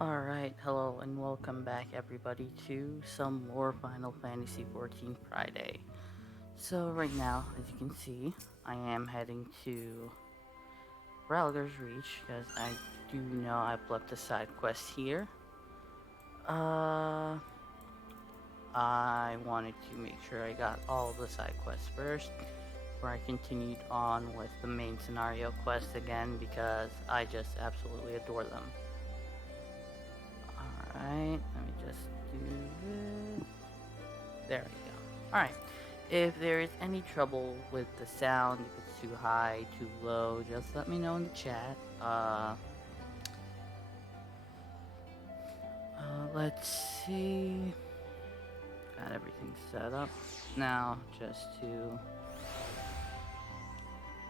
Alright, hello and welcome back everybody to some more Final Fantasy XIV Friday. So right now, as you can see, I am heading to Ralgar's Reach because I do know I've left a side quest here. Uh, I wanted to make sure I got all of the side quests first before I continued on with the main scenario quest again because I just absolutely adore them. Alright, let me just do this. There we go. Alright, if there is any trouble with the sound, if it's too high, too low, just let me know in the chat. Let's see. Got everything set up. Now, just to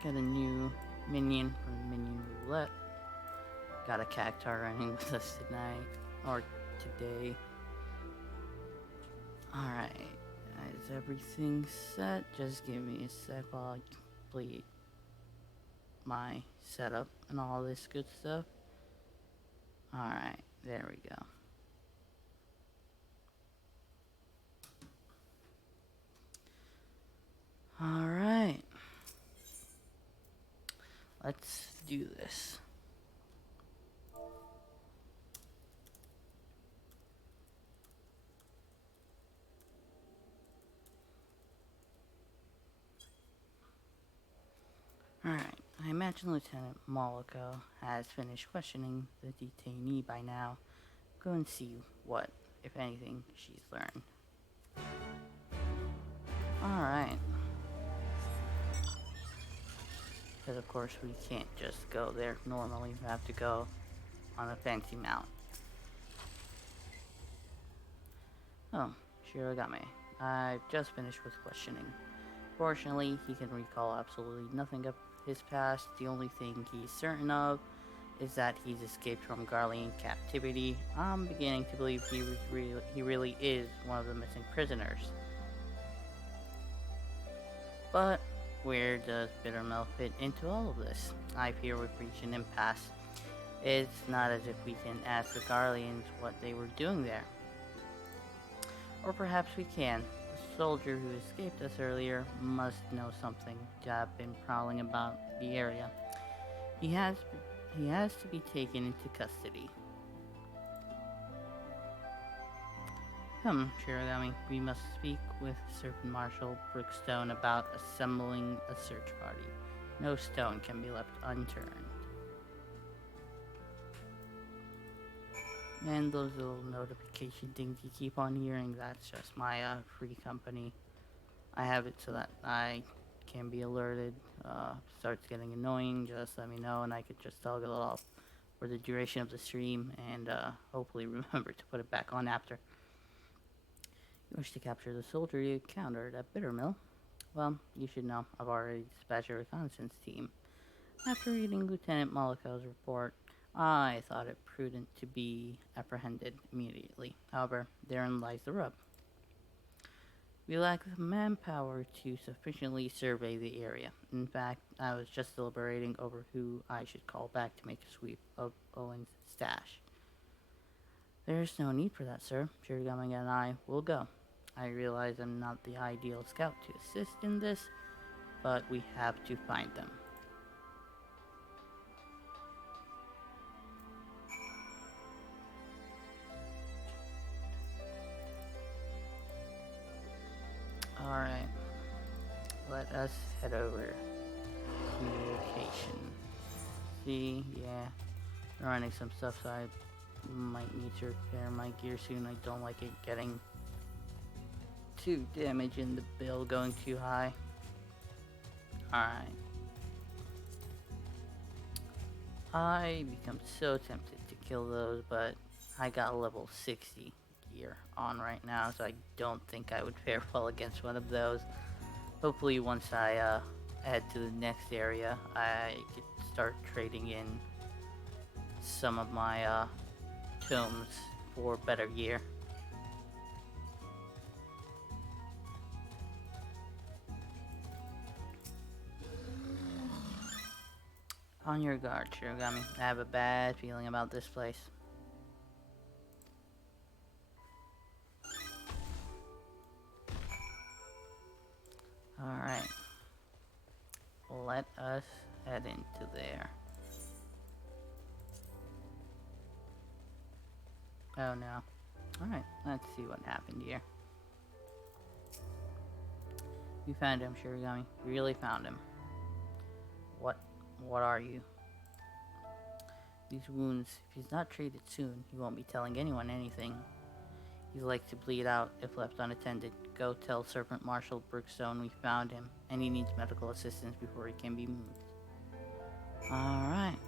get a new minion from Minion Roulette. Got a cactar running with us tonight, or today. Alright, is everything set? Just give me a sec while I complete my setup and all this good stuff. Alright, there we go. Alright. Let's do this. Alright, I imagine Lieutenant Moloko has finished questioning the detainee by now. Go and see what, if anything, she's learned. Alright. Because of course we can't just go there normally, we have to go on a fancy mount. Oh, Shirogame. I've just finished with questioning. Fortunately, he can recall absolutely nothing of his past. The only thing he's certain of is that he's escaped from Garlean captivity. I'm beginning to believe he really is one of the missing prisoners. But where does Bittermel fit into all of this? I fear we've reached an impasse. It's not as if we can ask the Garleans what they were doing there. Or perhaps we can. The soldier who escaped us earlier must know something to have been prowling about the area. He has to be taken into custody. Come, Shirogami, we must speak with Serpent Marshal Brookstone about assembling a search party. No stone can be left unturned. And those little notification things you keep on hearing, that's just my free company. I have it so that I can be alerted. Starts getting annoying, just let me know and I could just toggle it off for the duration of the stream and hopefully remember to put it back on after. You wish to capture the soldier you encountered at Bittermill? Well, you should know I've already dispatched a reconnaissance team. After reading Lieutenant Moliko's report, I thought it prudent to be apprehended immediately. However, therein lies the rub. We lack the manpower to sufficiently survey the area. In fact, I was just deliberating over who I should call back to make a sweep of Owen's stash. There's no need for that, sir. Shirogami and I will go. I realize I'm not the ideal scout to assist in this, but we have to find them. Alright, let us head over communication. See, yeah, running some stuff, so I might need to repair my gear soon. I don't like it getting too damaged and the bill going too high. Alright. I become so tempted to kill those, but I got level 60 gear on right now, so I don't think I would fare well against one of those. Hopefully once I head to the next area, I could start trading in some of my tomes for better gear. On your guard, Shirogami. I have a bad feeling about this place. Alright. Let us head into there. Oh no. Alright, let's see what happened here. You found him, Shirogami. You really found him. What are you? These wounds, if he's not treated soon, he won't be telling anyone anything. He's like to bleed out if left unattended. Go tell Serpent Marshal Brookstone we found him, and he needs medical assistance before he can be moved. Alright.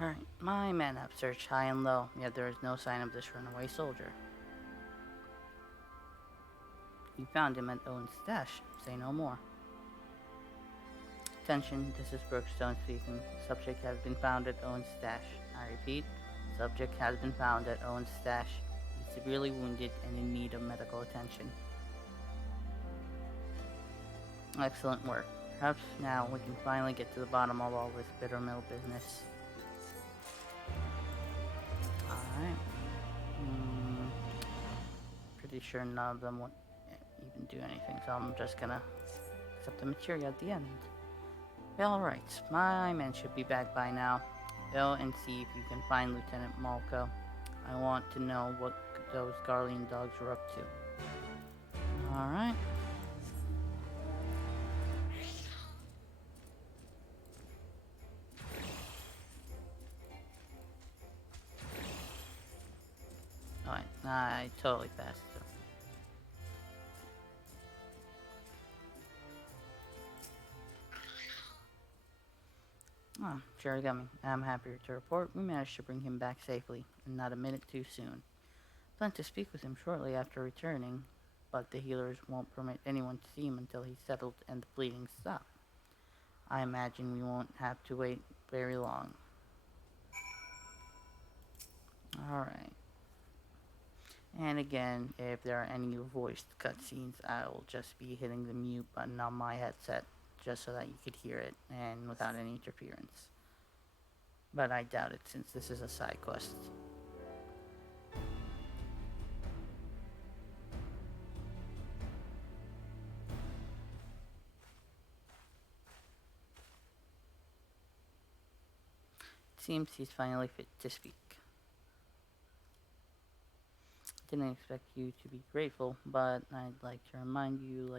Alright, my men have searched high and low, yet there is no sign of this runaway soldier. You found him at Owen's stash. Say no more. Attention, this is Brookstone speaking. Subject has been found at Owen's stash. I repeat, subject has been found at Owen's stash. He's severely wounded and in need of medical attention. Excellent work. Perhaps now we can finally get to the bottom of all this bitter mill business. Alright. Pretty sure none of them would even do anything, so I'm just gonna accept the material at the end. Alright, my men should be back by now. Go and see if you can find Lieutenant Malko. I want to know what those Garlean dogs are up to. Alright. Alright, I totally passed through. Oh, Shirogami, I'm happy to report we managed to bring him back safely, and not a minute too soon. Plan to speak with him shortly after returning, but the healers won't permit anyone to see him until he's settled and the bleeding stopped. I imagine we won't have to wait very long. Alright. And again, if there are any voiced cutscenes, I will just be hitting the mute button on my headset, just so that you could hear it, and without any interference. But I doubt it, since this is a side quest. It seems he's finally fit to speak. Didn't expect you to be grateful, but I'd like to remind you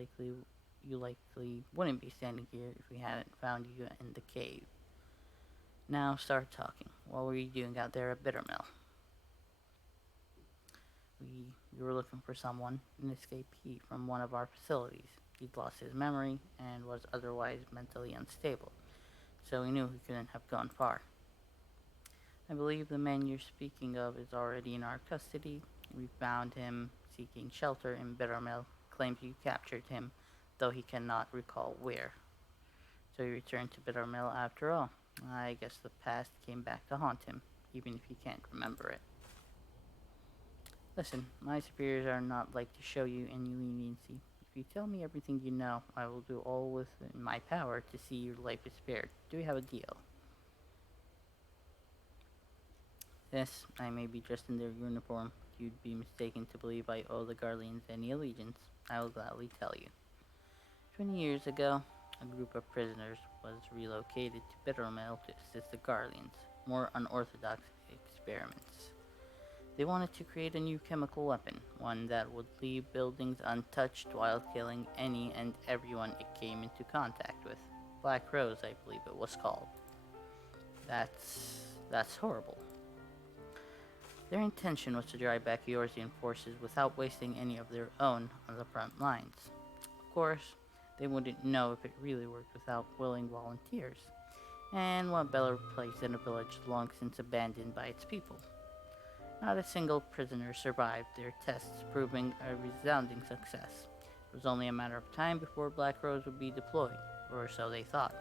you likely wouldn't be standing here if we hadn't found you in the cave. Now start talking. What were you doing out there at Bittermill? We were looking for someone, an escapee from one of our facilities. He'd lost his memory and was otherwise mentally unstable, so we knew he couldn't have gone far. I believe the man you're speaking of is already in our custody. We found him seeking shelter in Bittermill. Claims you captured him, though he cannot recall where. So he returned to Bittermill after all. I guess the past came back to haunt him, even if he can't remember it. Listen, my superiors are not like to show you any leniency. If you tell me everything you know, I will do all within my power to see your life is spared. Do we have a deal? Yes, I may be dressed in their uniform. You'd be mistaken to believe I owe the Garleans any allegiance. I will gladly tell you. 20 years ago, a group of prisoners was relocated to Bittermill to assist the Garleans. More unorthodox experiments. They wanted to create a new chemical weapon, one that would leave buildings untouched while killing any and everyone it came into contact with. Black Rose, I believe it was called. That's horrible. Their intention was to drive back Eorzean forces without wasting any of their own on the front lines. Of course, they wouldn't know if it really worked without willing volunteers. And what better place than a village long since abandoned by its people? Not a single prisoner survived their tests, proving a resounding success. It was only a matter of time before Black Rose would be deployed, or so they thought.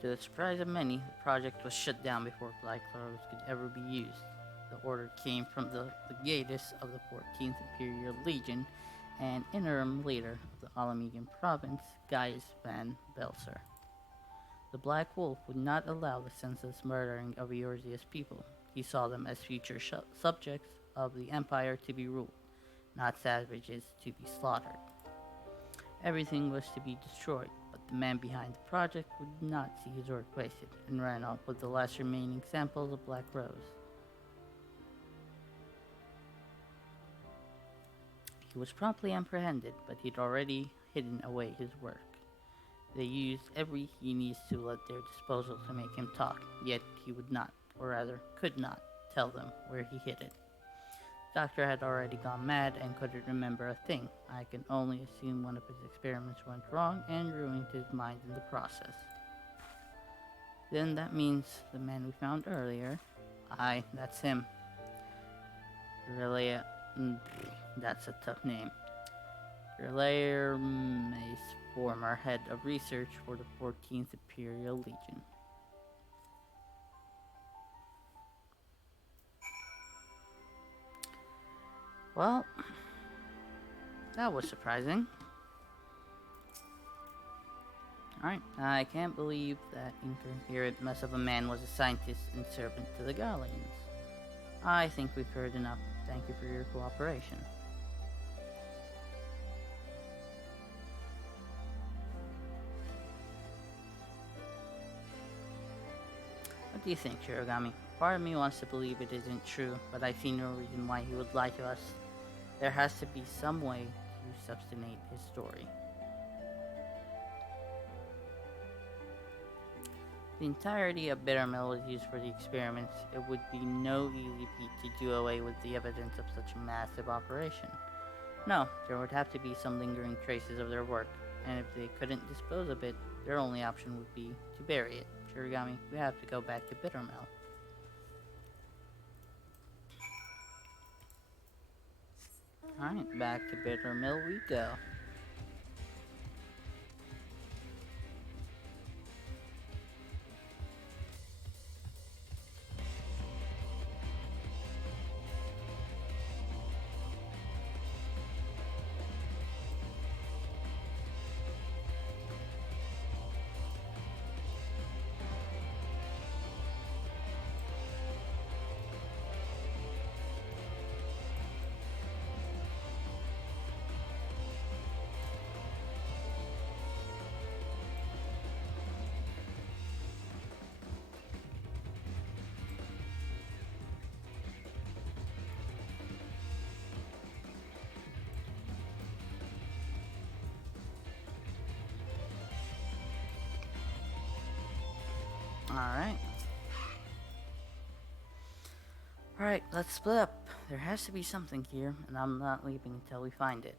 To the surprise of many, the project was shut down before Black Rose could ever be used. The order came from the legatus of the 14th Imperial Legion and interim leader of the Alamegan province, Gaius van Belser. The Black Wolf would not allow the senseless murdering of Eorzea's people. He saw them as future subjects of the Empire to be ruled, not savages to be slaughtered. Everything was to be destroyed, but the man behind the project would not see his work wasted, and ran off with the last remaining samples of Black Rose. He was promptly apprehended, but he'd already hidden away his work. They used every genius tool at their disposal to make him talk, yet he would not, or rather could not, tell them where he hid it. The doctor had already gone mad and couldn't remember a thing. I can only assume one of his experiments went wrong and ruined his mind in the process. Then that means the man we found earlier. Aye, that's him. Relea... that's a tough name. Guillerme's former head of research for the 14th Imperial Legion. Well, that was surprising. Alright, I can't believe that incoherent mess of a man was a scientist and servant to the Gallians. I think we've heard enough. Thank you for your cooperation. What do you think, Shirogami? Part of me wants to believe it isn't true, but I see no reason why he would lie to us. There has to be some way to substantiate his story. The entirety of Bittermill was used for the experiments. It would be no easy feat to do away with the evidence of such a massive operation. No, there would have to be some lingering traces of their work, and if they couldn't dispose of it, their only option would be to bury it. Shirogami, we have to go back to Bittermill. Alright, back to Bittermill we go. Alright, let's split up. There has to be something here, and I'm not leaving until we find it.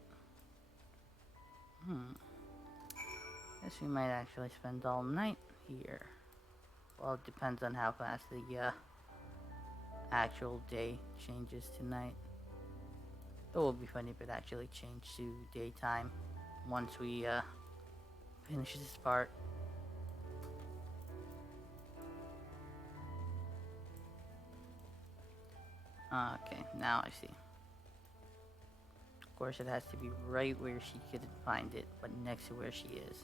Guess we might actually spend all night here. Well, it depends on how fast the actual day changes tonight. It will be funny if it actually changed to daytime once we finish this part. Okay, now I see. Of course, it has to be right where she couldn't find it, but next to where she is.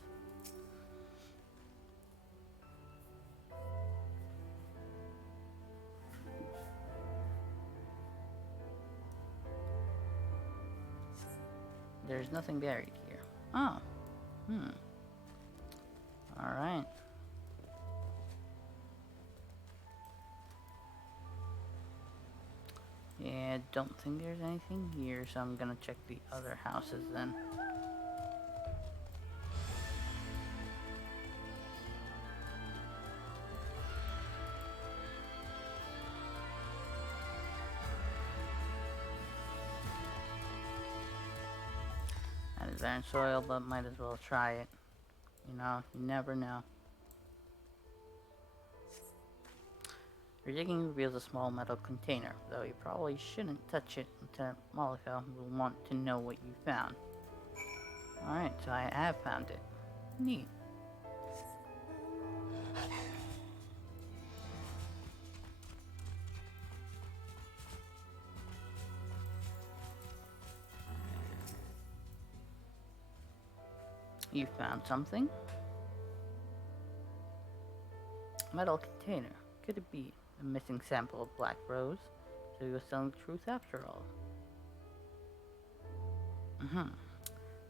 There's nothing buried here. Oh. Alright. I don't think there's anything here, so I'm gonna check the other houses then. That is iron soil, but might as well try it. You know, you never know. Your digging reveals a small metal container, though you probably shouldn't touch it. Lieutenant Malika will want to know what you found. Alright, so I have found it. Neat. You found something? Metal container. Could it be a missing sample of black rose? So he was telling the truth after all.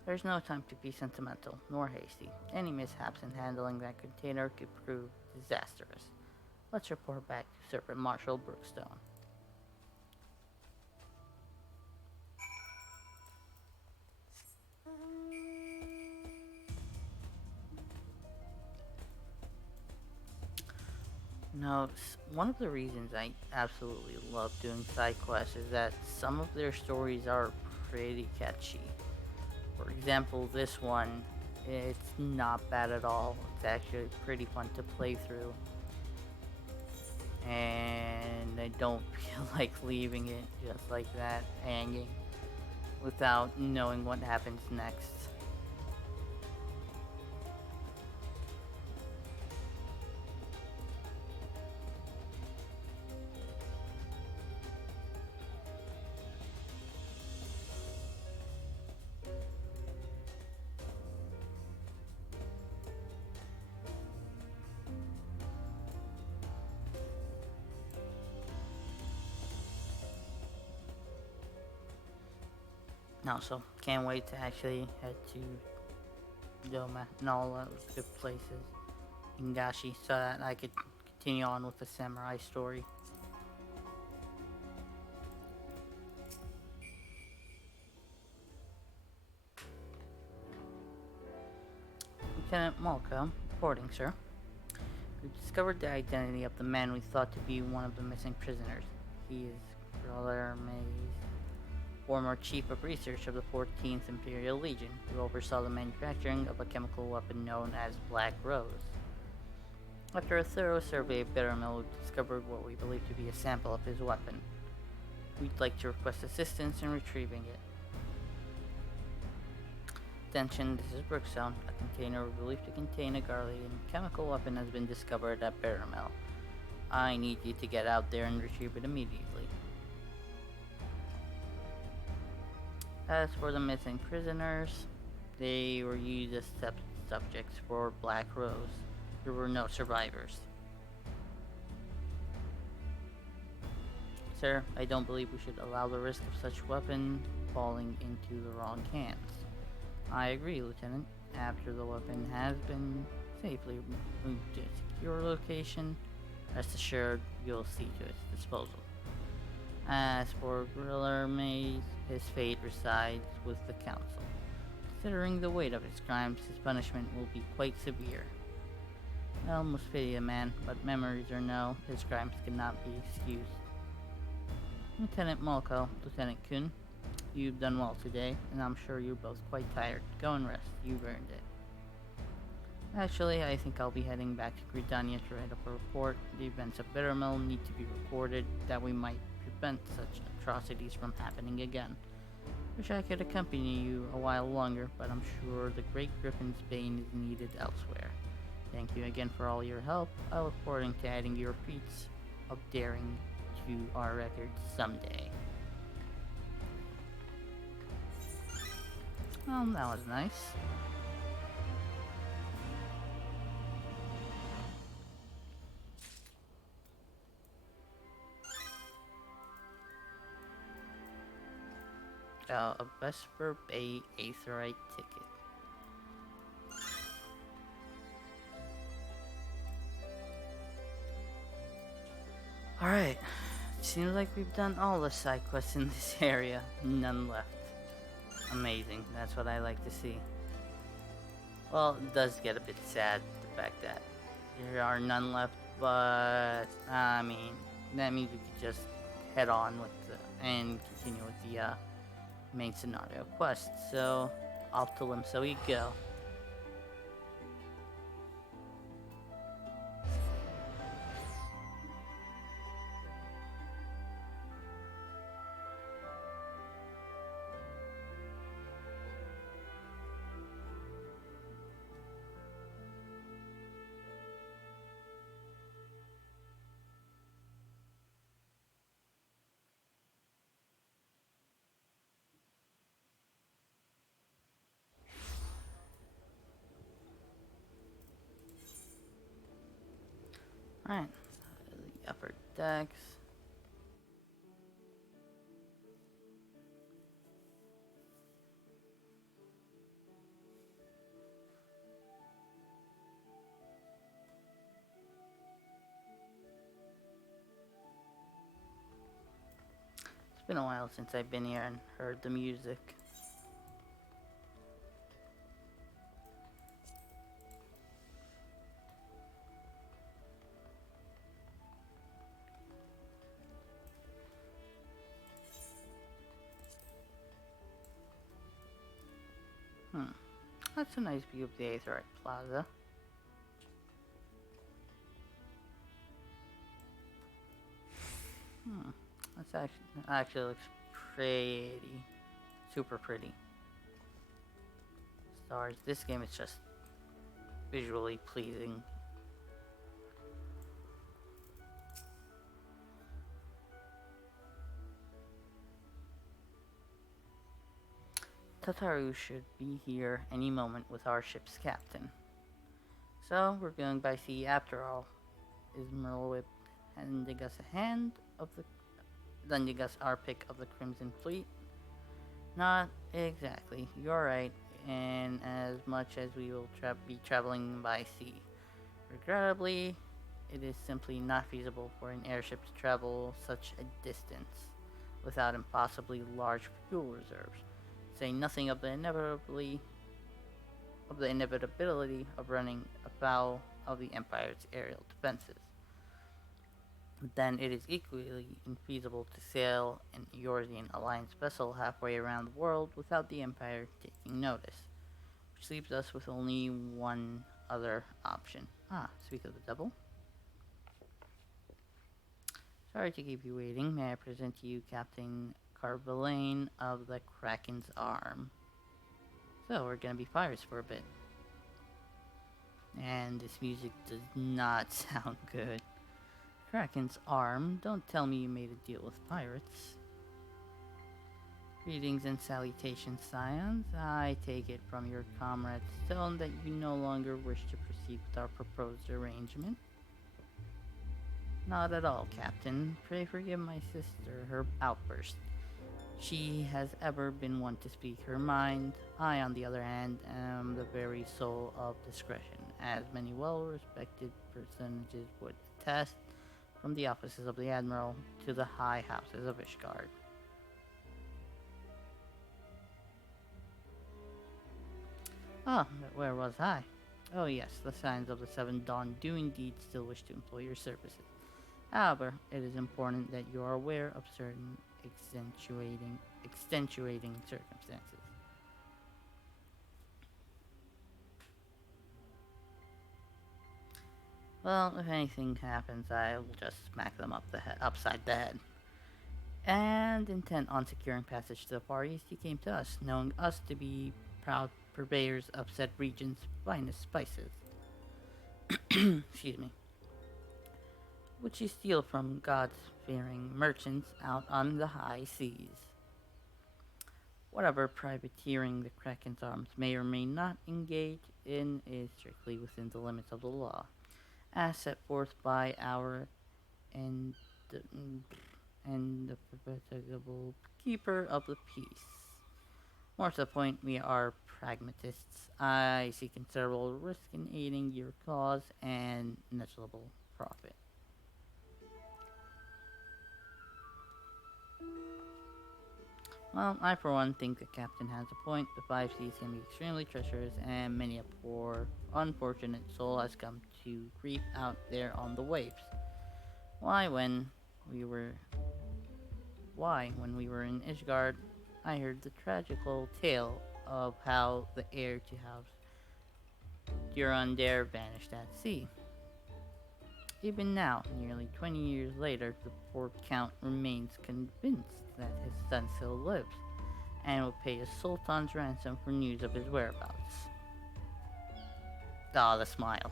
There's no time to be sentimental, nor hasty. Any mishaps in handling that container could prove disastrous. Let's report back to Serpent Marshal Brookstone. Now, one of the reasons I absolutely love doing side quests is that some of their stories are pretty catchy. For example, this one, it's not bad at all. It's actually pretty fun to play through. And I don't feel like leaving it just like that, hanging, without knowing what happens next. No, so can't wait to actually head to Doma and all those good places in Gashi so that I could continue on with the samurai story. Lieutenant Malko, reporting, sir. We discovered the identity of the man we thought to be one of the missing prisoners. He is Brother May's former chief of research of the 14th Imperial Legion, who oversaw the manufacturing of a chemical weapon known as Black Rose. After a thorough survey of Bittermill, we discovered what we believe to be a sample of his weapon. We'd like to request assistance in retrieving it. Attention, this is Brookstone. A container believed to contain a Garlean chemical weapon has been discovered at Bittermill. I need you to get out there and retrieve it immediately. As for the missing prisoners, they were used as subjects for Black Rose. There were no survivors. Sir, I don't believe we should allow the risk of such weapon falling into the wrong hands. I agree, Lieutenant. After the weapon has been safely moved to a secure location, rest assured you'll see to its disposal. As for Brother Mays, his fate resides with the Council. Considering the weight of his crimes, his punishment will be quite severe. I almost pity the man, but memories or no, his crimes cannot be excused. Lieutenant Malko, Lieutenant Kun, you've done well today, and I'm sure you're both quite tired. Go and rest. You've earned it. Actually, I think I'll be heading back to Gridania to write up a report. The events of Bittermill need to be recorded, that we might prevent such atrocities from happening again. Wish I could accompany you a while longer, but I'm sure the Great Griffin's bane is needed elsewhere. Thank you again for all your help. I look forward to adding your feats of daring to our records someday. Well, that was nice. A Vesper Bay Aetherite ticket. Alright, Seems like we've done all the side quests in this area. None left. Amazing. That's what I like to see. Well, it does get a bit sad, the fact that there are none left, but I mean, that means we could just head on with and continue with the main scenario quest. So, off to Limso we go. Alright, the upper decks. It's been a while since I've been here and heard the music. That's a nice view of the Aetherite Plaza. That's actually looks pretty, super pretty. Stars. This game is just visually pleasing. Tataru should be here any moment with our ship's captain. So, we're going by sea after all. Is Merlewhip handing us lending us our pick of the Crimson Fleet? Not exactly. You're right, in as much as we will be traveling by sea. Regrettably, it is simply not feasible for an airship to travel such a distance without impossibly large fuel reserves. Say nothing of the inevitability of running afoul of the Empire's aerial defenses. Then it is equally infeasible to sail an Eorzean Alliance vessel halfway around the world without the Empire taking notice, which leaves us with only one other option. Speak of the devil. Sorry to keep you waiting. May I present to you Captain Carvalane of the Kraken's Arm. So, we're gonna be pirates for a bit. And this music does not sound good. Kraken's Arm, don't tell me you made a deal with pirates. Greetings and salutations, scions. I take it from your comrade's tone that you no longer wish to proceed with our proposed arrangement. Not at all, Captain. Pray forgive my sister her outburst. She has ever been one to speak her mind. I, on the other hand, am the very soul of discretion, as many well-respected personages would attest, from the offices of the Admiral to the high houses of Ishgard. But where was I? Oh yes, the Signs of the Seven Dawn do indeed still wish to employ your services. However, it is important that you are aware of certain extenuating circumstances. Well, if anything happens, I will just smack them upside the head. And intent on securing passage to the Far East, he came to us, knowing us to be proud purveyors of said region's finest spices. Excuse me. Which you steal from God-fearing merchants out on the high seas. Whatever privateering the Kraken's Arms may or may not engage in is strictly within the limits of the law, as set forth by our indefatigable keeper of the peace. More to the point, we are pragmatists. I see considerable risk in aiding your cause and negligible profit. Well, I for one think the captain has a point. The five seas can be extremely treacherous, and many a poor, unfortunate soul has come to creep out there on the waves. Why, when we were, when we were in Ishgard, I heard the tragical tale of how the heir to House Durandare vanished at sea. Even now, nearly 20 years later, the poor count remains convinced that his son still lives, and will pay a sultan's ransom for news of his whereabouts. Ah, the smile.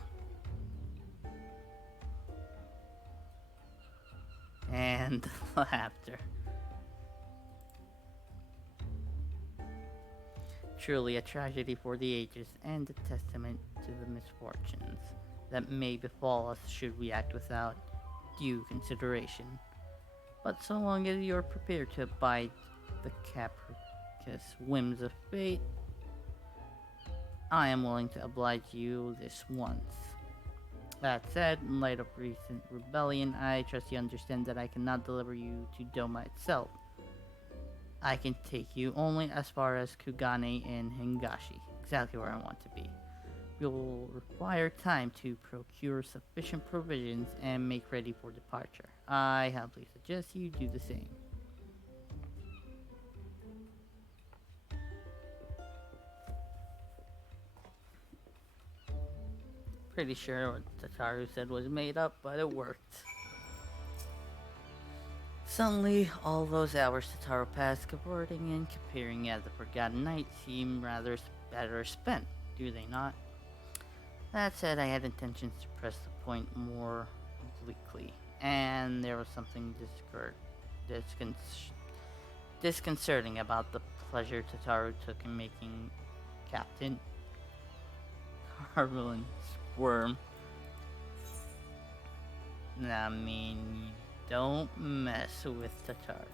And laughter. Truly a tragedy for the ages, and a testament to the misfortunes that may befall us should we act without due consideration. But so long as you are prepared to abide the capricious whims of fate, I am willing to oblige you this once. That said, in light of recent rebellion, I trust you understand that I cannot deliver you to Doma itself. I can take you only as far as Kugane and Hingashi, exactly where I want to be. We will require time to procure sufficient provisions and make ready for departure. I humbly suggest you do the same. Pretty sure what Tataru said was made up, but it worked. Suddenly, all those hours Tataru passed cavorting and comparing at the Forgotten Night seem rather better spent, do they not? That said, I had intentions to press the point more obliquely, and there was something disconcerting about the pleasure Tataru took in making Captain Carvelin squirm. I mean, you don't mess with Tataru.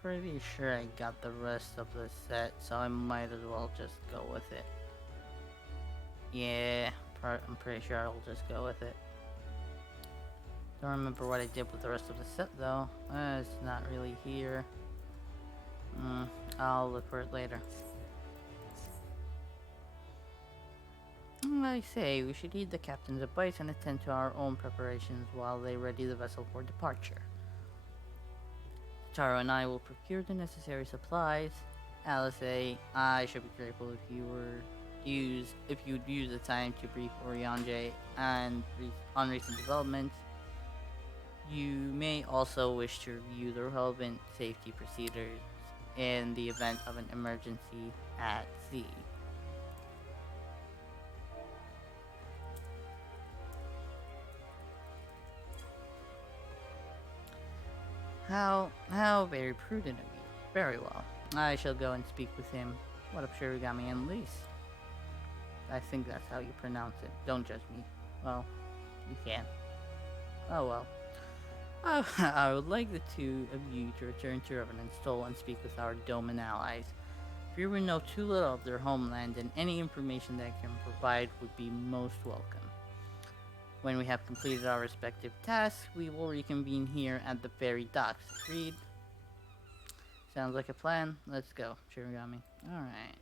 Pretty sure I got the rest of the set, so I might as well just go with it. Yeah, I'm pretty sure I'll just go with it. Don't remember what I did with the rest of the set though. It's not really here. I'll look for it later. I say, we should heed the captain's advice and attend to our own preparations while they ready the vessel for departure. Taro and I will procure the necessary supplies. Alice, I should be grateful if you'd use the time to brief Oriange and on recent developments. You may also wish to review the relevant safety procedures in the event of an emergency at sea. How very prudent of you. Very well. I shall go and speak with him. What up, Shirigami and Lise? I think that's how you pronounce it. Don't judge me. Well, you can. Oh well. I would like the two of you to return to Revenant's Toll and speak with our Doman allies. For we know too little of their homeland, and any information that I can provide would be most welcome. When we have completed our respective tasks, we will reconvene here at the ferry docks. Agreed? Sounds like a plan. Let's go, Shirigami. Alright.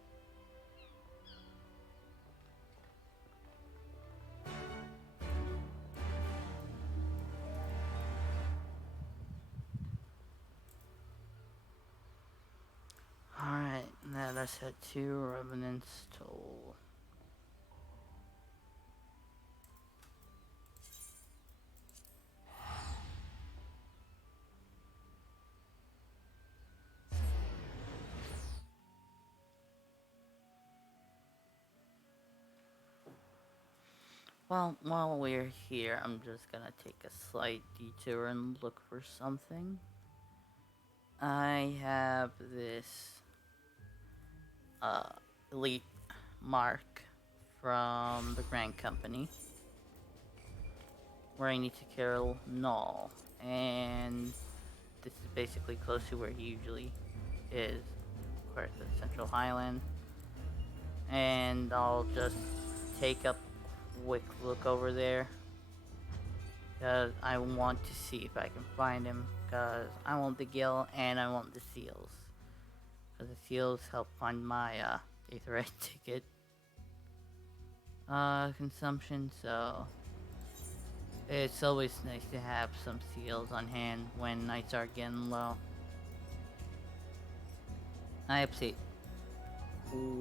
Alright, now let's head to Revenant's Toll. Well, while we're here, I'm just gonna take a slight detour and look for something. I have this elite mark from the Grand Company where I need to kill Null, and this is basically close to where he usually is, of course, the Central Highland. And I'll just take a quick look over there Because I want to see if I can find him. Because I want the Gil and I want the Seals. Because the Seals help find my Aetherite ticket consumption, so it's always nice to have some Seals on hand when nights are getting low. I have saved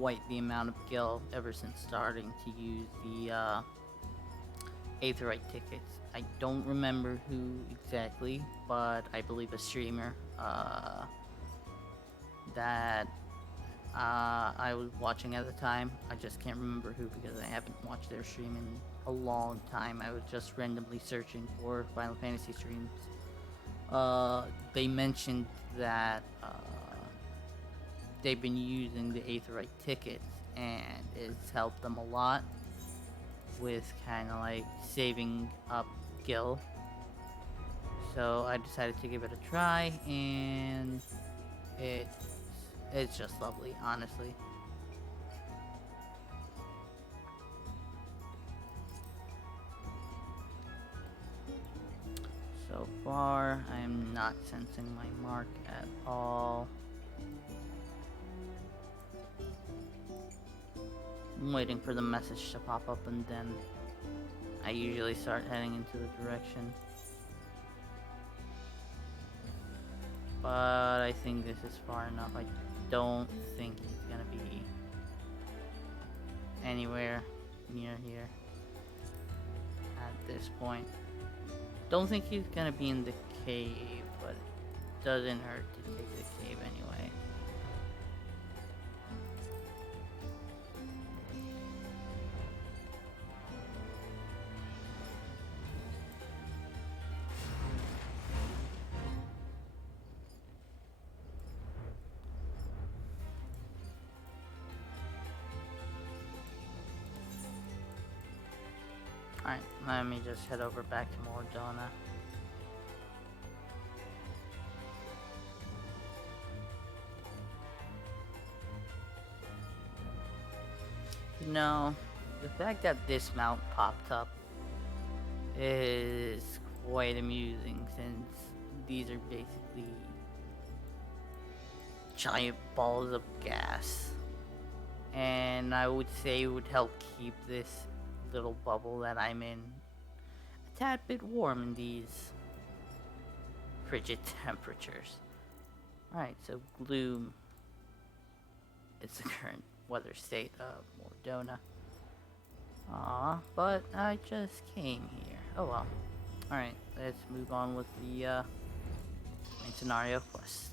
quite the amount of Gil ever since starting to use the Aetherite tickets. I don't remember who exactly, but I believe a streamer that I was watching at the time. I just can't remember who because I haven't watched their stream in a long time. I was just randomly searching for Final Fantasy streams. They mentioned that they've been using the Aetherite tickets and it's helped them a lot with kind of like saving up Gil. So I decided to give it a try, and it's just lovely, honestly. So far, I am not sensing my mark at all. I'm waiting for the message to pop up, and then I usually start heading into the direction. But I think this is far enough. I don't think he's gonna be anywhere near here at this point. Don't think he's gonna be in the cave, but it doesn't hurt to take the cave anyway. Alright, let me just head over back to Mordona. No, the fact that this mount popped up is quite amusing since these are basically giant balls of gas. And I would say it would help keep this little bubble that I'm in a tad bit warm in these frigid temperatures. Alright, so gloom is the current weather state of Mordona. But I just came here. Oh well. Alright, let's move on with the main scenario quest.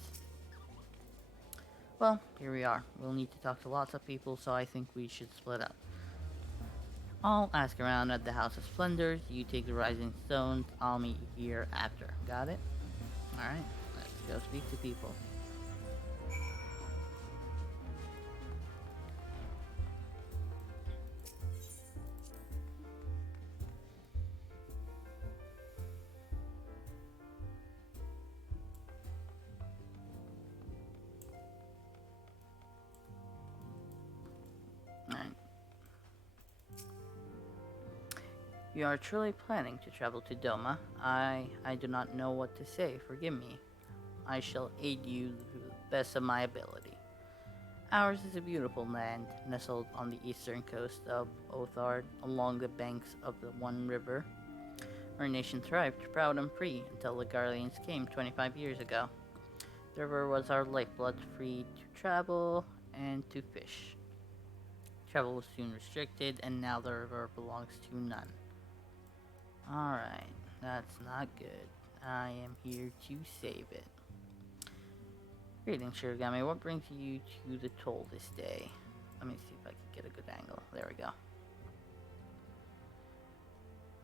Well, here we are. We'll need to talk to lots of people, so I think we should split up. I'll ask around at the House of Splendors, you take the Rising Stones, I'll meet you here after. Got it? Alright, let's go speak to people. Alright. You are truly planning to travel to Doma. I do not know what to say, forgive me. I shall aid you to the best of my ability. Ours is a beautiful land, nestled on the eastern coast of Othard, along the banks of the One River. Our nation thrived proud and free until the Garleans came 25 years ago. The river was our lifeblood, free to travel and to fish. Travel was soon restricted, and now the river belongs to none. Alright, that's not good. I am here to save it. Greetings, Shirogami. What brings you to the toll this day? Let me see if I can get a good angle. There we go.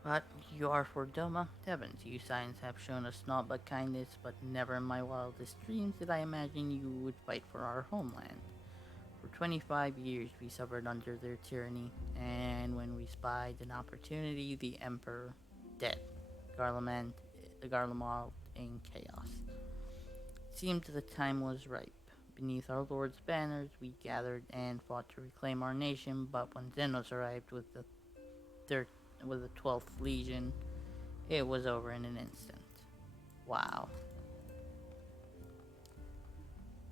But you are for Doma? Heavens, you Science have shown us naught but kindness, but never in my wildest dreams did I imagine you would fight for our homeland. For 25 years we suffered under their tyranny, and when we spied an opportunity, the Emperor dead. Garlemald in chaos. It seemed the time was ripe. Beneath our Lord's banners, we gathered and fought to reclaim our nation, but when Xenos arrived with the 12th Legion, It was over in an instant. Wow.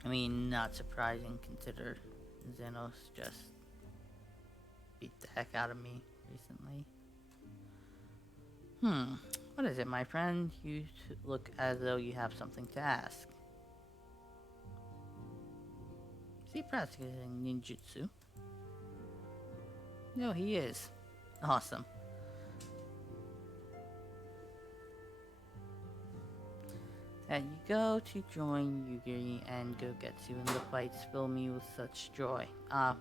I mean, not surprising, consider Xenos just beat the heck out of me recently. What is it, my friend? You look as though you have something to ask. Is he practicing ninjutsu? No, he is. Awesome. And you go to join Yugiri and Gogetsu, and the fights fill me with such joy.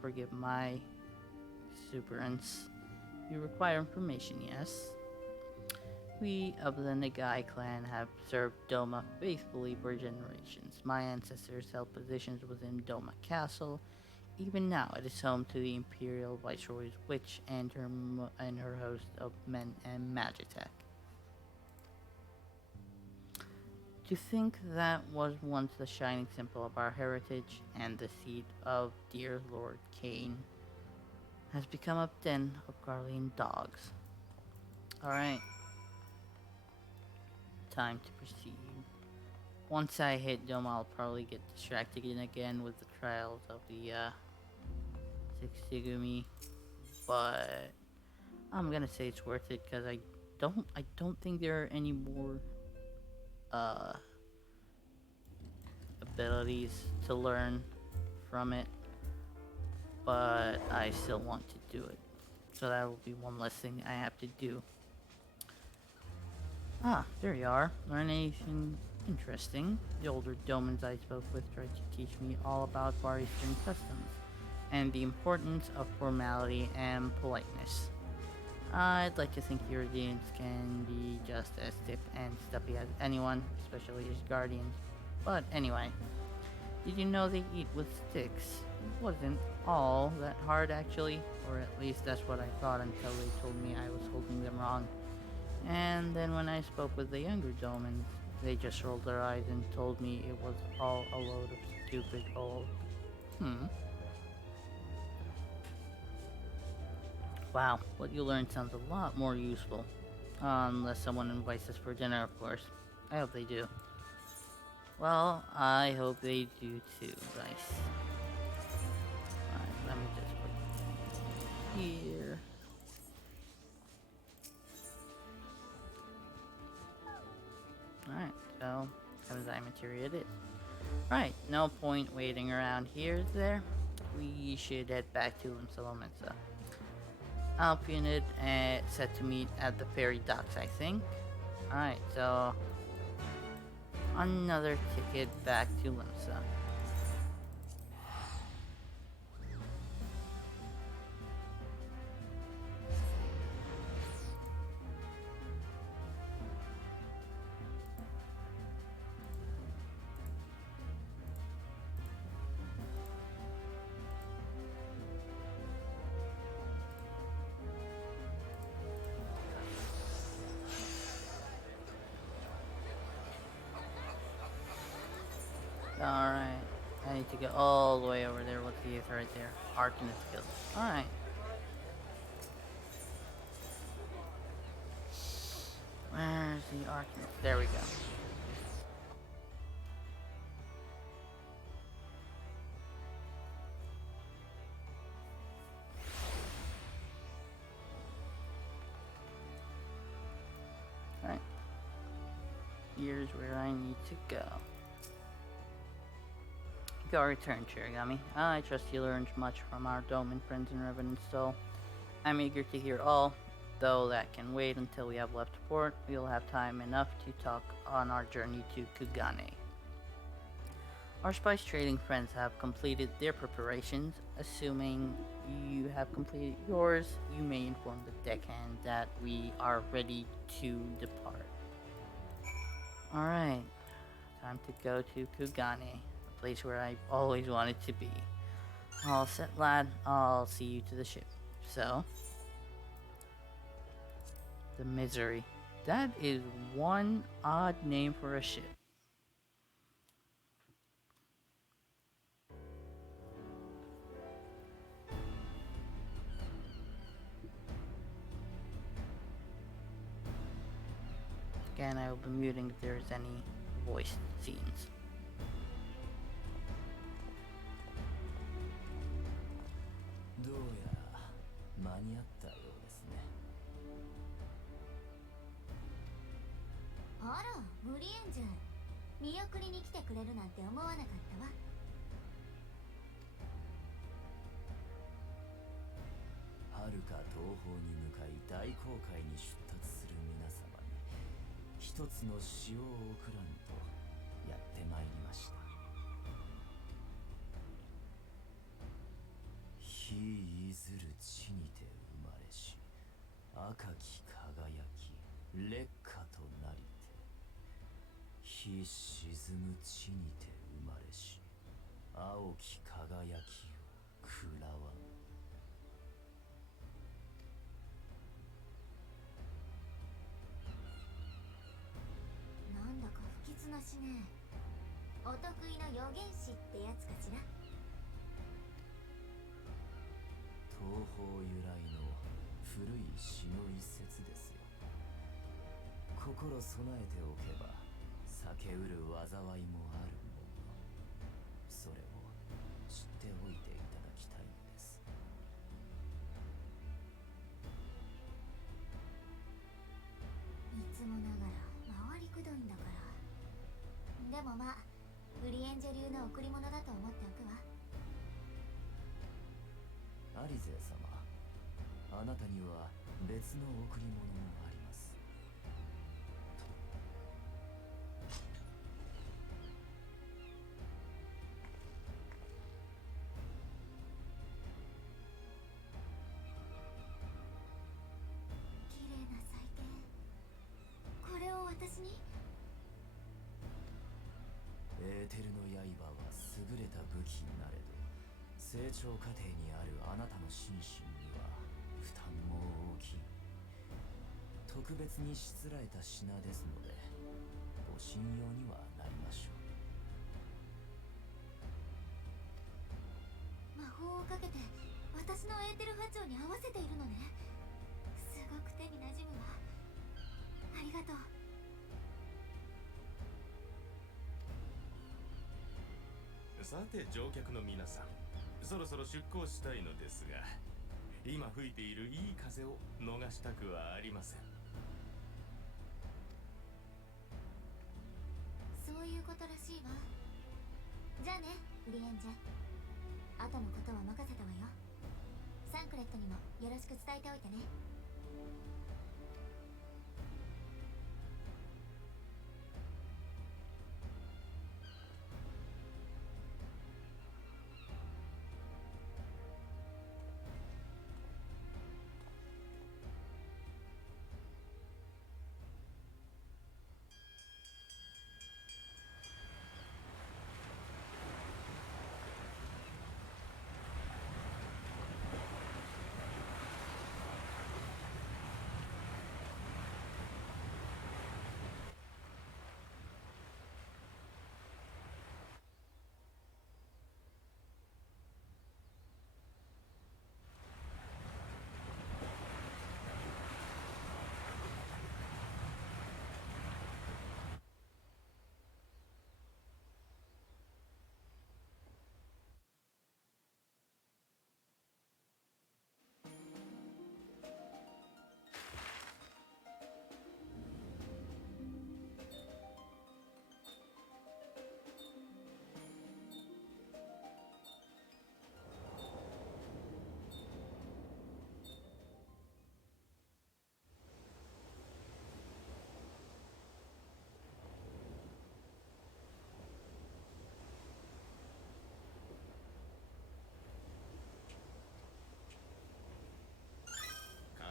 Forgive my exuberance. You require information, yes? We of the Nagai clan have served Doma faithfully for generations. My ancestors held positions within Doma Castle. Even now, it is home to the Imperial Viceroy's witch and her host of men and Magitech. To think that was once the shining symbol of our heritage and the seat of dear Lord Kane has become a den of Garlean dogs. Alright. Time to proceed. Once I hit Doma, I'll probably get distracted again with the trials of the Six Sigumi, but I'm gonna say it's worth it because I don't think there are any more abilities to learn from it, but I still want to do it. So that will be one less thing I have to do. There you are. Learn anything interesting? The older Domans I spoke with tried to teach me all about Far Eastern customs and the importance of formality and politeness. I'd like to think Europeans can be just as stiff and stuffy as anyone, especially as guardians. But anyway, did you know they eat with sticks? It wasn't all that hard actually, or at least that's what I thought until they told me I was holding them wrong. And then when I spoke with the younger Domans, they just rolled their eyes and told me it was all a load of stupid old. Wow, what you learned sounds a lot more useful. Unless someone invites us for dinner, of course. I hope they do. Well, I hope they do too, guys. Alright, let me just put it here. Alright, so, Kenzai materia it is. Right, no point waiting around here, is there? We should head back to Lomensa. Alpinid set to meet at the ferry docks, I think. Alright, so another ticket back to Limsa. Alright, I need to go all the way over there. What's the Aether right there? Arcanist Guild. Alright. Where's the Arcanist? There we go. Alright. Here's where I need to go. Go return, Shirigami. I trust you learned much from our Doman friends in Revenant Soul. I'm eager to hear all, though that can wait until we have left port. We'll have time enough to talk on our journey to Kugane. Our spice trading friends have completed their preparations. Assuming you have completed yours, you may inform the deckhand that we are ready to depart. Alright, time to go to Kugane. Place where I've always wanted to be. All set, lad. I'll see you to the ship. So, the Misery. That is one odd name for a ship. Again, I will be muting if there's any voice scenes. どうやら間に合ったようですね。あら、ブリエンジェン、見送りに来てくれるなんて思わなかったわ。遥か東方に向かい大航海に出立する皆様に一つの詩を送らんとやってまいりました。日いずる地にて生まれし赤き輝き烈火となりて、日沈む地にて生まれし青き輝きを食らわん。なんだか不吉なしね。お得意の予言師ってやつかしら。東方由来の古い詩の一節ですよ。心備えておけば避けうる災いもあるもの。それを知っておいていただきたいのです。いつもながら回りくどいんだから。でもまあ、ブリエンジェ流の贈り物だと思っておくわ。アリゼ様、あなたには別の贈り物もあります。綺麗な祭典。これを私に？エーテルの刃は優れた武器なれど、成長過程にあるあなたの心身には負担も大きい。特別にしつらえた品ですので、ご信用にはなりましょ魔法をかけて私のエーテル波長に合わせているのね。すごく手に馴染むわ。ありがとう。さて乗客の皆さん、そろそろ出港したいのですが、今吹いているいい風を逃したくはありません。そういうことらしいわ。じゃあね、ブリエンジェ。後のことは任せたわよ。サンクレットにもよろしく伝えておいてね。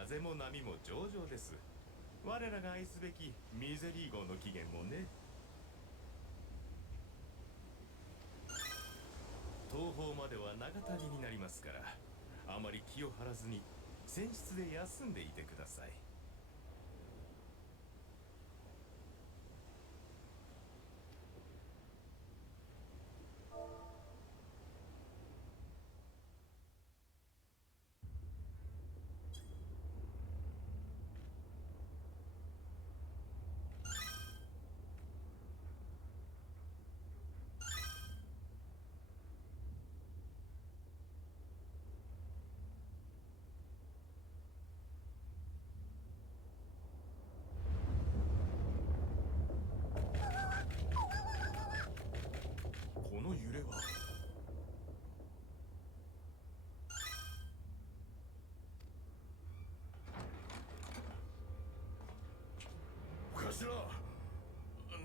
風も波も上々です。我らが愛すべきミゼリー号の起源もね。東方までは長旅になりますから、あまり気を張らずに船室で休んでいてください。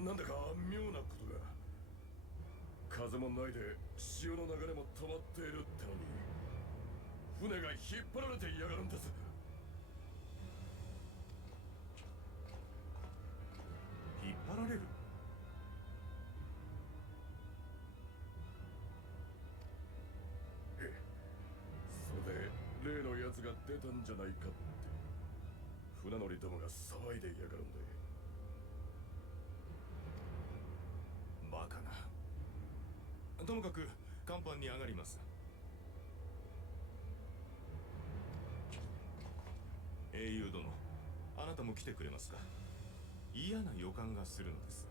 なんだか妙なことが。風もないで潮の流れも止まっているってのに、船が引っ張られていやがるんです。引っ張られる？それで例のやつが出たんじゃないかって船乗りどもが騒いでいやがるんで。バカな。ともかく甲板に上がります。英雄殿、あなたも来てくれますか？嫌な予感がするのです。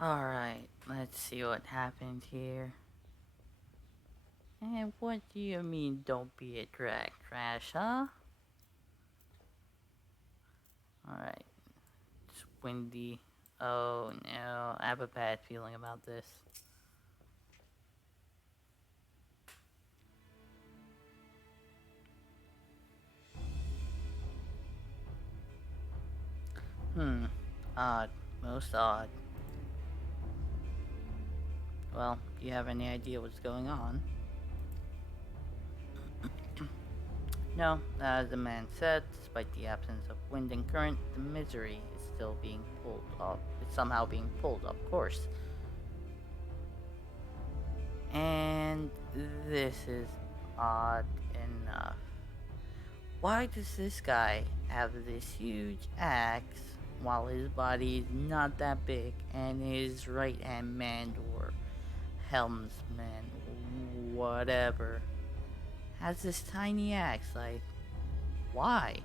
Alright, let's see what happened here. And what do you mean, don't be a drag trash, huh? Alright. It's windy. Oh no, I have a bad feeling about this. Odd. Most odd. Well, do you have any idea what's going on? No, as the man said, despite the absence of wind and current, the misery is still being pulled off. It's somehow being pulled off course. And this is odd enough. Why does this guy have this huge axe while his body is not that big and his right hand man or helmsman, whatever, has this tiny axe? Like, why?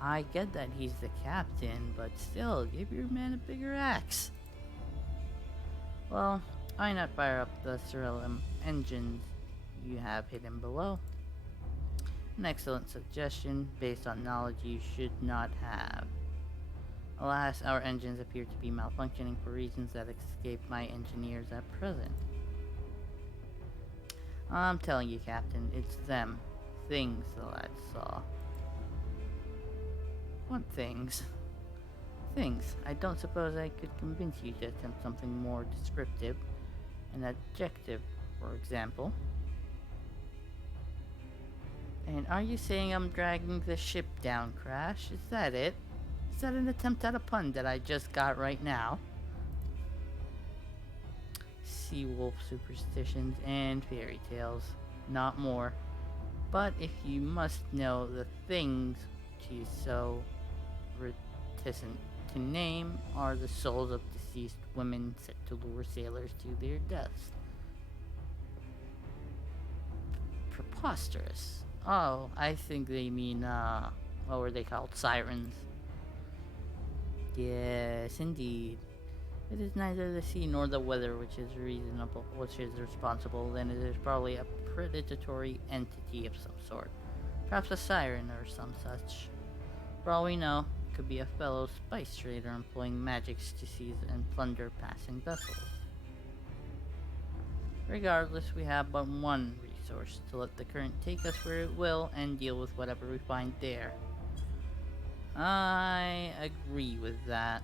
I get that he's the captain, but still, give your man a bigger axe. Well, why not fire up the Cerulean engines you have hidden below? An excellent suggestion based on knowledge you should not have. Alas, our engines appear to be malfunctioning for reasons that escape my engineers at present. I'm telling you, Captain, it's them. Things the lad saw. What things? Things. I don't suppose I could convince you to attempt something more descriptive. An adjective, for example. And are you saying I'm dragging the ship down, Crash? Is that it? Is that an attempt at a pun that I just got right now? Sea wolf superstitions and fairy tales. Not more. But if you must know the things she is so reticent to name are the souls of deceased women set to lure sailors to their deaths. Preposterous. Oh, I think they mean, what were they called? Sirens. Yes, indeed. It is neither the sea nor the weather which is responsible, then it is probably a predatory entity of some sort. Perhaps a siren or some such. For all we know, it could be a fellow spice trader employing magics to seize and plunder passing vessels. Regardless, we have but one resource, to let the current take us where it will and deal with whatever we find there. I agree with that.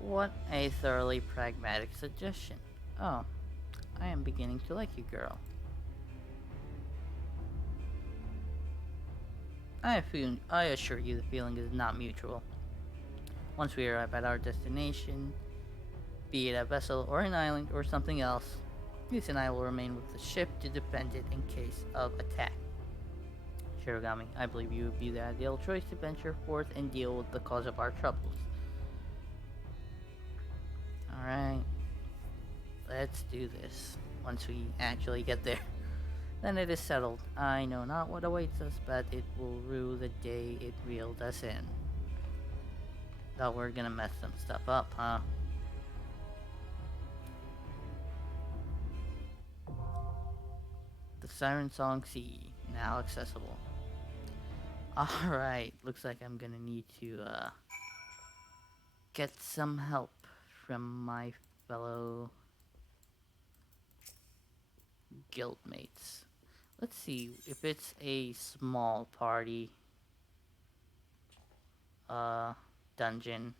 What a thoroughly pragmatic suggestion. Oh, I am beginning to like you, girl. I assure you the feeling is not mutual. Once we arrive at our destination, be it a vessel or an island or something else, Luce and I will remain with the ship to defend it in case of attack. Shirogami, I believe you would be the ideal choice to venture forth and deal with the cause of our troubles. Alright, let's do this. Once we actually get there, then it is settled. I know not what awaits us, but it will rue the day it reeled us in. Thought we're gonna mess some stuff up, huh? The Siren Song Sea, now accessible. Alright, looks like I'm gonna need to get some help from my fellow guildmates. Let's see if it's a small party dungeon.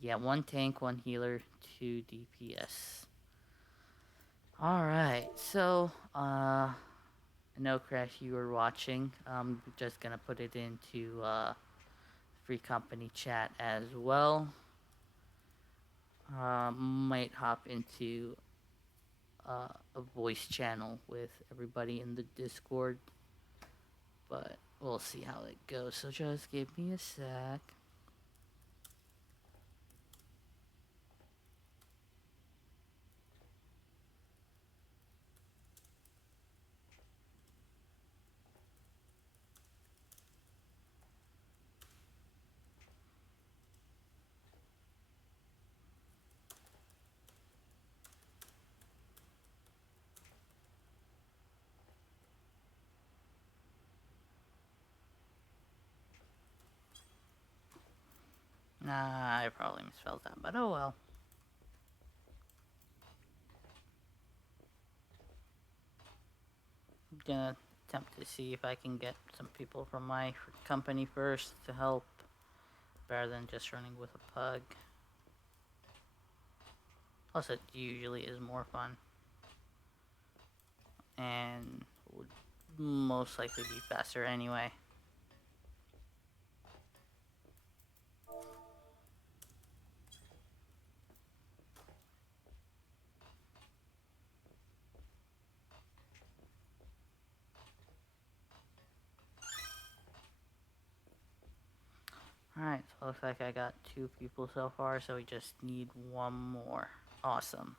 Yeah, 1 tank, 1 healer, 2 DPS. Alright, so I know Crash you were watching. I'm just gonna put it into free company chat as well. Might hop into a voice channel with everybody in the Discord, but we'll see how it goes. So just give me a sec. Nah, I probably misspelled that, but oh well. I'm gonna attempt to see if I can get some people from my company first to help, rather than just running with a pug. Plus, it usually is more fun, and would most likely be faster anyway. Alright, so looks like I got 2 people so far, so we just need 1 more. Awesome.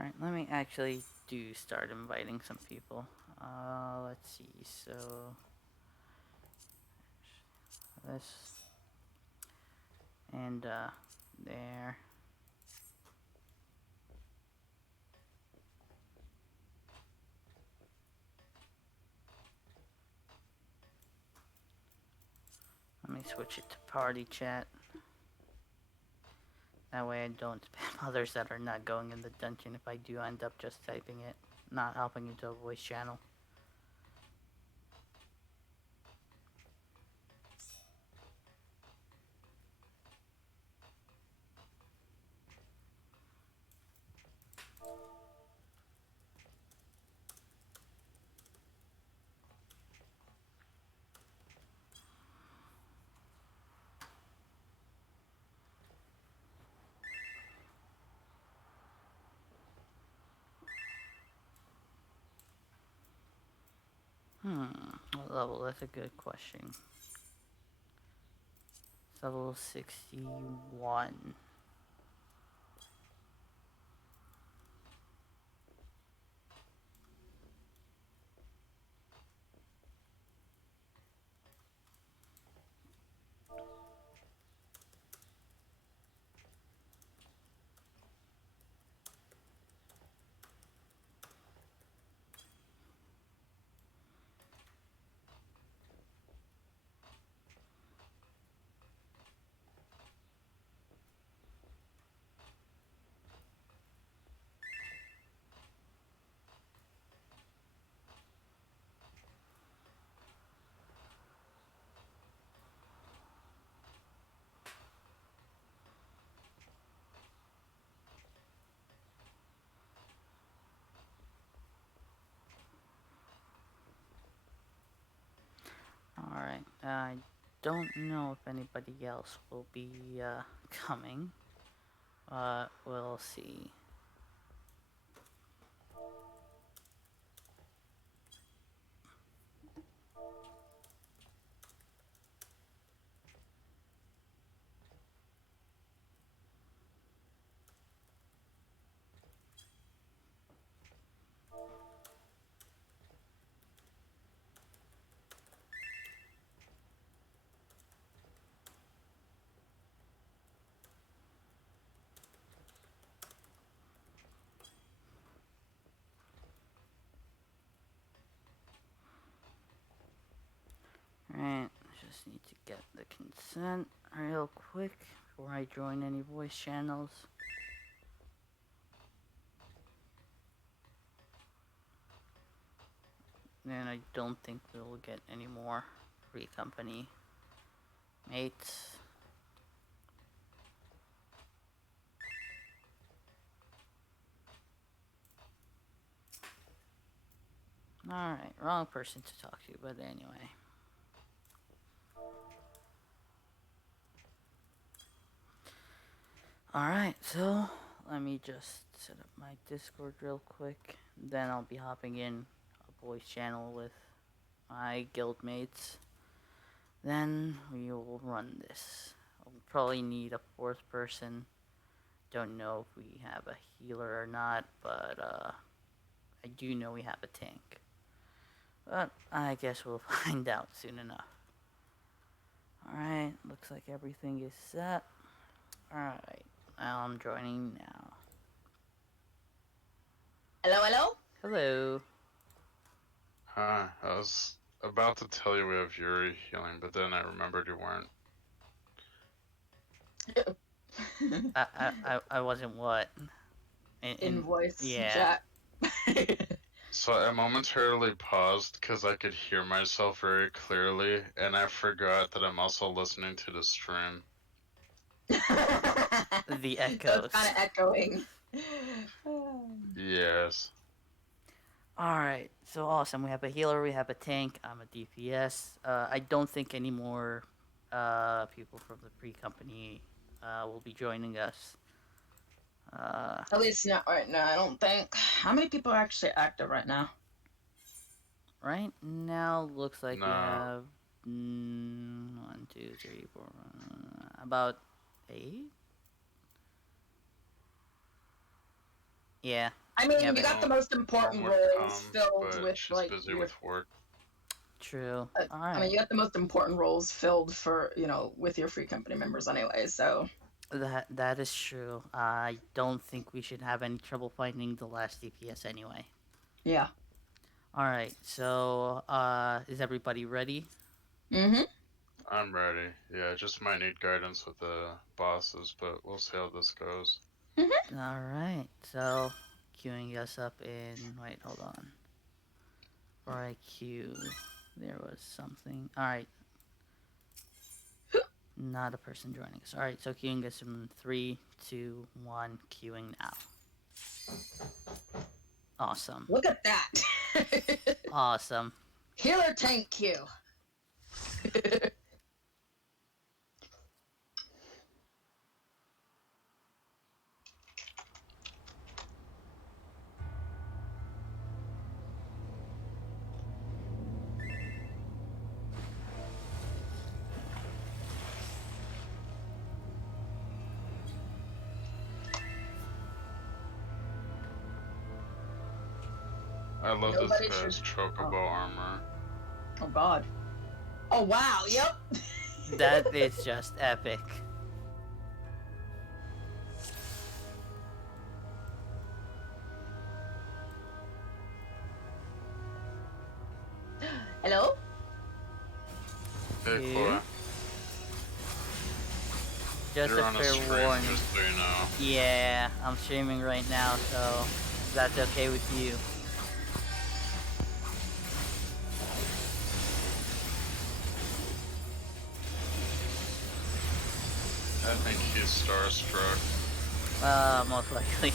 Alright, let me actually start inviting some people. Let's see, so this and there. Let me switch it to party chat. That way I don't spam others that are not going in the dungeon if I do end up just typing it, not hopping into a voice channel. What level? That's a good question. It's level 61. Alright, I don't know if anybody else will be coming. We'll see. 100% real quick before I join any voice channels. And I don't think we'll get any more free company mates. Alright, wrong person to talk to, but anyway. Alright, so let me just set up my Discord real quick. Then I'll be hopping in a voice channel with my guildmates. Then we will run this. I'll probably need a fourth person. Don't know if we have a healer or not, but I do know we have a tank. But I guess we'll find out soon enough. Alright, looks like everything is set. Alright, now I'm joining now. Hello, hello? Hello. Hi, I was about to tell you we have Yuri healing, but then I remembered you weren't. I wasn't what? In voice yeah. chat. So I momentarily paused because I could hear myself very clearly, and I forgot that I'm also listening to the stream. The echoes. So it's kind of echoing. Yes. Alright, so awesome. We have a healer, we have a tank, I'm a DPS. I don't think any more people from the pre-company will be joining us. At least not right now, I don't think. How many people are actually active right now? Right now, looks like we No. have 1, 2, 3, 4, about 8? Yeah. I mean, Yeah, you but got the most important One would roles come, filled but with, she's like, busy your... with work. True. I mean, you got the most important roles filled for, you know, with your free company members anyway, so... That is true. I don't think we should have any trouble finding the last DPS anyway. Yeah. Alright, so, is everybody ready? Mm-hmm. I'm ready. Yeah, I just might need guidance with the bosses, but we'll see how this goes. Alright, so, queuing us up in... Wait, hold on. Before I queue, there was something... Alright. Not a person joining us. Alright, so queuing us in 3, 2, 1, queuing now. Awesome. Look at that! Awesome. Healer tank queue! I love Nobody this guy's should- chocobo armor. Oh god. Oh wow, yep! That is just epic. Hello? Hey, Hey. Chloe. Just You're a on a fair stream, warning. just so you know. Yeah, I'm streaming right now, so that's okay with you. I think he's starstruck. Most likely.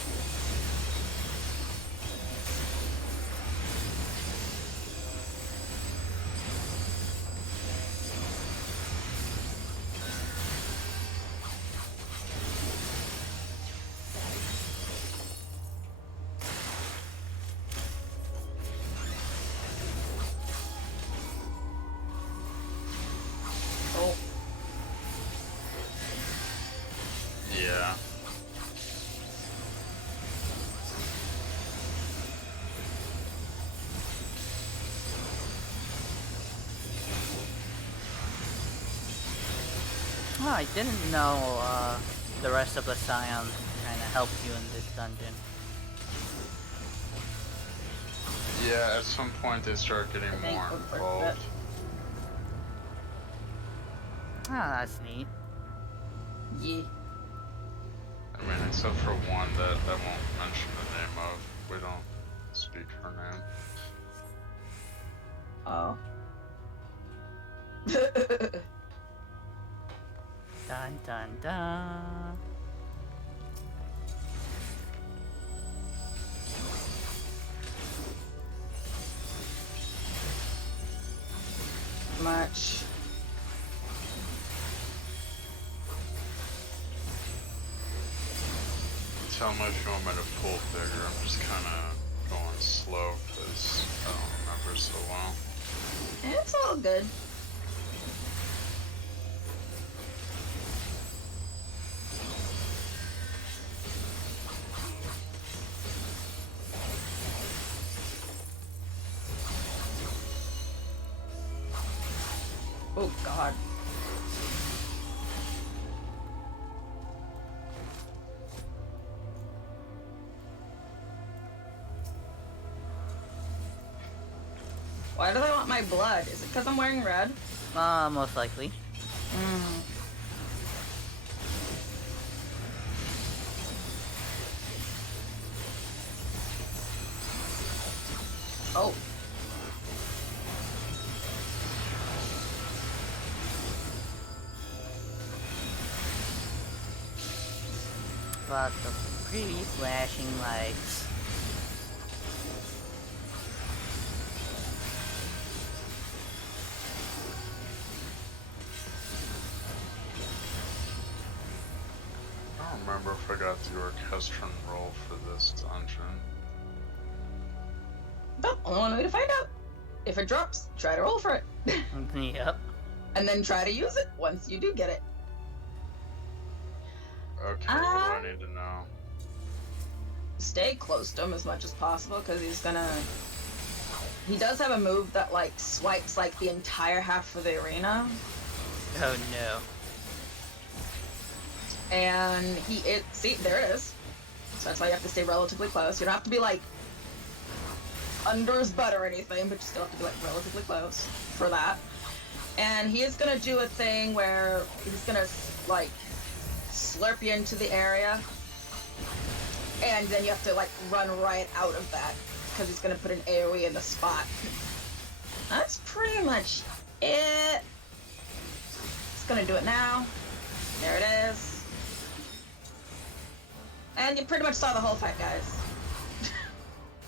Oh. Yeah. Oh, I didn't know the rest of the Scions kind of helped you in this dungeon. Yeah, at some point they start getting I think more we'll put involved. Ah, that's neat. Yeah. I mean, except for one that I won't mention the name of. We don't speak her name. Oh. Dun dun dun. Much. Tell me if you want me to pull bigger. I'm just kind of going slow because I don't remember so well. It's all good. Oh God. Why do they want my blood? Is it because I'm wearing red? Most likely. Oh. Lots of pretty flashing lights. I don't remember if I got the orchestron roll for this dungeon. But only one way to find out. If it drops, try to roll for it. Yep. And then try to use it once you do get it. Okay, what do I need to know? Stay close to him as much as possible because he's gonna... He does have a move that like swipes like the entire half of the arena. Oh no. And see, there it is. So that's why you have to stay relatively close. You don't have to be like under his butt or anything, but you still have to be like relatively close for that. And he is gonna do a thing where he's gonna like slurp you into the area, and then you have to like run right out of that because he's gonna put an AoE in the spot. That's pretty much it. It's gonna do it now. There it is. And you pretty much saw the whole fight, guys.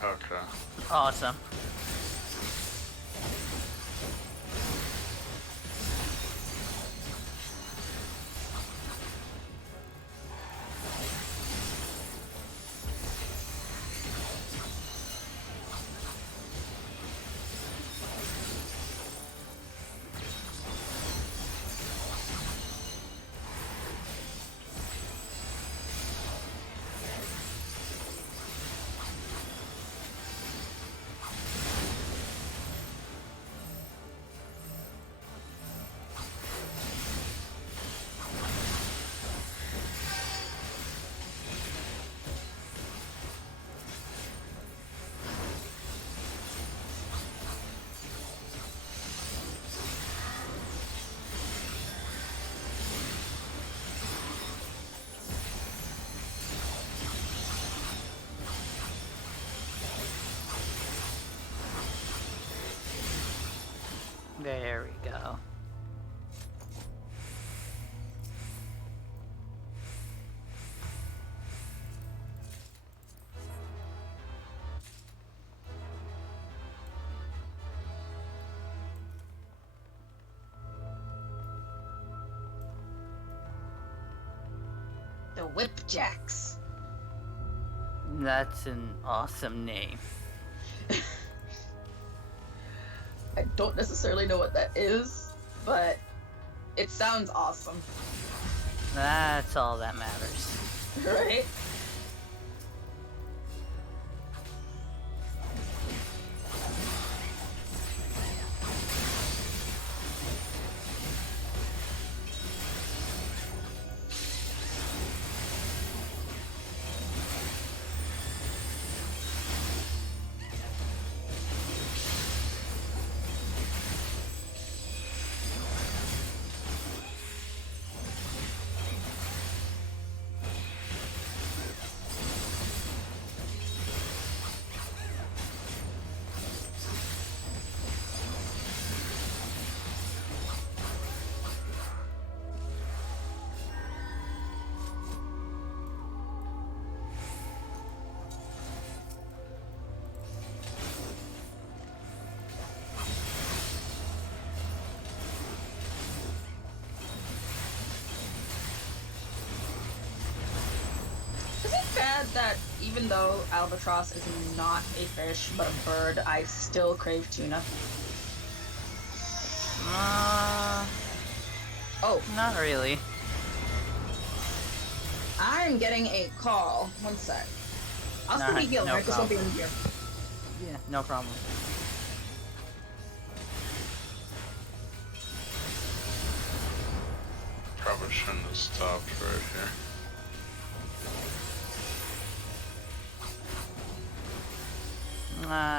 Okay. Awesome. There we go. The Whipjacks. That's an awesome name. I don't necessarily know what that is, but it sounds awesome. That's all that matters. Right? that even though albatross is not a fish but a bird, I still crave tuna. Oh, Not really. I'm getting a call. One sec. I'll still be healing, no right? This won't be in here. Yeah, no problem. Probably shouldn't have stopped right here.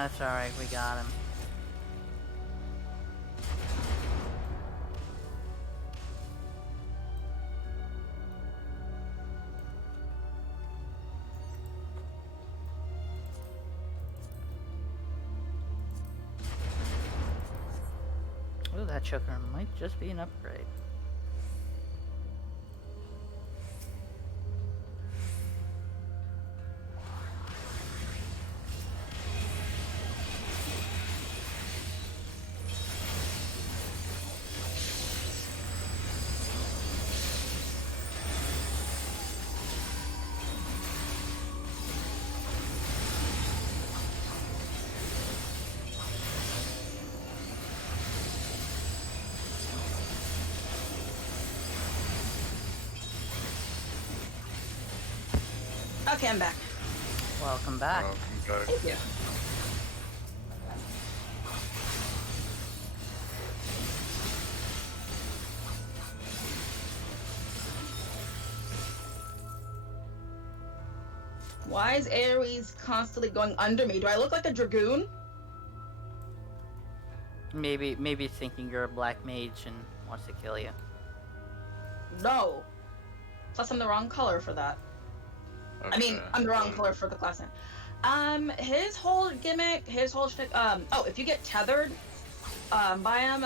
It's alright, we got him. Ooh, that choker might just be an upgrade. Okay, I'm back. Welcome back. Welcome back. Thank you. Why is Ares constantly going under me? Do I look like a dragoon? Maybe thinking you're a black mage and wants to kill you. No. Plus, I'm the wrong color for that. Okay. I mean, I'm the wrong color for the class name. His whole gimmick, his whole shtick, if you get tethered, by him,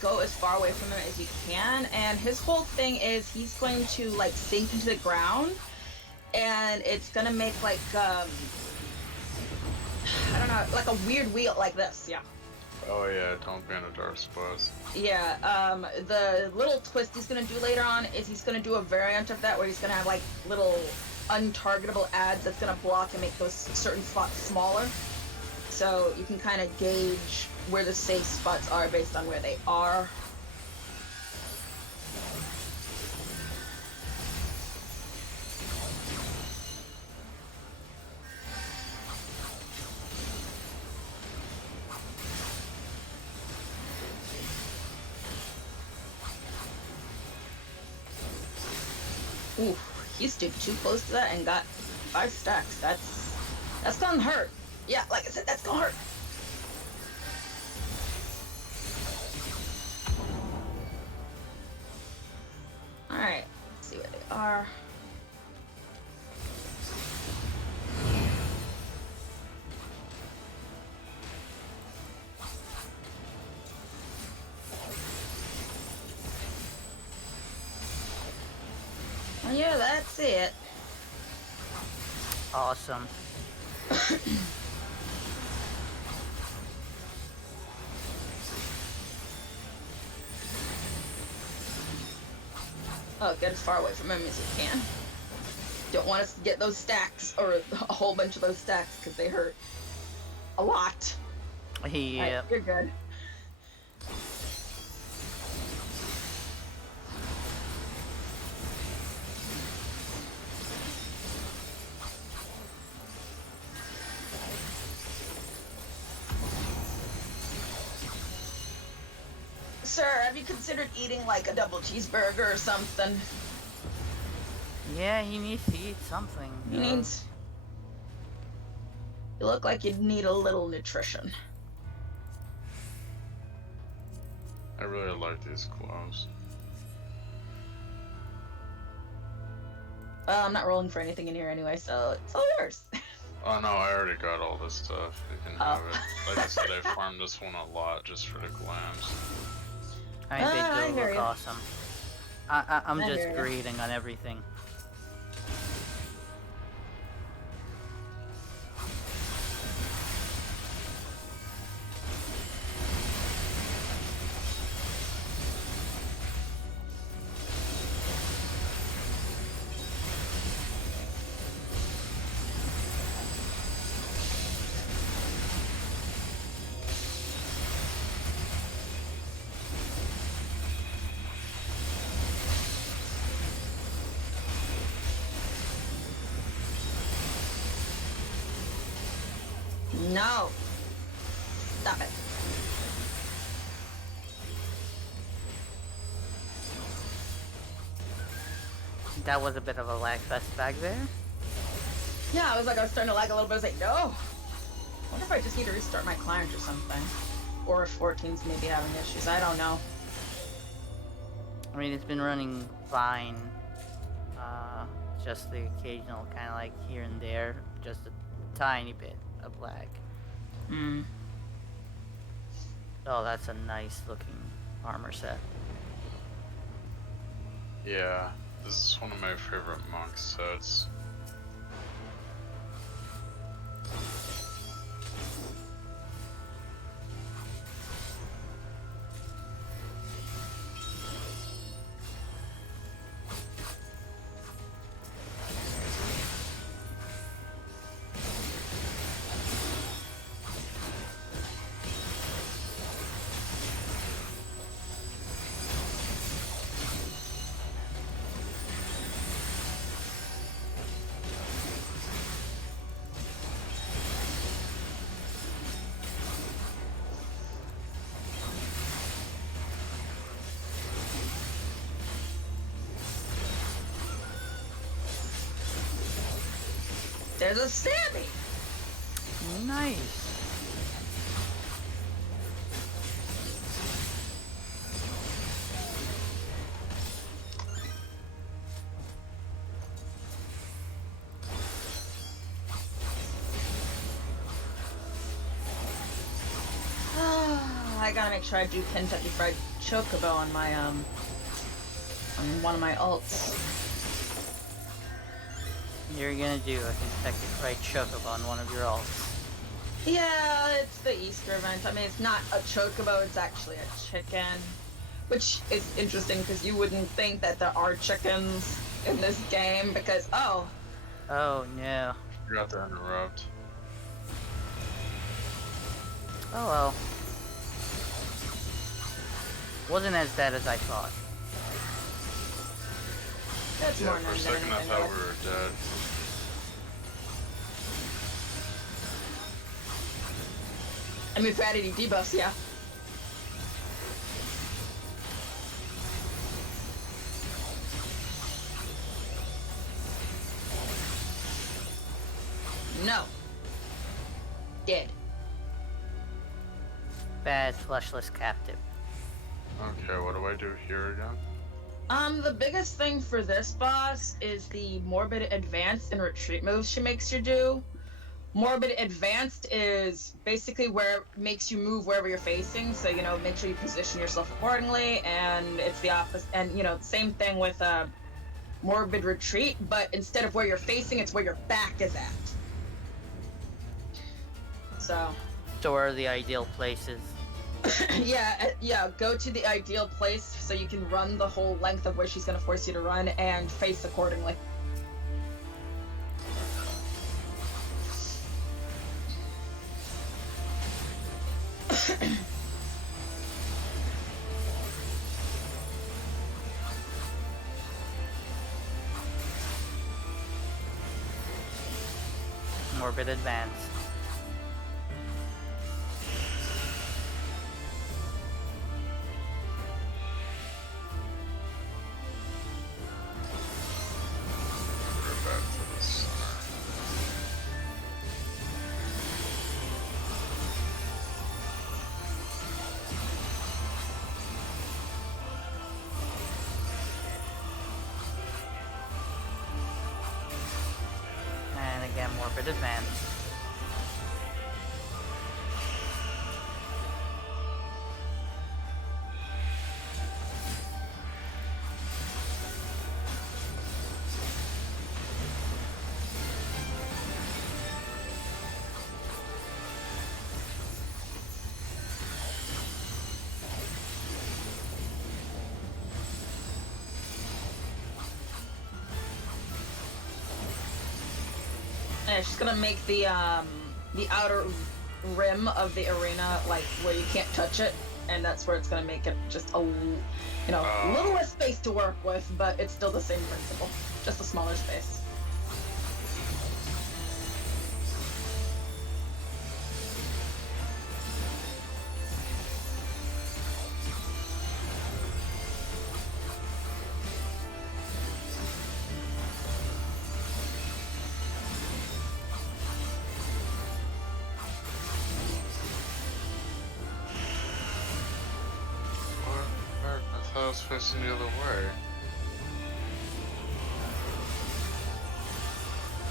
go as far away from him as you can, and his whole thing is he's going to, sink into the ground, and it's gonna make, I don't know, like a weird wheel like this, yeah. Oh yeah, don't be in a dark spot. Yeah, the little twist he's gonna do later on is he's gonna do a variant of that where he's gonna have, little untargetable ads that's gonna block and make those certain spots smaller. So you can kind of gauge where the safe spots are based on where they are. Ooh, he stood too close to that and got 5 stacks. That's gonna hurt. Yeah, like I said, that's gonna hurt. Alright, let's see where they are. Yeah, that's it. Awesome. Oh, get as far away from him as you can. Don't want us to get those stacks, or a whole bunch of those stacks, because they hurt a lot. Yep. Right, you're good. Sir, have you considered eating like a double cheeseburger or something? Yeah, he needs to eat something. He needs... You look like you'd need a little nutrition. I really like these clothes. Well, I'm not rolling for anything in here anyway, so it's all yours. Oh no, I already got all this stuff. You can have it. Like I said, I farmed this one a lot just for the glams. I mean, I they do hear look ya. awesome. I'm I just hear ya. grading on everything. No. Stop it. That was a bit of a lag fest back there. Yeah, I was starting to lag a little bit. I was like, no. I wonder if I just need to restart my client or something. Or if 14's maybe having issues. I don't know. I mean, it's been running fine. Just the occasional kind of like here and there, just a tiny bit of lag. Hmm. Oh, that's a nice looking armor set. Yeah, this is one of my favorite monk sets. There's a Sammy! Nice. I gotta make sure I do Kentucky Fried Chocobo on my, on one of my ults. You're gonna do a Kentucky Fried Chocobo on one of your alts. Yeah, it's the Easter event. I mean, it's not a chocobo, it's actually a chicken. Which is interesting because you wouldn't think that there are chickens in this game because, oh. Oh no. Forgot to interrupt. Oh well. Wasn't as bad as I thought. That's Yeah, more for a known than second I anything thought else. we were dead. I mean, if we had any debuffs, yeah. No. Dead. Bad fleshless captive. Okay, what do I do here again? The biggest thing for this boss is the Morbid Advanced and Retreat moves she makes you do. Morbid Advanced is basically where it makes you move wherever you're facing, so, you know, make sure you position yourself accordingly, and it's the opposite, and, you know, same thing with, Morbid Retreat, but instead of where you're facing, it's where your back is at. So... So where are the ideal places? yeah, go to the ideal place so you can run the whole length of where she's gonna force you to run and face accordingly. Morbid Advance. We're back to the center. And again, Morbid Advance. Yeah, she's gonna make the outer rim of the arena, like, where you can't touch it, and that's where it's gonna make it just a, you know, a little less space to work with, but it's still the same principle. Just a smaller space. was facing the other way.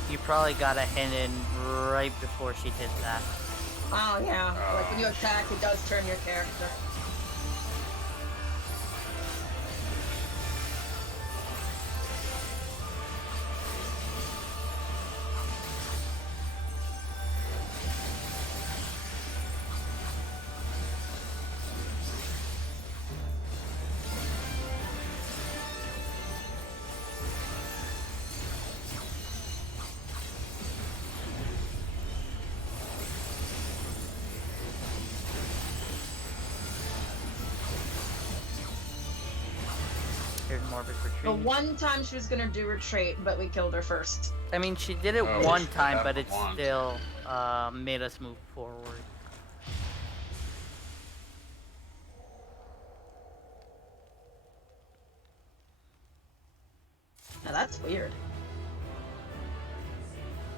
You probably got a hit in right before she did that. Oh yeah, like when you attack, it does turn your character. Here's Morbid Retreat. The one time she was gonna do retreat, but we killed her first. I mean, she did it Oh, one it time, but happened it once. still made us move forward. Now that's weird.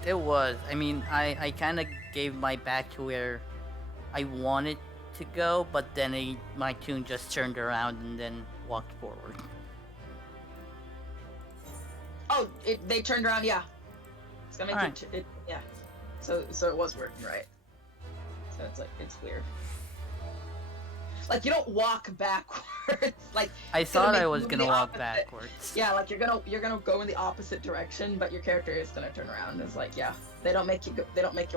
It was. I mean, I kind of gave my back to where I wanted to go, but then my tune just turned around and then walked forward. Oh, they turned around, yeah. It's gonna make Alright. it, yeah. So it was working, right? So it's like, it's weird. Like, you don't walk backwards. Like, I it's gonna thought make I you was move gonna the walk opposite. backwards. Yeah, like you're gonna go in the opposite direction, but your character is gonna turn around. It's like, yeah, they don't make you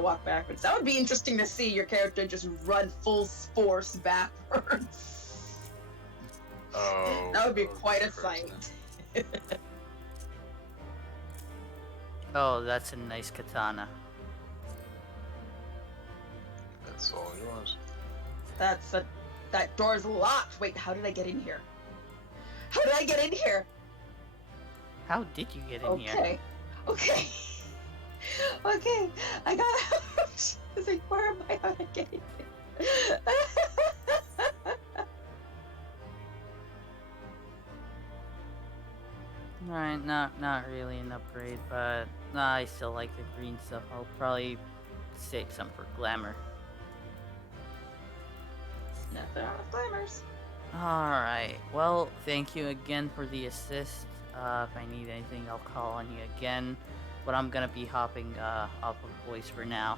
walk backwards. That would be interesting to see your character just run full force backwards. Oh. That would be that quite a interesting. sight. Oh, that's a nice katana. That's all yours. That door's locked. Wait, how did I get in here? How did I get in here? How did you get in here? Okay. Okay. Okay. I got out. I was like, where am I? How did I get in here? Alright, not really an upgrade, but I still like the green stuff. I'll probably save some for glamour. Nothing on the glamours. Alright, well, thank you again for the assist. If I need anything, I'll call on you again. But I'm gonna be hopping off of voice for now.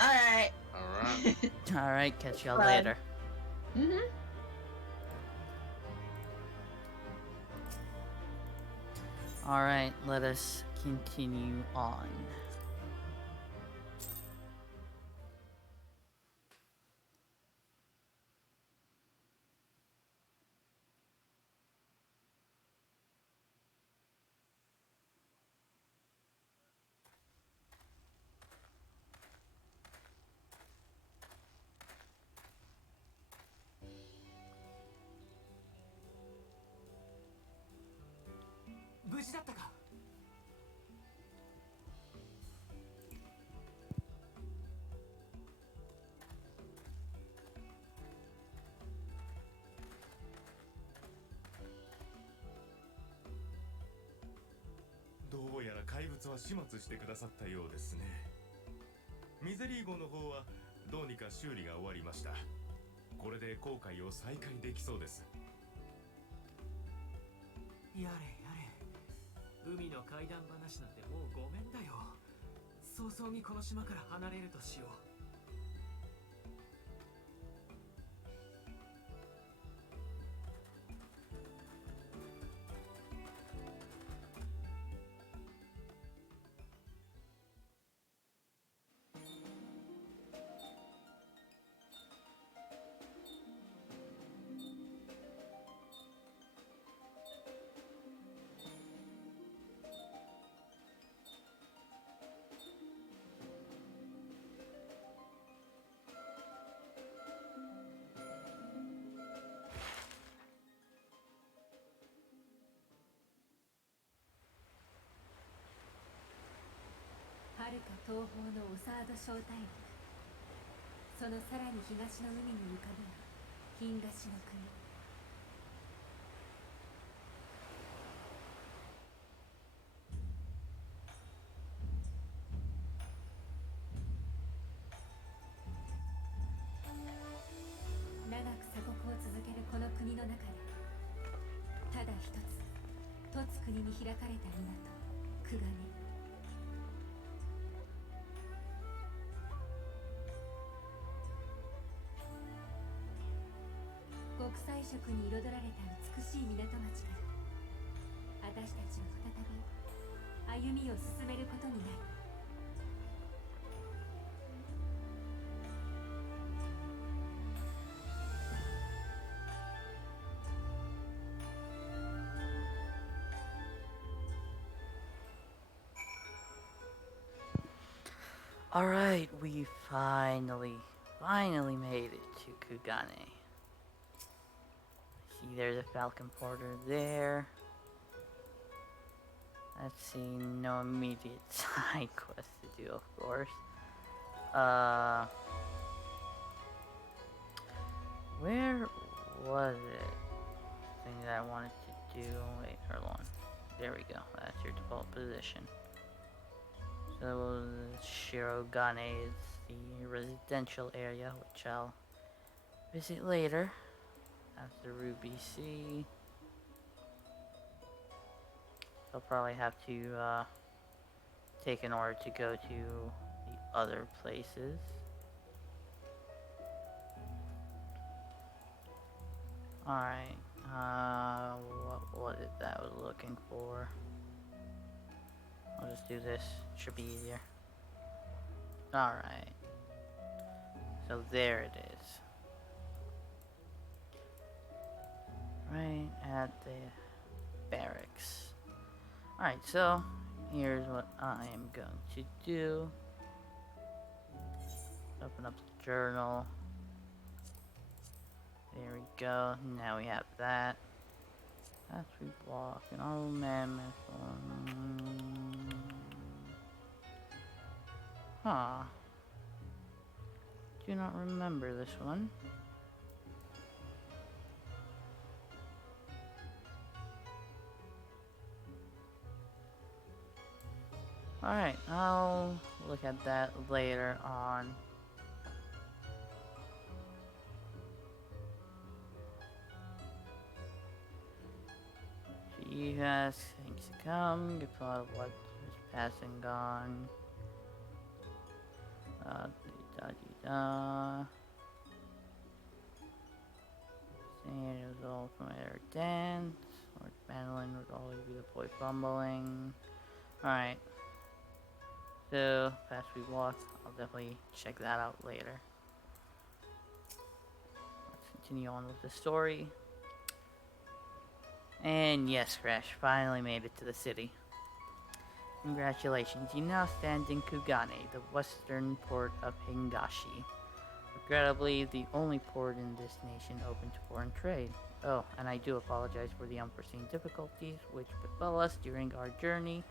Alright. Alright. Alright, catch y'all Bye. later. Mm-hmm. Alright, let us continue on.どうやら怪物は始末してくださったようですね。ミゼリー号の方はどうにか修理が終わりました。これで航海を再開できそうです。やれやれ、海の怪談話なんてもうごめんだよ。早々にこの島から離れるとしよう。遥か東方のオサード小大陸、そのさらに東の海に浮かぶ金河岸の国。長く鎖国を続けるこの国の中で、つ国に開かれた港クガネ。国際色に彩られた美しい港町から私たちは再び歩みを進めることになる。Alright, we finally made it to Kugane. See, there's a Falcon Porter there. Let's see, no immediate side quest to do, of course. Where was it? Thing that I wanted to do. Wait, hold on. There we go. That's your default position. So Shirogane is the residential area, which I'll visit later after Ruby C. I'll probably have to take an order to go to the other places. Alright, what was it that I was looking for? I'll just do this, should be easier. Alright. So there it is. Right at the barracks. Alright, so here's what I am going to do. Open up the journal. There we go. Now we have that. That's we block and all mammoth. Huh. Do not remember this one. Alright, I'll look at that later on. You guys, things to come, get plot of what is passing on. Seeing it was all from their dance. Lord Madeline would always be the boy fumbling. Alright. So, fast we walk, I'll definitely check that out later. Let's continue on with the story. And yes, Crash, finally made it to the city. Congratulations, you now stand in Kugane, the western port of Hingashi. Regrettably, the only port in this nation open to foreign trade. Oh, and I do apologize for the unforeseen difficulties which befell us during our journey.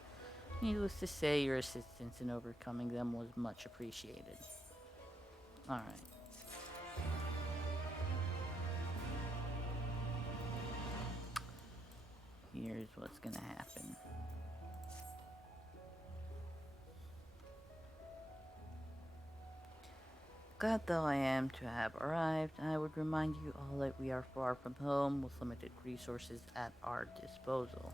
Needless to say, your assistance in overcoming them was much appreciated. Alright. Here's what's gonna happen. Glad though I am to have arrived, I would remind you all that we are far from home with limited resources at our disposal.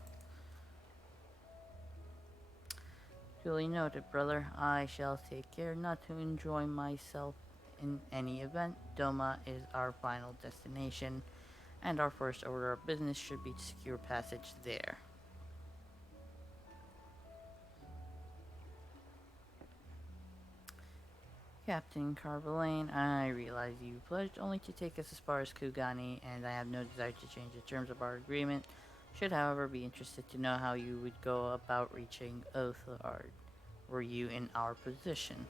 Duly noted, brother. I shall take care not to enjoy myself in any event. Doma is our final destination, and our first order of business should be to secure passage there. Captain Carvalane, I realize you pledged only to take us as far as Kugani, and I have no desire to change the terms of our agreement. Should, however, be interested to know how you would go about reaching Othard, were you in our position.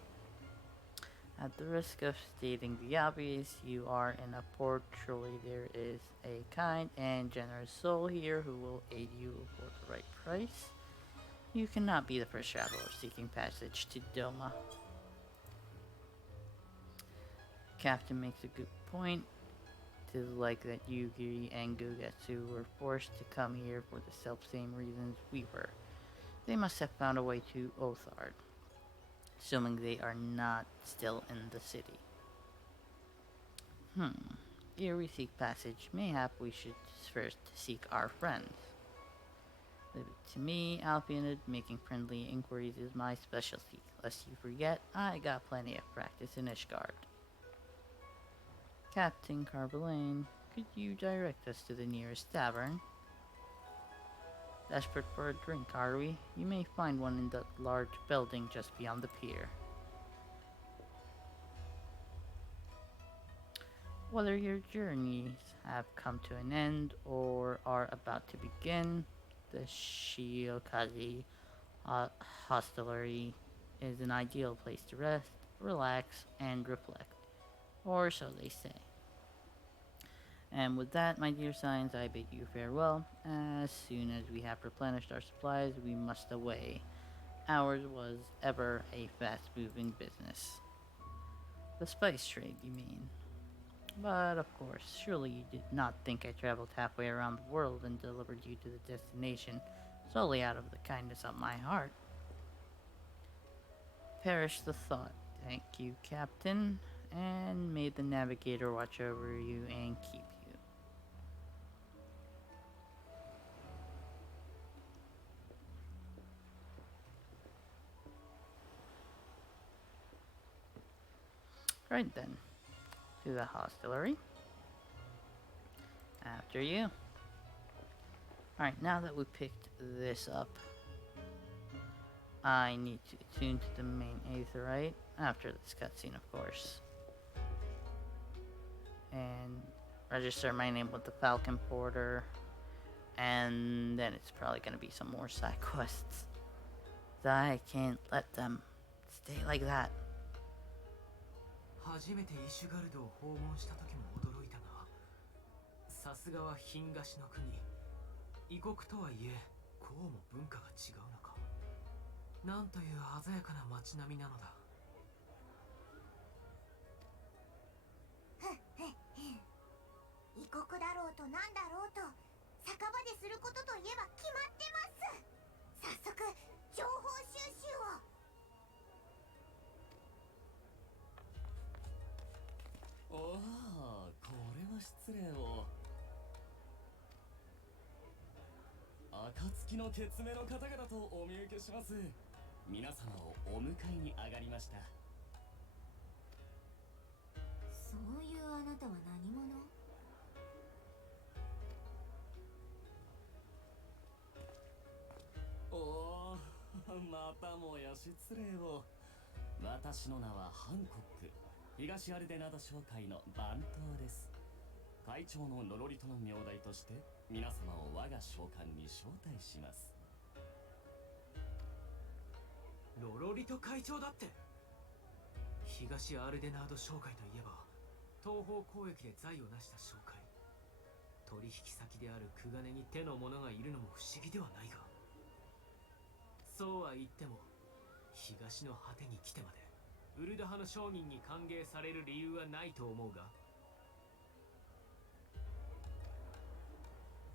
At the risk of stating the obvious, you are in a port. Surely there is a kind and generous soul here who will aid you for the right price. You cannot be the first traveler seeking passage to Doma. Captain makes a good point. 'Tis like that Yugiri and Gugetsu were forced to come here for the self-same reasons we were. They must have found a way to Othard, assuming they are not still in the city. Ere we seek passage, mayhap we should first seek our friends. Leave it to me, Alpinid. Making friendly inquiries is my specialty. Lest you forget, I got plenty of practice in Ishgard. Captain Carbelane, could you direct us to the nearest tavern? Desperate for a drink, are we? You may find one in the large building just beyond the pier. Whether your journeys have come to an end or are about to begin, the Shiokazi hostelry is an ideal place to rest, relax, and reflect. Or so they say. And with that, my dear Signs, I bid you farewell. As soon as we have replenished our supplies, we must away. Ours was ever a fast-moving business. The spice trade, you mean? But of course, surely you did not think I traveled halfway around the world and delivered you to the destination solely out of the kindness of my heart. Perish the thought. Thank you, Captain, and may the navigator watch over you and keep you. Right then, to the hostelry. After you. Alright, now that we picked this up, I need to attune to the main aetherite after this cutscene, of course. And register my name with the Falcon Porter. And then it's probably going to be some more side quests. I can't let them stay like that. 初めてイシュガルドを訪問した時も驚いたが、さすがは東の国。異国とはいえ、こうも文化が違うのか。なんという鮮やかな街並みなのだ。異国だろうとなんだろうと、酒場ですることといえば決まってます。早速情報収集を。おお、これは失礼を。暁の決めの方々とお見受けします。皆様をお迎えに上がりました。そういうあなたは何者？おお、またもや失礼を。私の名はハンコック。東アルデナード商会の番頭です。会長のノロリトの名代として皆様を我が召喚に招待します。ロロリト会長だって。東アルデナード商会といえば東方交易で財を成した商会。取引先であるクガネに手の者がいるのも不思議ではないが、そうは言っても東の果てに来てまでウルダ派の商人に歓迎される理由はないと思うが。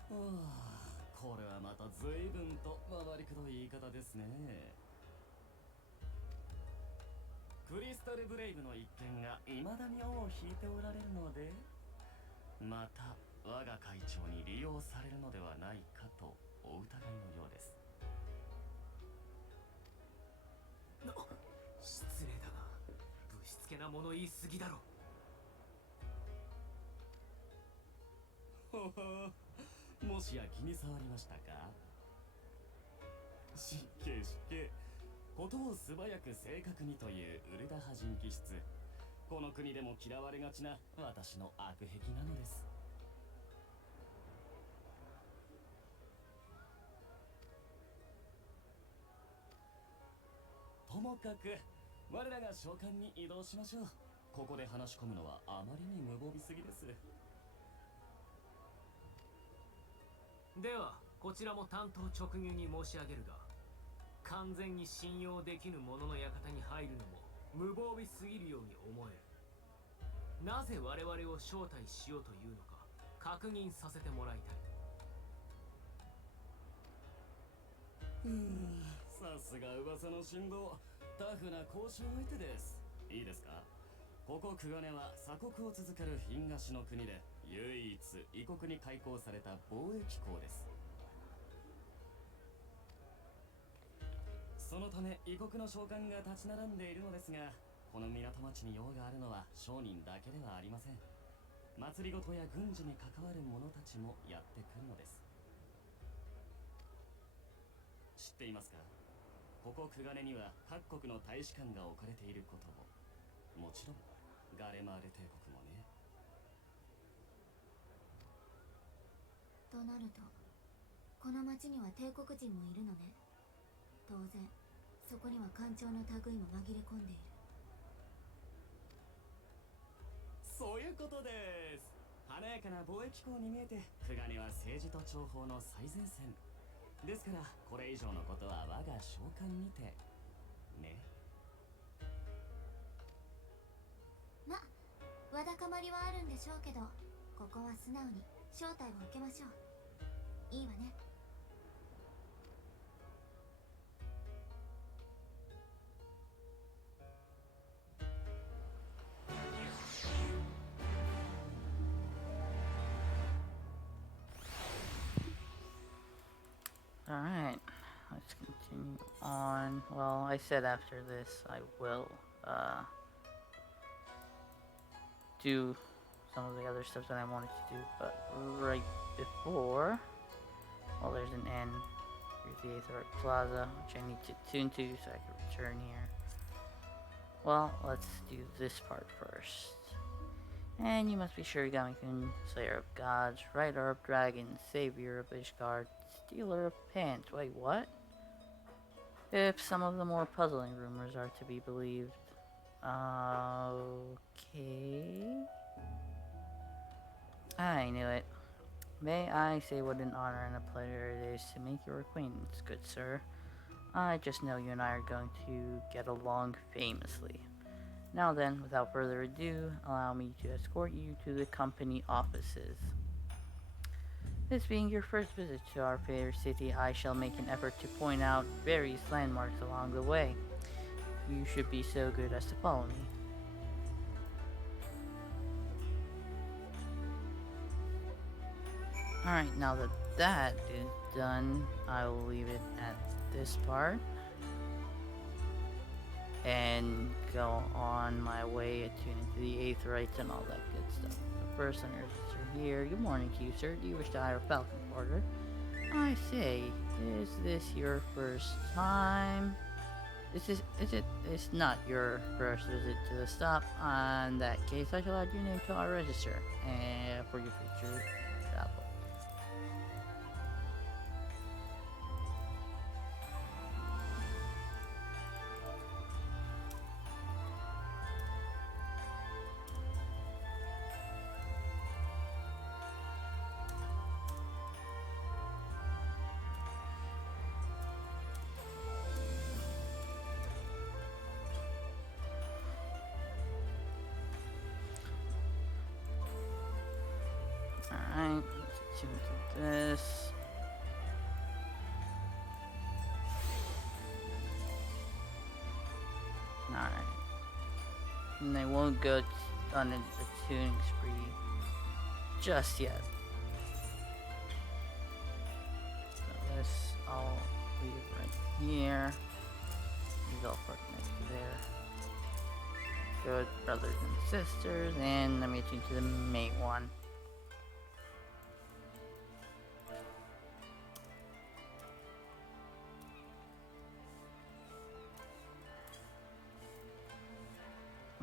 これはまた随分と回りくどい言い方ですね。クリスタルブレイブの一件が未だに尾を引いておられるので、また我が会長に利用されるのではないかとお疑いのようです。失礼だが、ぶしつけな物言いすぎだろ。ほほ、もしや気に障りましたか？失敬失敬。ことを素早く正確にというウルダ派人気質。この国でも嫌われがちな私の悪癖なのです。ともかく我らが召喚に移動しましょう。ここで話し込むのはあまりに無防備すぎです。ではこちらも担当直入に申し上げるが、完全に信用できぬ者の館に入るのも無防備すぎるように思える。なぜ我々を招待しようというのか確認させてもらいたい。さすが噂の神童、タフな交渉相手です。いいですか？ここクガネは鎖国を続ける東の国で唯一異国に開港された貿易港です。そのため異国の商館が立ち並んでいるのですが、この港町に用があるのは商人だけではありません。祭りごとや軍事に関わる者たちもやってくるのです。知っていますか？ここクガネには各国の大使館が置かれていることを。もちろんガレマーレ帝国もね。となるとこの町には帝国人もいるのね。当然そこには官庁の類も紛れ込んでいる。そういうことです。華やかな貿易港に見えて、クガネは政治と諜報の最前線ですから、これ以上のことは我が召喚にてね。ま、わだかまりはあるんでしょうけど、ここは素直に招待を受けましょう。いいわね。Alright, let's continue on. Well, I said after this I will do some of the other stuff that I wanted to do, but right before, well, there's an N. Here's the Aetherite Plaza, which I need to tune to so I can return here. Well, let's do this part first. And you must be Shurigamikun, Slayer of Gods, Rider of Dragons, Savior of Ishgard, Stealer of Pants. Wait, what? If some of the more puzzling rumors are to be believed. Okay. I knew it. May I say what an honor and a pleasure it is to make your acquaintance, good sir. I just know you and I are going to get along famously. Now then, without further ado, allow me to escort you to the company offices. This being your first visit to our fair city, I shall make an effort to point out various landmarks along the way. You should be so good as to follow me. Alright, now that that is done, I will leave it at this part and go on my way attuning to the Aetherites and all that good stuff. The first sir here. Good morning to you, sir. Do you wish to hire a Falcon Porter? I say, is this your first time? It's not your first visit to the stop. In that case, I shall add your name to our register and for your future travel. Alright, let's attune to this. Alright. And they won't go on a tuning spree just yet. So this I'll leave right here. These all park next to there. Good brothers and sisters, and let me attune to the mate one.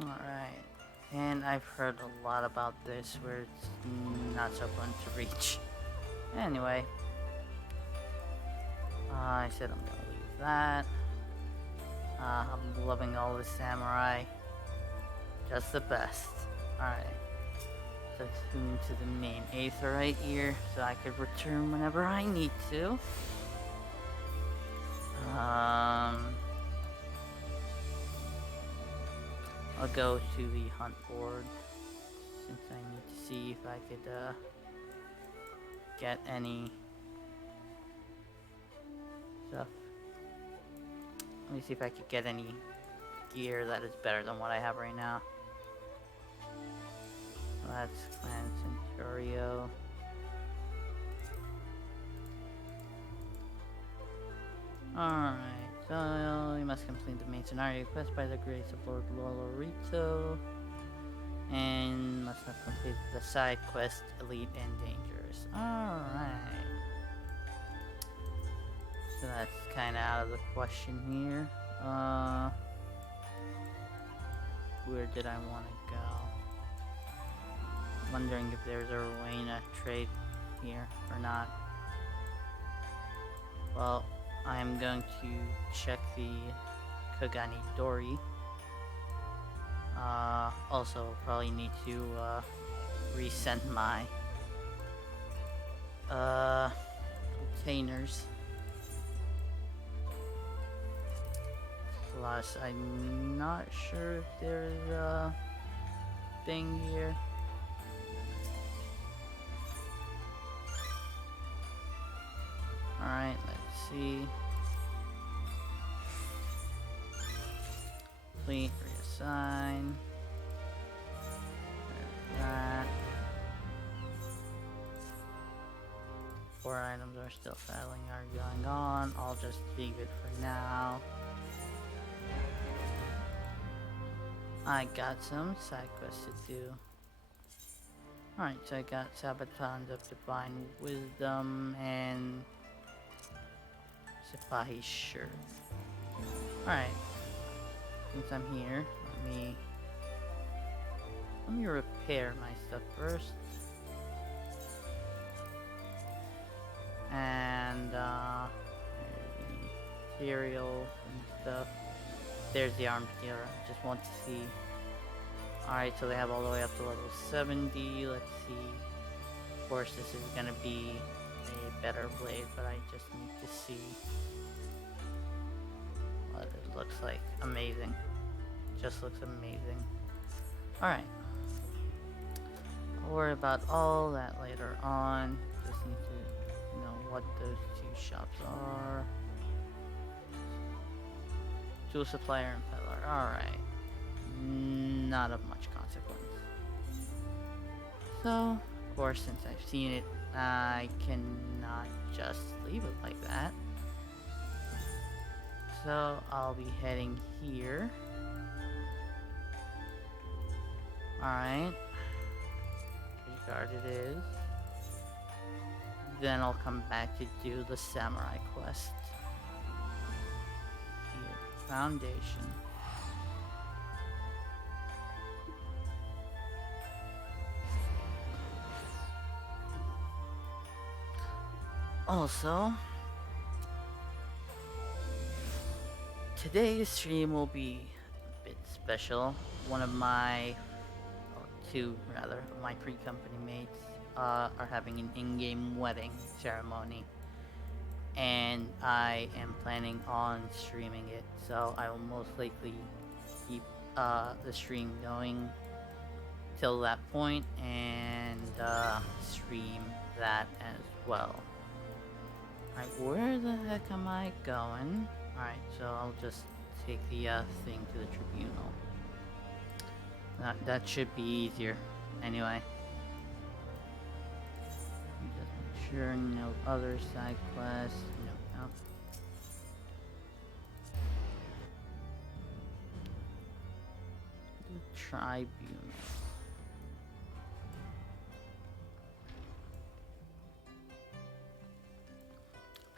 Alright, and I've heard a lot about this where it's not so fun to reach. Anyway, I said I'm gonna leave that. I'm loving all the samurai. Just the best. Alright, so tune to the main Aetherite here so I could return whenever I need to. I'll go to the hunt board since I need to see if I could get any stuff. Let me see if I could get any gear that is better than what I have right now. That's Clan Centurio. Alright, So, you must complete the main scenario quest by the grace of Lord Lolorito. And must have completed the side quest, Elite and Dangerous. Alright. So that's kinda out of the question here. Where did I want to go? Wondering if there's a Rowena trade here or not. Well, I'm going to check the Kogani Dori. Also, probably need to resend my containers. Plus, I'm not sure if there's a thing here. Alright, let's see. Complete, reassign. There's that. 4 items are still battling are going on. I'll just leave it for now. I got some side quests to do. Alright, so I got Sabatons of Divine Wisdom and Sipahi Shirt. Alright, since I'm here, let me repair my stuff first. And there's the material and stuff. There's the arms dealer. I just want to see. Alright, so they have all the way up to level 70. Let's see. Of course, this is gonna be a better blade, but I just need to see what it looks like. Amazing. Just looks amazing. Alright. I'll worry about all that later on. Just need to know what those two shops are. Tool supplier and peddler. Alright. Not of much consequence. So, of course, since I've seen it, I cannot just leave it like that. So, I'll be heading here. Alright. Guard it is. Then I'll come back to do the samurai quest. Here. Foundation. Also, today's stream will be a bit special. One of my, or two rather, of my pre-company mates are having an in-game wedding ceremony. And I am planning on streaming it, so I will most likely keep the stream going till that point and stream that as well. Alright, where the heck am I going? Alright, so I'll just take the thing to the tribunal. That should be easier. Anyway. Just make sure no other side quests. No. The tribunal.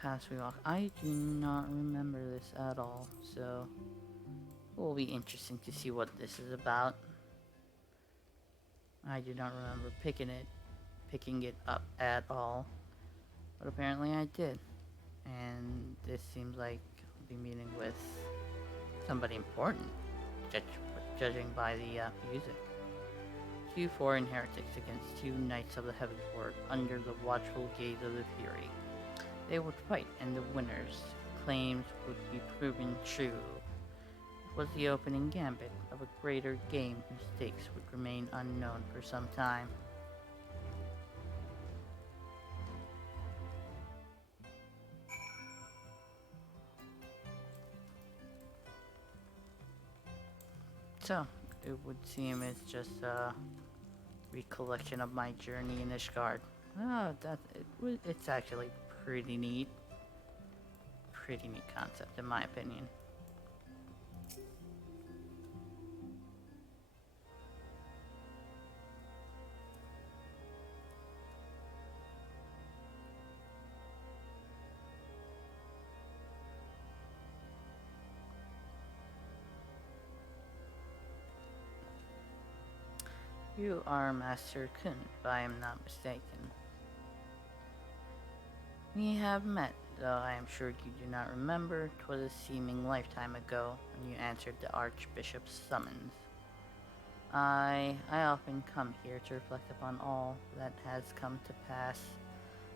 Pass we walk. I do not remember this at all, so it will be interesting to see what this is about. I do not remember picking it up at all, but apparently I did. And this seems like I'll be meeting with somebody important, judging by the music. 2 foreign heretics against 2 knights of the Heaven Court under the watchful gaze of the Fury. They would fight, and the winner's claims would be proven true. It was the opening gambit of a greater game whose stakes would remain unknown for some time. So, it would seem it's just a recollection of my journey in Ishgard. Oh, it's actually pretty neat. pretty neat concept, in my opinion. You are Master Kun, if I am not mistaken. We have met, though I am sure you do not remember. 'Twas a seeming lifetime ago when you answered the Archbishop's summons. I often come here to reflect upon all that has come to pass,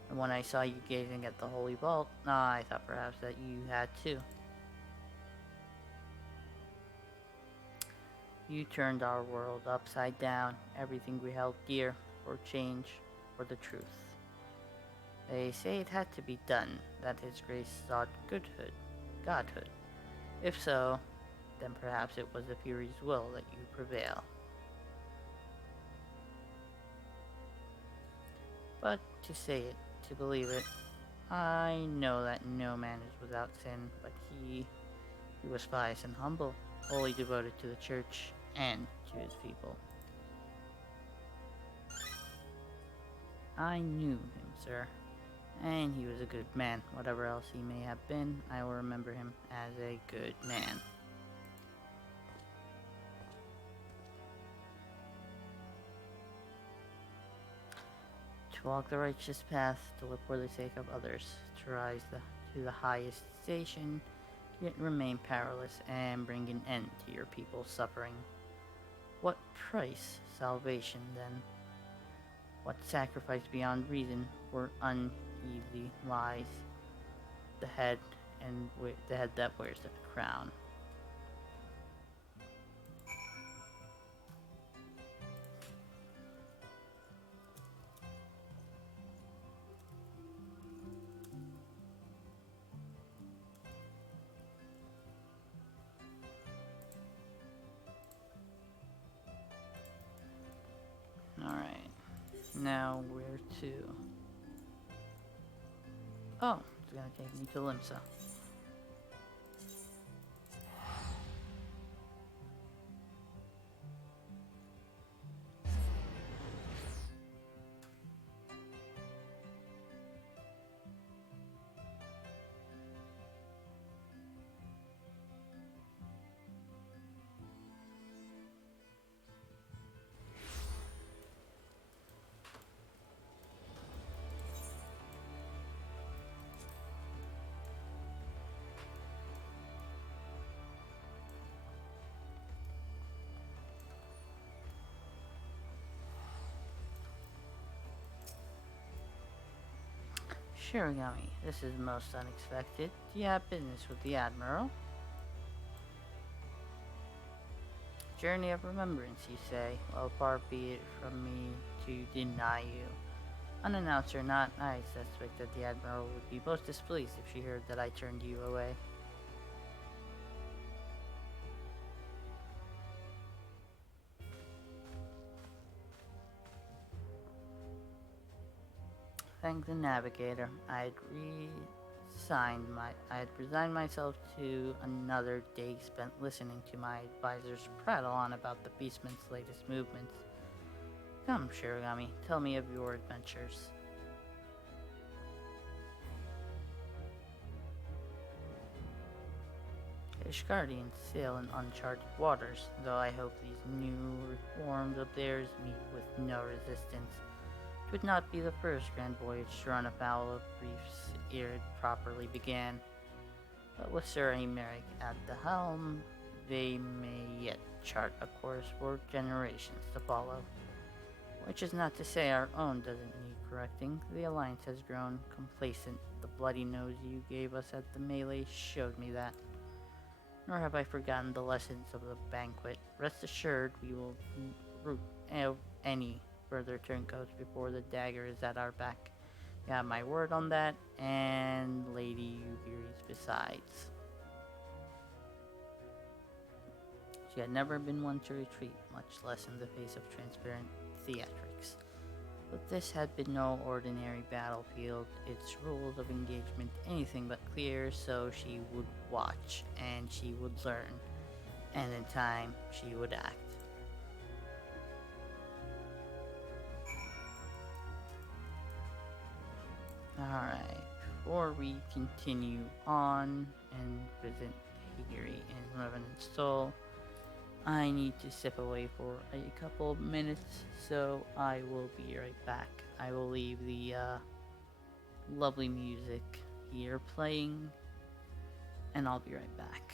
and when I saw you gazing at the Holy Vault, I thought perhaps that you had too. You turned our world upside down, everything we held dear, for change, for the truth. They say it had to be done, that His Grace sought godhood. If so, then perhaps it was the Fury's will that you prevail. But to say it, to believe it, I know that no man is without sin, but he was pious and humble, wholly devoted to the church and to his people. I knew him, sir, and he was a good man. Whatever else he may have been, I will remember him as a good man. To walk the righteous path, to live for the sake of others, to rise to the highest station, yet remain powerless and bring an end to your people's suffering. What price salvation, then? What sacrifice beyond reason for uneasy lies? The head that wears the crown. Alright. Now where to? Oh, it's gonna take me to Limsa. Shirogami, this is most unexpected. Do you have business with the Admiral? Journey of remembrance, you say? Well, far be it from me to deny you. Unannounced or not, I suspect that the Admiral would be most displeased if she heard that I turned you away. Thank the Navigator. I had resigned myself to another day spent listening to my advisors prattle on about the Beastman's latest movements. Come, Shirogami, tell me of your adventures. Ishgardians sail in uncharted waters, though I hope these new reforms of theirs meet with no resistance. It would not be the first grand voyage to run afoul of reefs ere it properly began. But with Sir Emeric at the helm, they may yet chart a course for generations to follow. Which is not to say our own doesn't need correcting. The Alliance has grown complacent. The bloody nose you gave us at the melee showed me that. Nor have I forgotten the lessons of the banquet. Rest assured, we will root out any further turncoats before the dagger is at our back. You have my word on that, and Lady Yugiri's besides. She had never been one to retreat, much less in the face of transparent theatrics. But this had been no ordinary battlefield, its rules of engagement anything but clear, so she would watch, and she would learn, and in time, she would act. Alright, before we continue on and visit Higiri and Revenant Soul, I need to step away for a couple of minutes, so I will be right back. I will leave the lovely music here playing, and I'll be right back.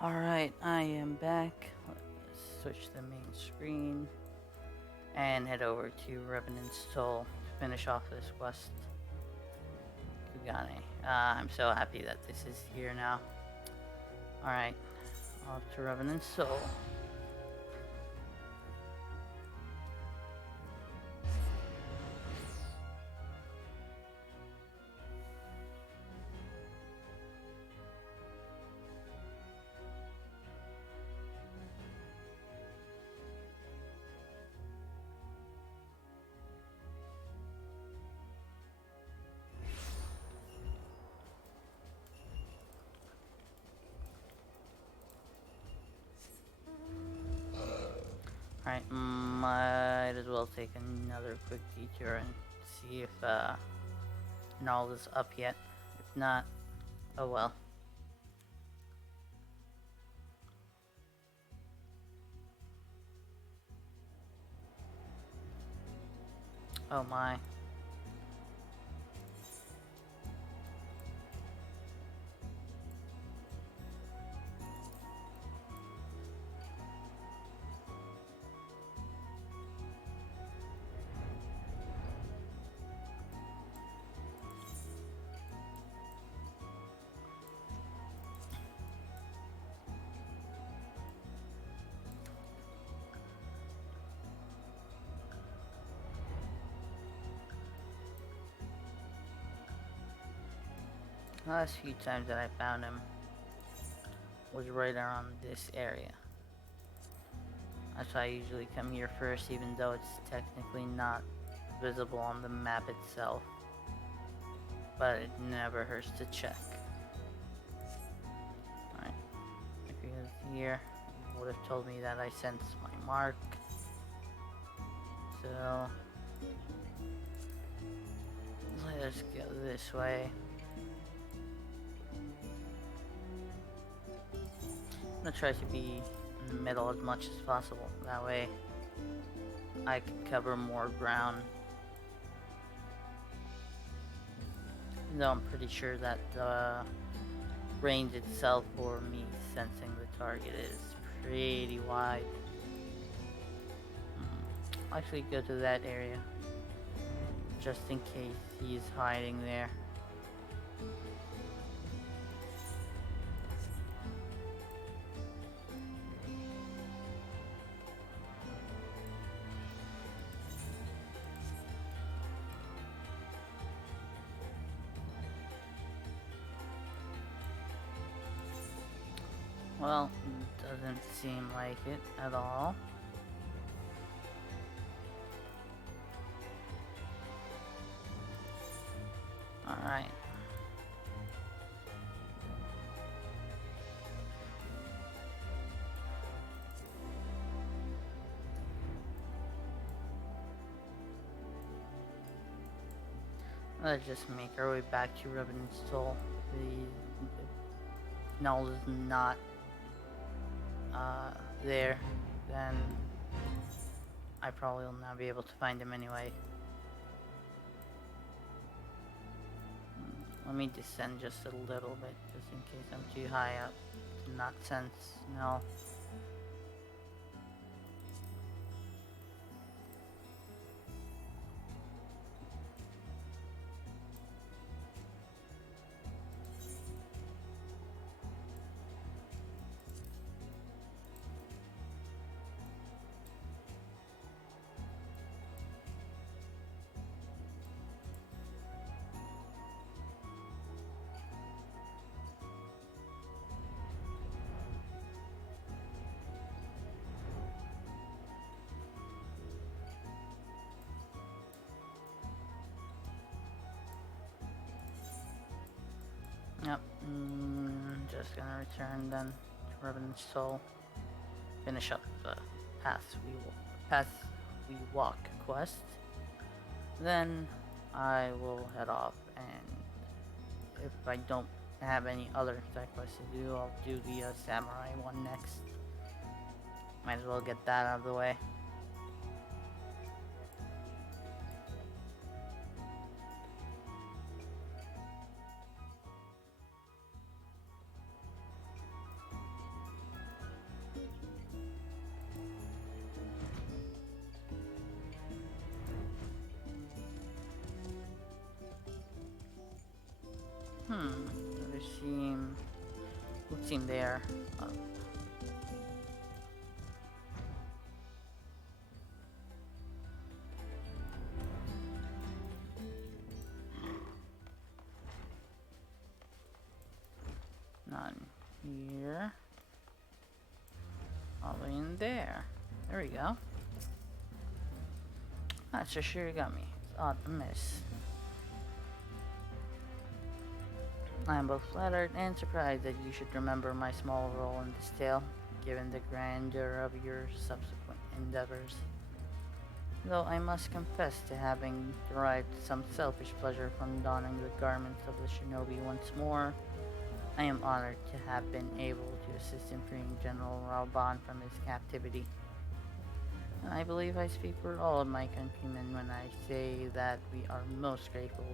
Alright, I am back. Let's switch the main screen and head over to Revenant Soul to finish off this quest. Kugane. I'm so happy that this is here now. Alright, off to Revenant Soul. Alright, might as well take another quick detour and see if Null is up yet. If not, oh well. Oh my. The last few times that I found him was right around this area. That's why I usually come here first, even though it's technically not visible on the map itself. But it never hurts to check. Alright, if he was here, he would have told me that I sensed my mark. So, let us go this way. I'm gonna try to be in the middle as much as possible. That way, I can cover more ground. Though I'm pretty sure that the range itself for me sensing the target is pretty wide. I'll actually go to that area just in case he's hiding there. Well, doesn't seem like it at all. Alright. Let's just make our way back to Revenant's Soul. The null is not there, then I probably will not be able to find him anyway. Let me descend just a little bit, just in case I'm too high up to not sense null. Yep, just gonna return then to Revenant's Soul. Finish up the Path We Walk quest. Then I will head off, and if I don't have any other side quests to do, I'll do the Samurai one next. Might as well get that out of the way. Would seem there. None here. Probably in there. There we go. That's a Shirigami. It's odd to miss. I am both flattered and surprised that you should remember my small role in this tale, given the grandeur of your subsequent endeavors. Though I must confess to having derived some selfish pleasure from donning the garments of the shinobi once more, I am honored to have been able to assist in freeing General Raoban from his captivity. And I believe I speak for all of my countrymen when I say that we are most grateful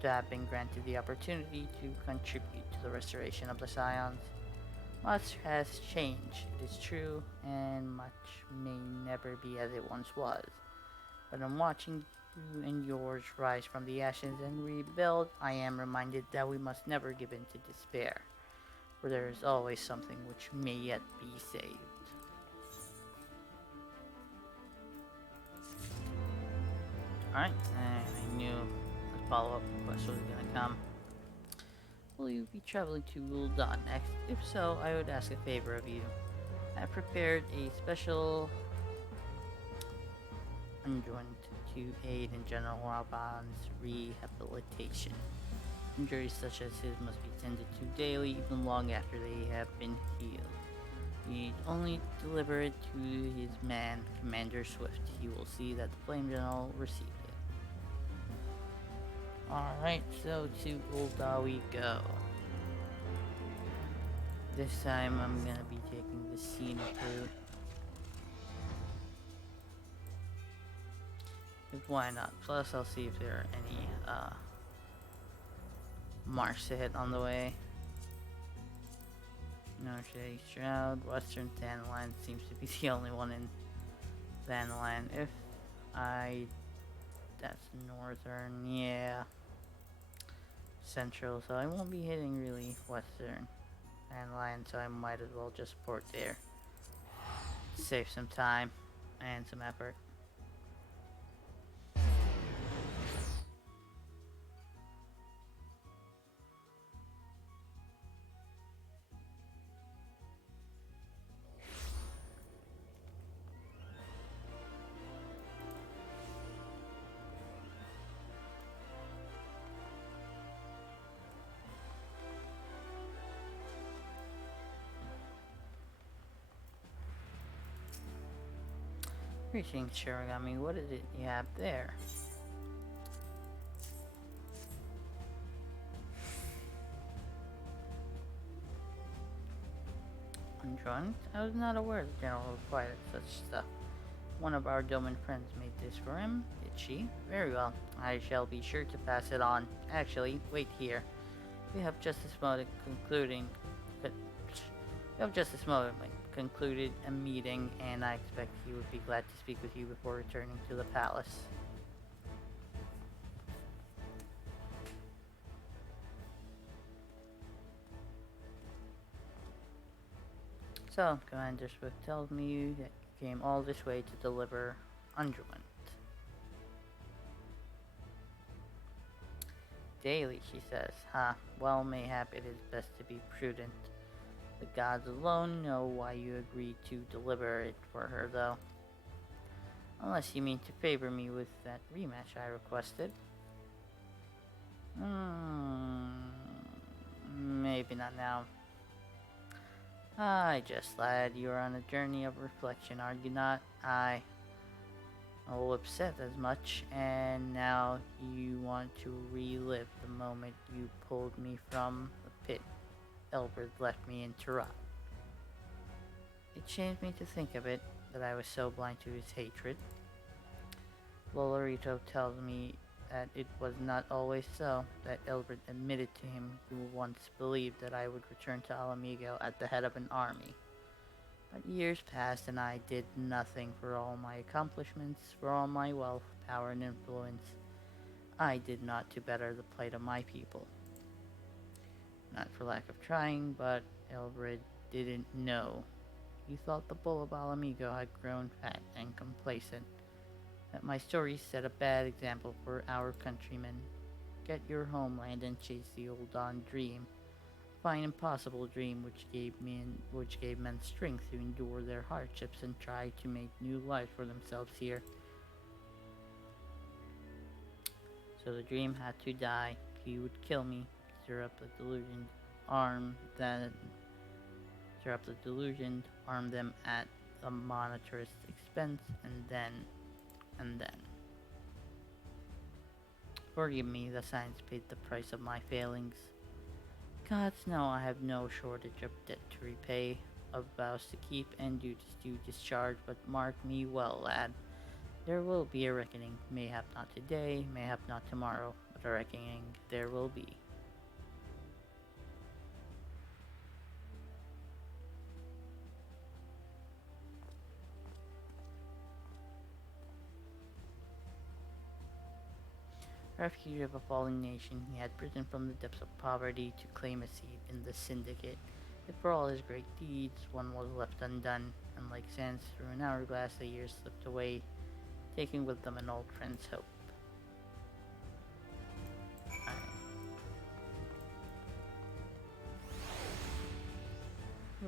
to have been granted the opportunity to contribute to the restoration of the Scions. Much has changed, it is true, and much may never be as it once was. But in watching you and yours rise from the ashes and rebuild, I am reminded that we must never give in to despair, for there is always something which may yet be saved. Alright, and I knew the follow-up quest was gonna come. Will you be traveling to Ul'dah next? If so, I would ask a favor of you. I have prepared a special unjoint to aid in General Raban's rehabilitation. Injuries such as his must be tended to daily, even long after they have been healed. You need only deliver it to his man, Commander Swift. He will see that the Flame General received it. Alright, so to Ul'dah we go. This time I'm gonna be taking the scenic route. If why not? Plus I'll see if there are any marks to hit on the way. No Shady Shroud, Western Dandelion seems to be the only one in Dandelion. That's Northern, yeah. Central, so I won't be hitting really Western Dandelion, so I might as well just port there. Save some time and some effort. Greetings, Shirogami. What is it you have there? Unjoined? I was not aware the General required such stuff. One of our Doman friends made this for him, did she? Very well. I shall be sure to pass it on. Actually, wait here. We have just this moment concluded a meeting, and I expect he would be glad to speak with you before returning to the palace. So, Commander Swift tells me that you came all this way to deliver unjument. Daily, she says. Well, mayhap it is best to be prudent. The gods alone know why you agreed to deliver it for her, though. Unless you mean to favor me with that rematch I requested. Maybe not now. Lad, you are on a journey of reflection, are you not? I will upset as much, and now you want to relive the moment you pulled me from the pit Elbert left me in Turat. It shames me to think of it, that I was so blind to his hatred. Lolorito tells me that it was not always so, that Elbert admitted to him he once believed that I would return to Alamigo at the head of an army. But years passed and I did nothing. For all my accomplishments, for all my wealth, power, and influence. I did not to better the plight of my people. Not for lack of trying, but Elbert didn't know. He thought the bull of Alamigo had grown fat and complacent. That my story set a bad example for our countrymen. Get your homeland and chase the old Don dream. Fine impossible dream which gave men strength to endure their hardships and try to make new lives for themselves here. So the dream had to die. He would kill me, stir up the delusion, arm them at a monetarist expense, and then. Forgive me, the science paid the price of my failings. Gods know I have no shortage of debt to repay. of vows to keep and duties to discharge, but mark me well, lad. There will be a reckoning, mayhap not today, mayhap not tomorrow, but a reckoning there will be. Refugee of a fallen nation, he had risen from the depths of poverty to claim a seat in the syndicate. Yet for all his great deeds, one was left undone, and like sands through an hourglass, the years slipped away, taking with them an old friend's hope.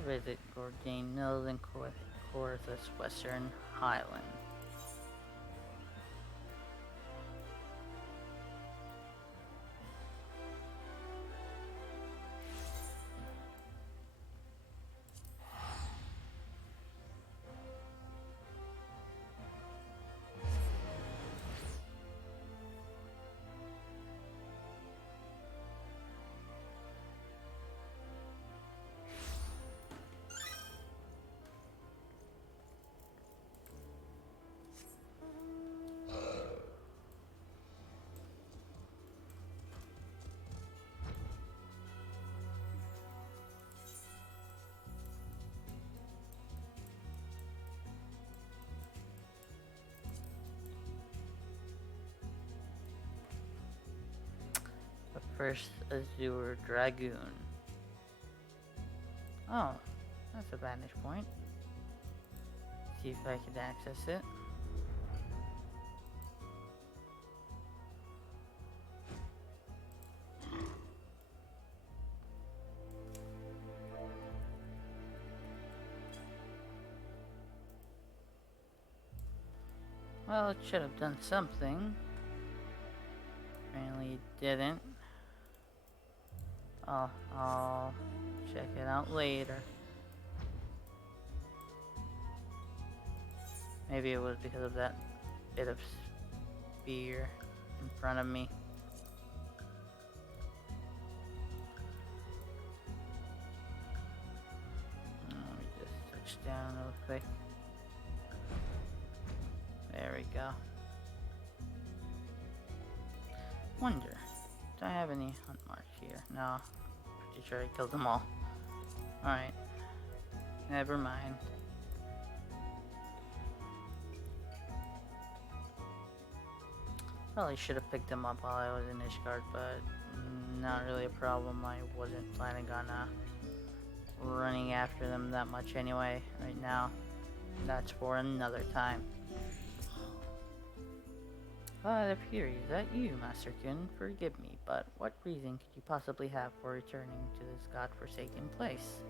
Visit Gorgane Mills in Corthus, Western Highland. The first Azure Dragoon. Oh, that's a vantage point. See if I can access it. Well, it should have done something. Apparently it didn't. I'll check it out later. Maybe it was because of that bit of spear in front of me. Let me just touch down real quick. There we go. Wonder, do I have any hunt marks here? No. Pretty sure I killed them all. Alright. Never mind. Probably should have picked them up while I was in Ishgard, but not really a problem. I wasn't planning on running after them that much anyway right now. That's for another time. Father Fury, is that you, Masterkin? Forgive me, but what reason could you possibly have for returning to this godforsaken place?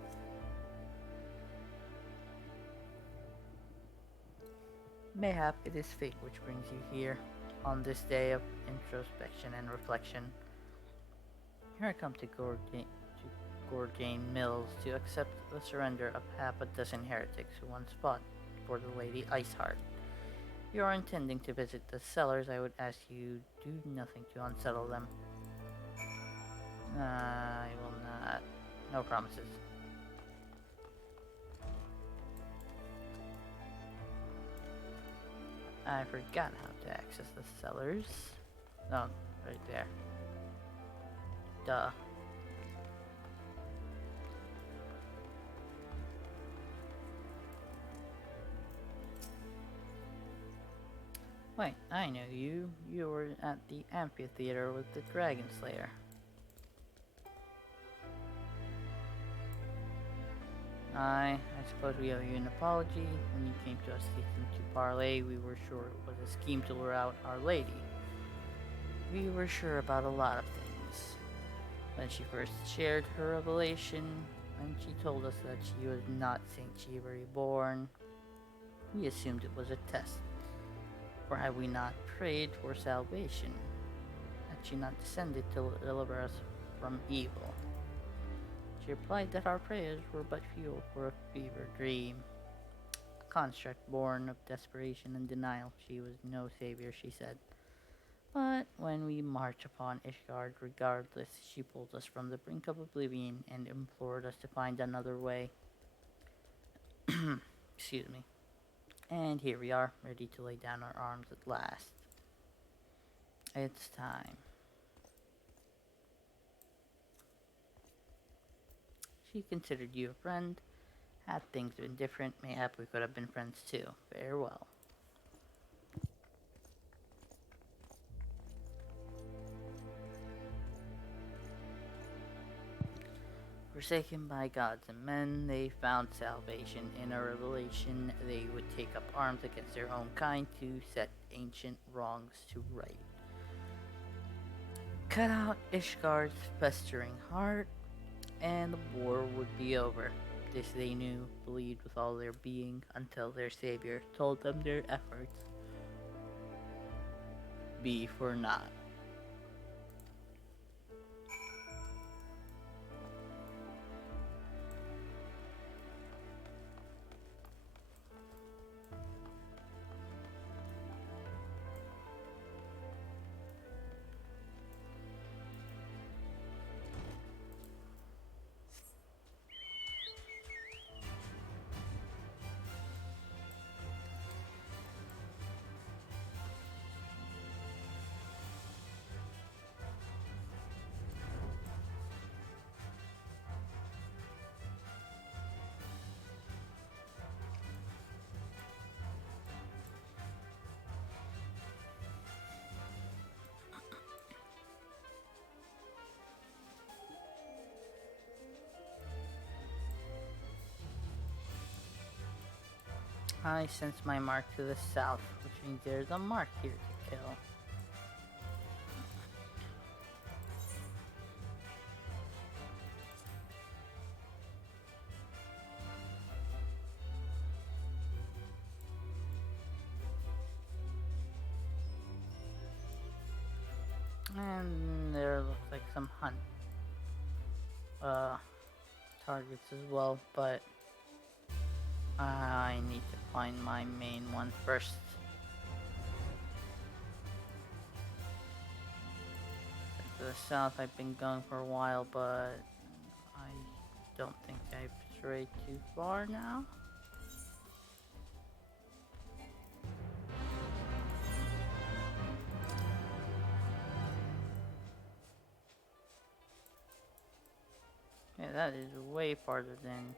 Mayhap it is fate which brings you here, on this day of introspection and reflection. Here I come to Gorgane Mills to accept the surrender of half a dozen heretics who once fought for the Lady Iceheart. If you are intending to visit the cellars, I would ask you do nothing to unsettle them. I will not. No promises. I forgot how to access the cellars. Oh, right there. Duh. Wait, I know you. You were at the amphitheater with the Dragon Slayer. I suppose we owe you an apology. When you came to us seeking to parley, we were sure it was a scheme to lure out Our Lady. We were sure about a lot of things. When she first shared her revelation, when she told us that she was not Saint Shiva reborn, we assumed it was a test. For had we not prayed for salvation? Had she not descended to deliver us from evil? She replied that our prayers were but fuel for a fever dream. A construct born of desperation and denial. She was no savior, she said. But when we march upon Ishgard, regardless, she pulled us from the brink of oblivion and implored us to find another way. Excuse me. And here we are, ready to lay down our arms at last. It's time. She considered you a friend. Had things been different, mayhap we could have been friends too. Farewell. Forsaken by gods and men, they found salvation in a revelation. They would take up arms against their own kind to set ancient wrongs to right. Cut out Ishgar's festering heart, and the war would be over. This they knew, believed with all their being, until their savior told them their efforts be for naught. I sense my mark to the south, which means there's a mark here to kill. And there looks like some hunt targets as well, but I need to find my main one first. To the south I've been going for a while, but I don't think I've strayed too far now. Yeah, that is way farther than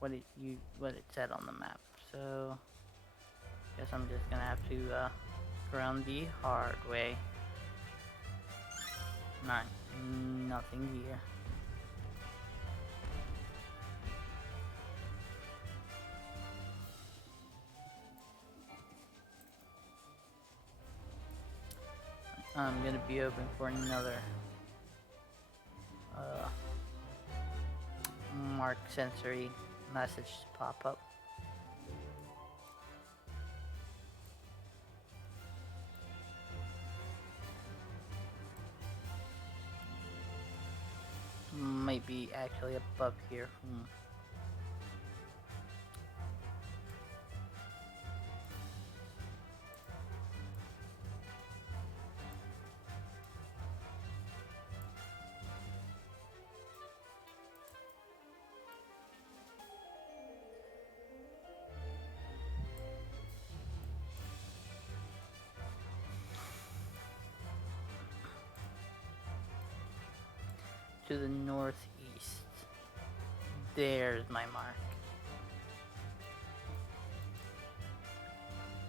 what it said on the map. So guess I'm just gonna have to go around the hard way. Nothing here. I'm gonna be open for another mark sensory message to pop up. Might be actually above here. To the northeast. There's my mark.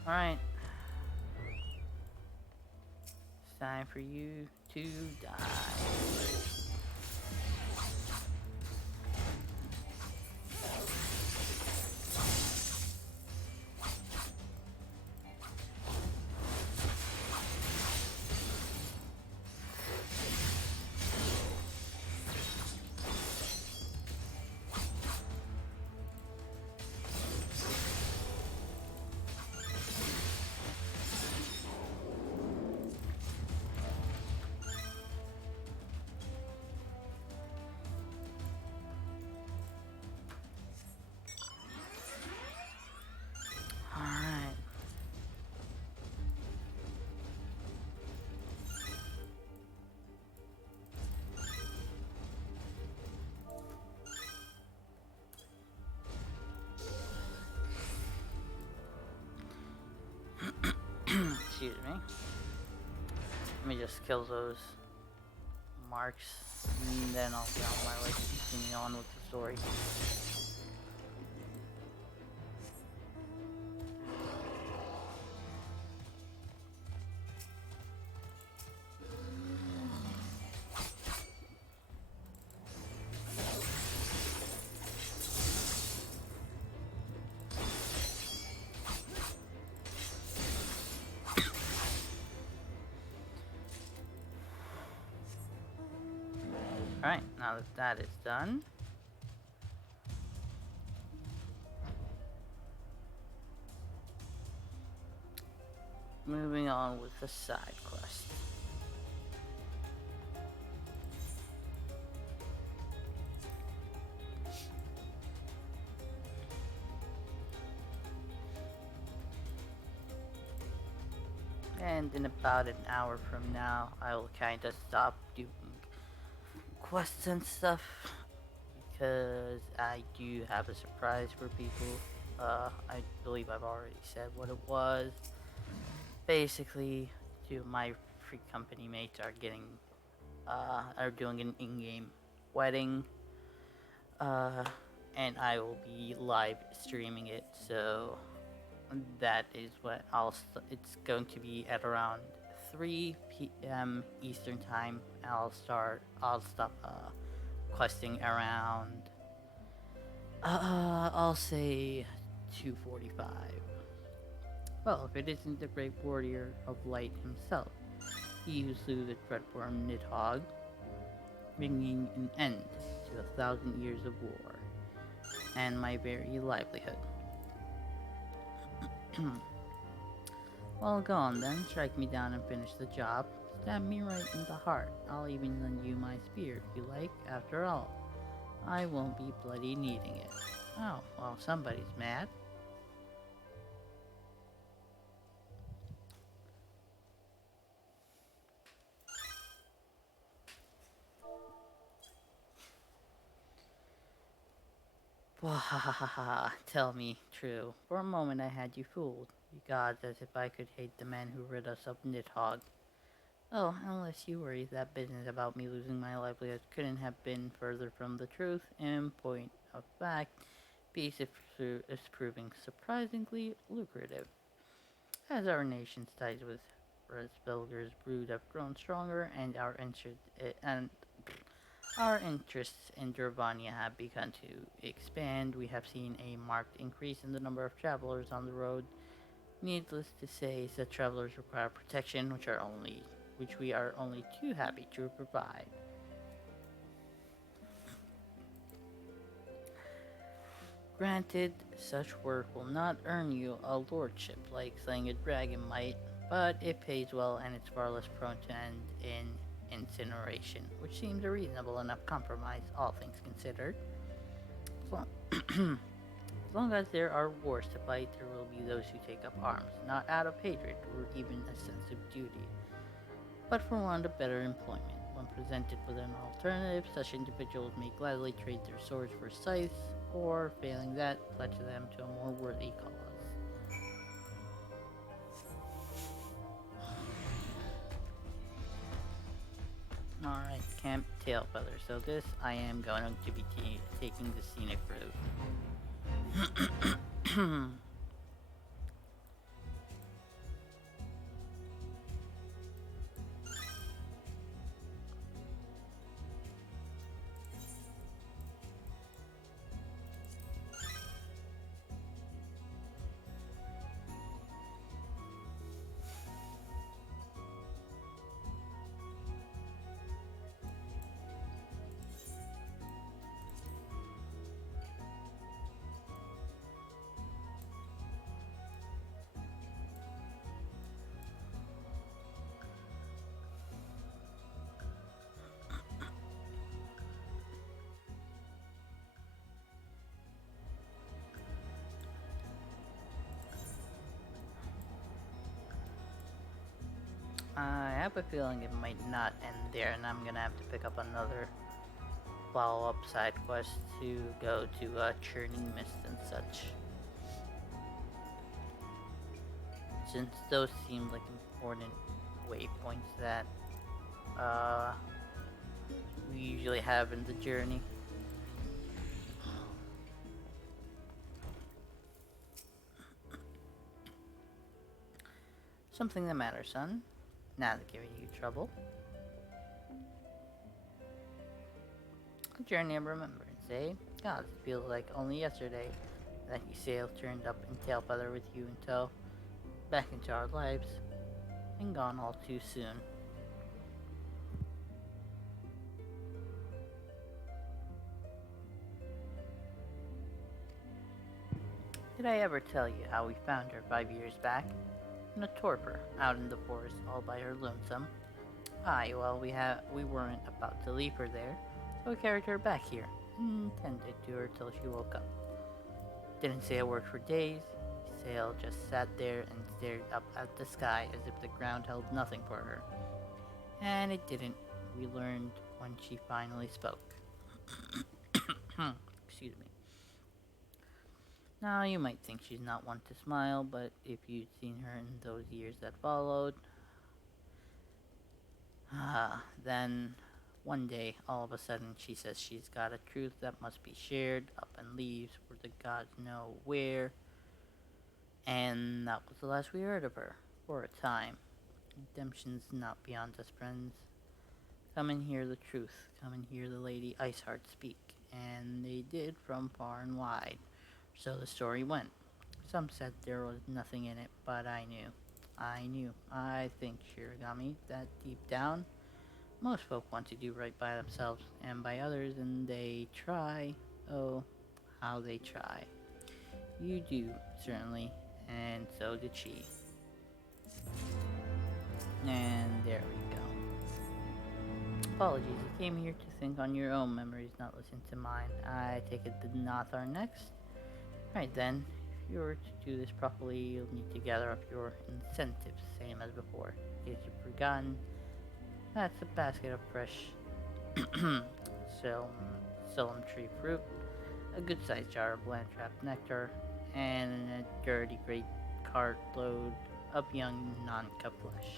Alright. It's time for you to die. Excuse me. Let me just kill those marks, and then I'll be on my way to continue on with the story. Alright, now that that is done, moving on with the side quest. And in about an hour from now, I will kind of stop doing quests and stuff, because I do have a surprise for people. I believe I've already said what it was. Basically, my free company mates are doing an in-game wedding, and I will be live streaming it, so that is what it's going to be at around 3 p.m. Eastern time. I'll stop questing around I'll say 2:45. Well, if it isn't the great warrior of light himself, he who slew the dreadworm Nidhogg, bringing an end to 1,000 years of war, and my very livelihood. Well, go on then, strike me down and finish the job. Stab me right in the heart. I'll even lend you my spear if you like. After all, I won't be bloody needing it. Oh, well, somebody's mad. Wahahaha, tell me true. For a moment I had you fooled. You gods, as if I could hate the man who rid us of Nidhogg. Oh, unless you worry, that business about me losing my livelihood couldn't have been further from the truth. In point of fact, peace is proving surprisingly lucrative. As our nation's ties with Resbelger's brood have grown stronger, and our interests in Gervania have begun to expand, we have seen a marked increase in the number of travelers on the road. Needless to say, such travelers require protection, which we are only too happy to provide. Granted, such work will not earn you a lordship like slaying a dragon might, but it pays well and it's far less prone to end in incineration, which seems a reasonable enough compromise, all things considered. As long as there are wars to fight, there will be those who take up arms, not out of hatred or even a sense of duty, but for want of better employment. When presented with an alternative, such individuals may gladly trade their swords for scythes, or, failing that, pledge them to a more worthy cause. Alright, Camp Tailfeather. So this, I am going to be taking the scenic route. I have a feeling it might not end there, and I'm gonna have to pick up another follow-up side quest to go to Churning Mist and such. since those seemed like important waypoints that we usually have in the journey. Something the matter, son? Not giving you trouble. A journey of remembrance, eh? God, it feels like only yesterday that you sailed turned up in tail feather with you in tow, back into our lives, and gone all too soon. Did I ever tell you how we found her 5 years back? In a torpor, out in the forest, all by her lonesome. Aye, well, we weren't about to leave her there, so we carried her back here, and tended to her till she woke up. Didn't say a word for days. Sail just sat there and stared up at the sky as if the ground held nothing for her. And it didn't. We learned when she finally spoke. Excuse me. Now, you might think she's not one to smile, but if you'd seen her in those years that followed, then one day, all of a sudden, she says she's got a truth that must be shared, up and leaves where the gods know where, and that was the last we heard of her, for a time. Redemption's not beyond us, friends. Come and hear the truth, come and hear the Lady Iceheart speak, and they did from far and wide. So the story went. Some said there was nothing in it, but I knew. I think, Shiragami, that deep down, most folk want to do right by themselves and by others, and they try. Oh, how they try. You do, certainly, and so did she. And there we go. Apologies, I came here to think on your own memories, not listen to mine. I take it the Noth are next? Right then, if you were to do this properly, you'll need to gather up your incentives, same as before. In case you've forgotten, that's a basket of fresh Selim tree fruit, a good-sized jar of land-trap nectar, and a dirty great cartload of young non-cut flesh.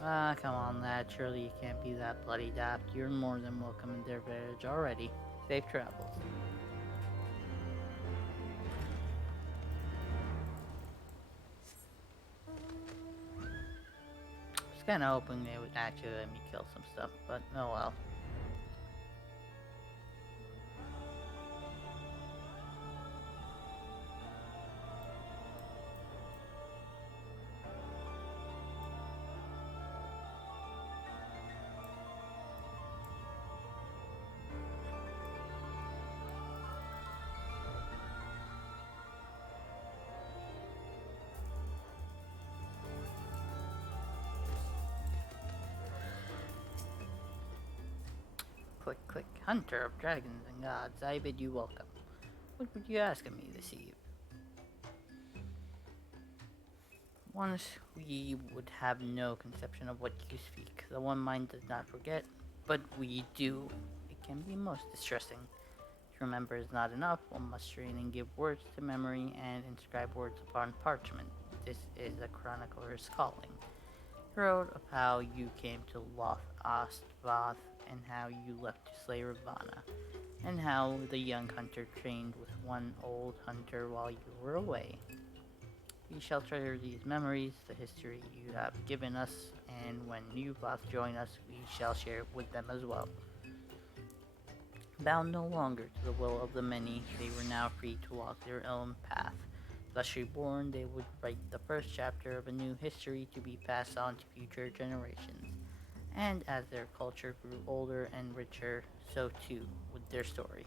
Ah, come on, lad. Surely you can't be that bloody daft. You're more than welcome in their village already. Safe travels. I was kinda hoping they would actually let me kill some stuff, but oh well. Quick, hunter of dragons and gods, I bid you welcome. What would you ask of me this eve? Once we would have no conception of what you speak. The one mind does not forget, but we do. It can be most distressing. To remember is not enough. One must strain and give words to memory and inscribe words upon parchment. This is a chronicler's calling. Wrote of how you came to Loth Ostvath, and how you left to slay Ravana, and how the young hunter trained with one old hunter while you were away. We shall treasure these memories, the history you have given us, and when you both join us, we shall share it with them as well. Bound no longer to the will of the many, they were now free to walk their own path. Thus reborn, they would write the first chapter of a new history to be passed on to future generations. And as their culture grew older and richer, so too would their story.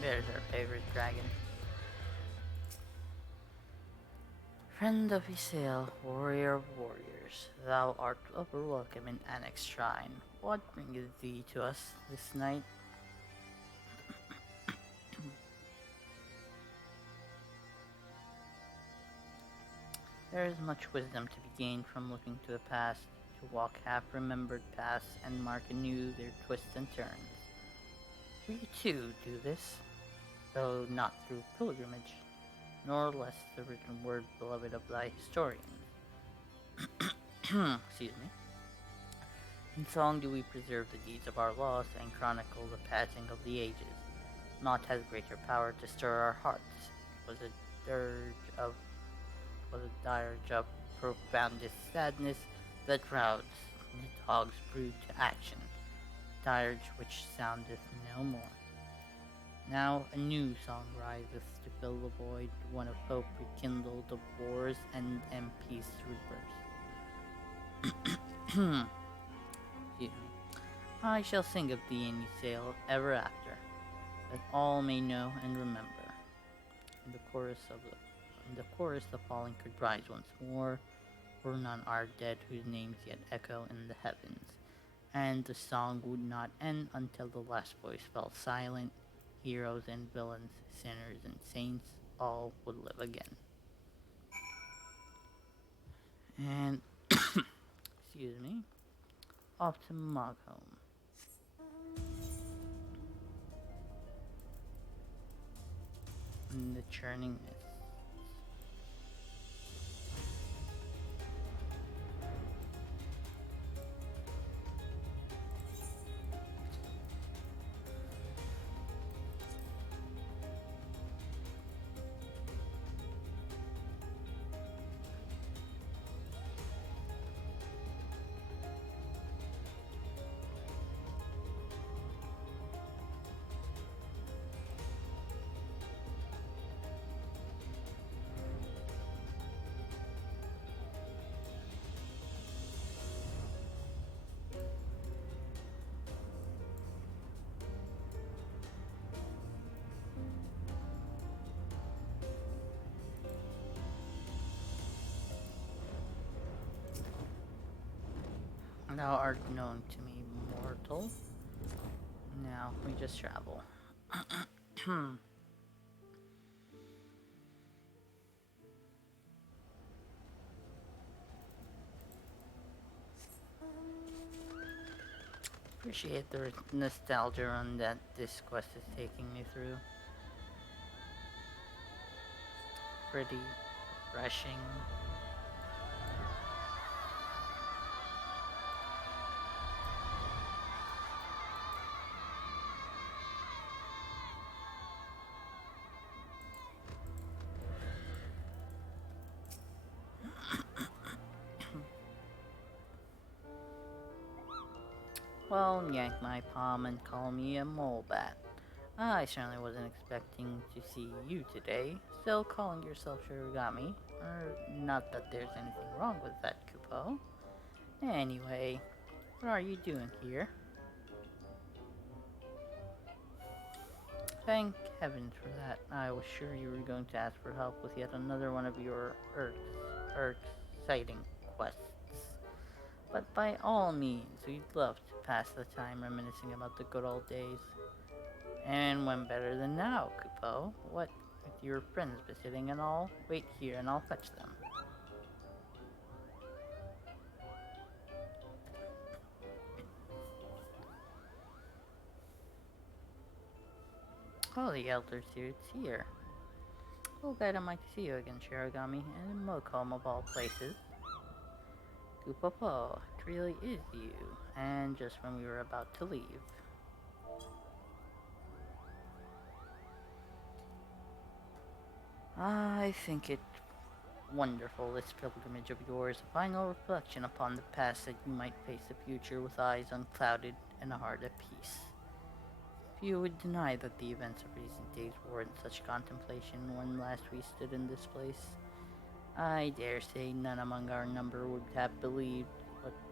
There's our favorite dragon. Friend of Isael, warrior of warriors, thou art ever welcome in Annex Shrine. What bringeth thee to us this night? There is much wisdom to be gained from looking to the past, to walk half-remembered paths and mark anew their twists and turns. We too do this, though not through pilgrimage, nor less the written word beloved of thy historians. Excuse me. In song do we preserve the deeds of our lost and chronicle the passing of the ages. Naught has greater power to stir our hearts. Was a dirge of profoundest sadness that roused Nidhogg's brood to action, dirge which soundeth no more. Now a new song riseth to fill the void, one of hope rekindled of wars and peace reversed. Excuse me. I shall sing of thee in Ysael ever after, that all may know and remember. In the chorus the fallen could rise once more, for none are dead whose names yet echo in the heavens. And the song would not end until the last voice fell silent. Heroes and villains, sinners and saints, all would live again. And, excuse me, off to Mogholm. In the churning mist. Thou art known to me, mortal. Now we just travel. Appreciate the nostalgia run that this quest is taking me through. Pretty refreshing. Well, yank my palm and call me a mole bat. I certainly wasn't expecting to see you today. Still calling yourself Shirogami. Not that there's anything wrong with that, Kupo. Anyway, what are you doing here? Thank heavens for that. I was sure you were going to ask for help with yet another one of your exciting quests. But by all means, we'd love to pass the time reminiscing about the good old days. And when better than now, Kupo? What with your friends visiting and all? Wait here and I'll fetch them. Oh, the elders here, it's here. Oh, glad I might see you again, Shirogami, and in Mogholm of all places. Kupo, it really is you, and just when we were about to leave. I think it wonderful, this pilgrimage of yours, a final reflection upon the past that you might face the future with eyes unclouded and a heart at peace. If you would deny that the events of recent days warrant such contemplation when last we stood in this place, I dare say none among our number would have believed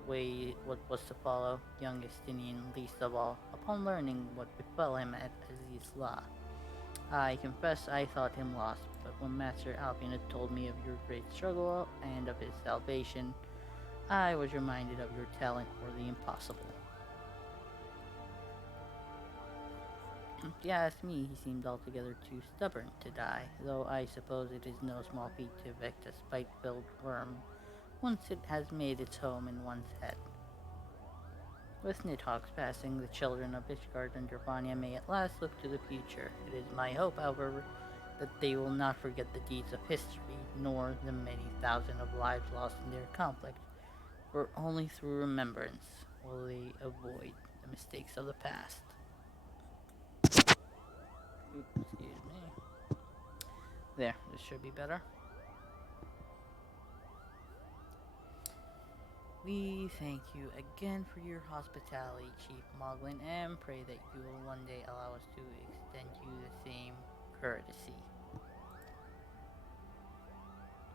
what was to follow, young Estinian least of all, upon learning what befell him at Aziz La. I confess I thought him lost, but when Master Alpion had told me of your great struggle and of his salvation, I was reminded of your talent for the impossible. If you ask me, he seemed altogether too stubborn to die, though I suppose it is no small feat to evict a spite-filled worm once it has made its home in one's head. With Nidhogg's passing, the children of Ishgard and Dravania may at last look to the future. It is my hope, however, that they will not forget the deeds of history, nor the many thousand of lives lost in their conflict, for only through remembrance will they avoid the mistakes of the past. Excuse me. There, this should be better. We thank you again for your hospitality, Chief Moglin, and pray that you will one day allow us to extend you the same courtesy.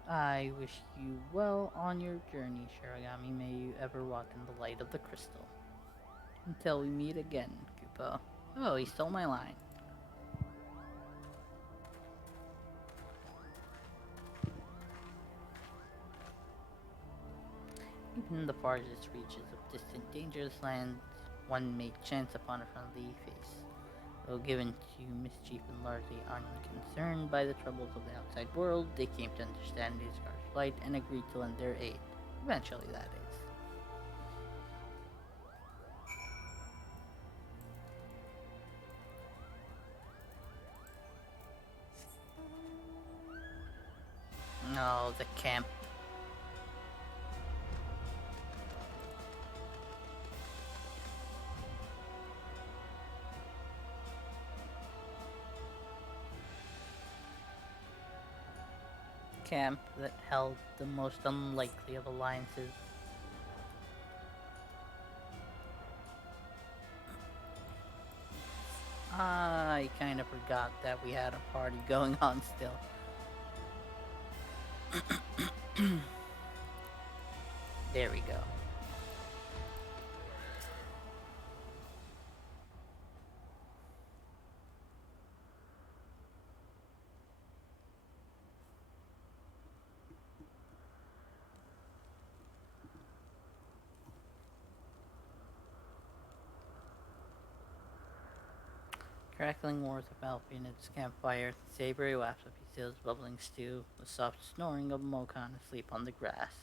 I wish you well on your journey, Shiragami. May you ever walk in the light of the crystal. Until we meet again, Koopa. Oh, he stole my line. Even in the farthest reaches of distant, dangerous lands, one may chance upon a friendly face. Though given to mischief and largely unconcerned by the troubles of the outside world, they came to understand Ishgar's plight and agreed to lend their aid. Eventually, that is. Oh, the camp. Camp that held the most unlikely of alliances. I kind of forgot that we had a party going on still. There we go. Crackling warmth of Alfie in its campfire, the savory wafts of Isil's bubbling stew, the soft snoring of Mokan asleep on the grass.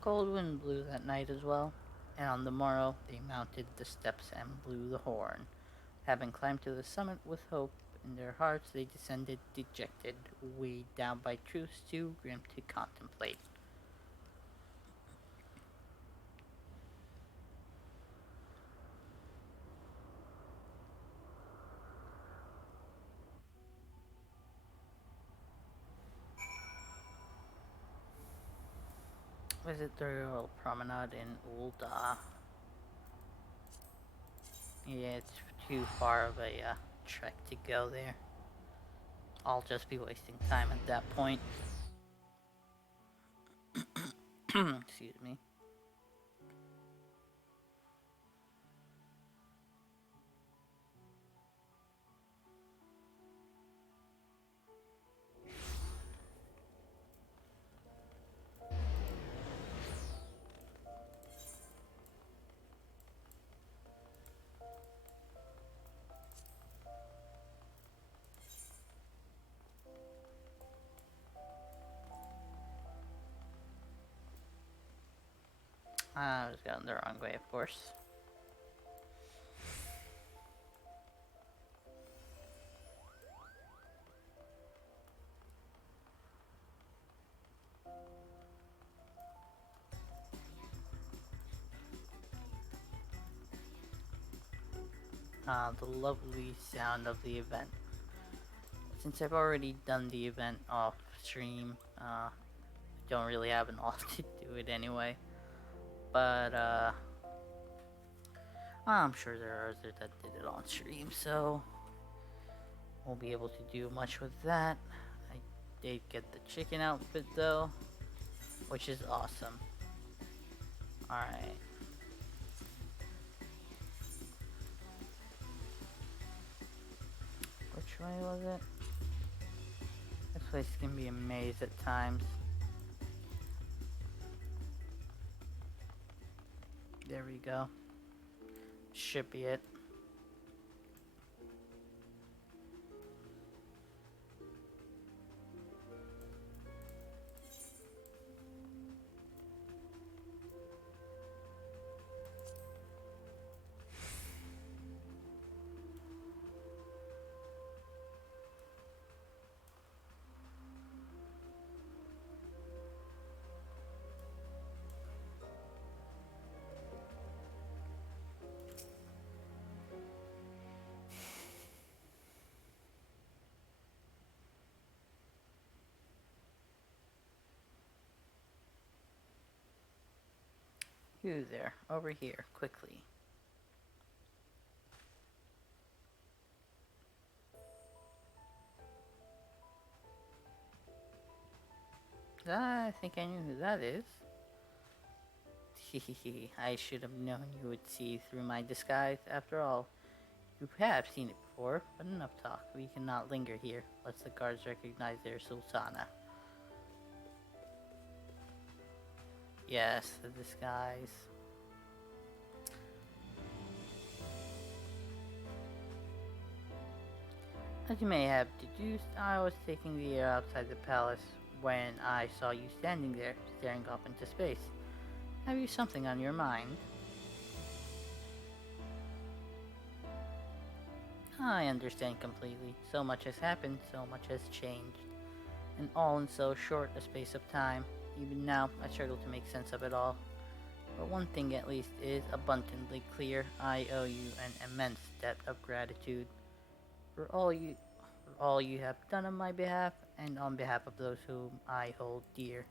Cold wind blew that night as well, and on the morrow they mounted the steps and blew the horn. Having climbed to the summit with hope in their hearts, they descended dejected, weighed down by truths too grim to contemplate. Visit the Royal Promenade in Ul'dah. Yeah, it's too far of a trek to go there. I'll just be wasting time at that point. Excuse me. I was going the wrong way, of course. The lovely sound of the event. Since I've already done the event off stream, I don't really have an all to do it anyway. But I'm sure there are others that did it on stream, so won't be able to do much with that. I did get the chicken outfit though, which is awesome. Alright. Which way was it? This place can be a maze at times. There we go. Should be it. You there, over here, quickly. I think I knew who that is. Hehehe, I should have known you would see through my disguise. After all, you have seen it before, but enough talk. We cannot linger here, lest the guards recognize their sultana. Yes, the disguise. As you may have deduced, I was taking the air outside the palace when I saw you standing there, staring off into space. Have you something on your mind? I understand completely. So much has happened, so much has changed. And all in so short a space of time. Even now, I struggle to make sense of it all. But one thing at least is abundantly clear. I owe you an immense debt of gratitude for all you have done on my behalf and on behalf of those whom I hold dear.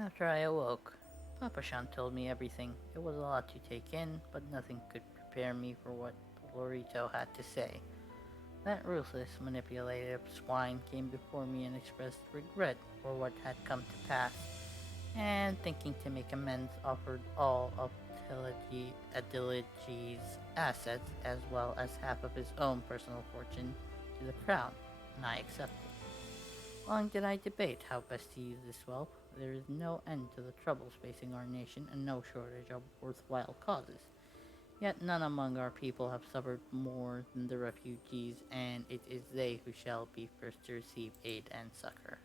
After I awoke, Papa Shan told me everything. It was a lot to take in, but nothing could prepare me for what Lorito had to say. That ruthless, manipulative swine came before me and expressed regret for what had come to pass, and thinking to make amends, offered all of Adiligi's assets as well as half of his own personal fortune to the crown, and I accepted. Long did I debate how best to use this wealth. There is no end to the troubles facing our nation and no shortage of worthwhile causes. Yet none among our people have suffered more than the refugees, and it is they who shall be first to receive aid and succor.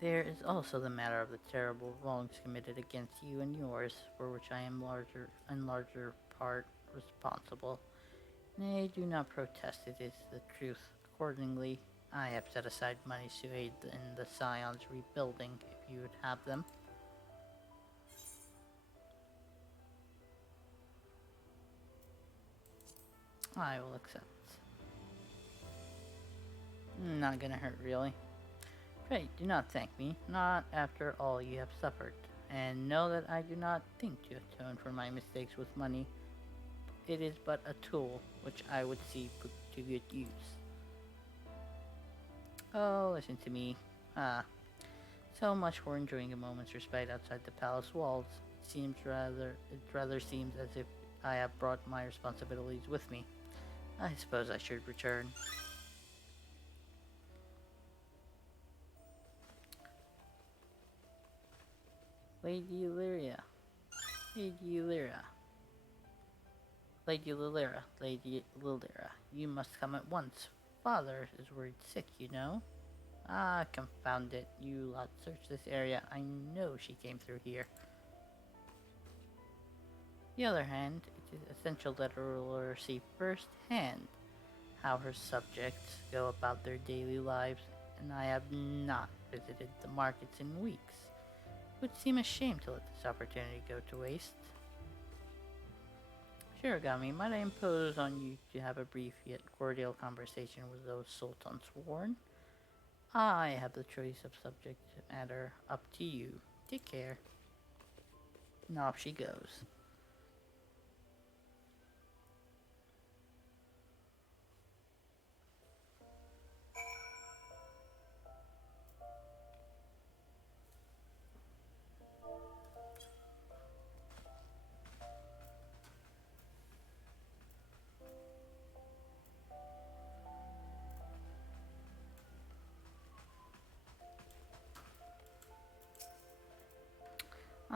There is also the matter of the terrible wrongs committed against you and yours, for which I am larger part responsible. Nay, do not protest, it is the truth. Accordingly, I have set aside monies to aid in the Scion's rebuilding, if you would have them. I will accept. Not gonna hurt, really. Pray, do not thank me, not after all you have suffered, and know that I do not think to atone for my mistakes with money. It is but a tool which I would see put to good use. Oh, listen to me. So much for enjoying a moment's respite outside the palace walls. It rather seems as if I have brought my responsibilities with me. I suppose I should return. Lady Lyria. Lady Lyria. Lady Lilira. Lady Lilira. You must come at once. Father is worried sick, you know. Ah, confound it. You lot search this area. I know she came through here. On the other hand, it is essential that a ruler see firsthand how her subjects go about their daily lives, and I have not visited the markets in weeks. It would seem a shame to let this opportunity go to waste. Shirogami, might I impose on you to have a brief yet cordial conversation with those sultans sworn? I have the choice of subject matter, up to you. Take care. And off she goes.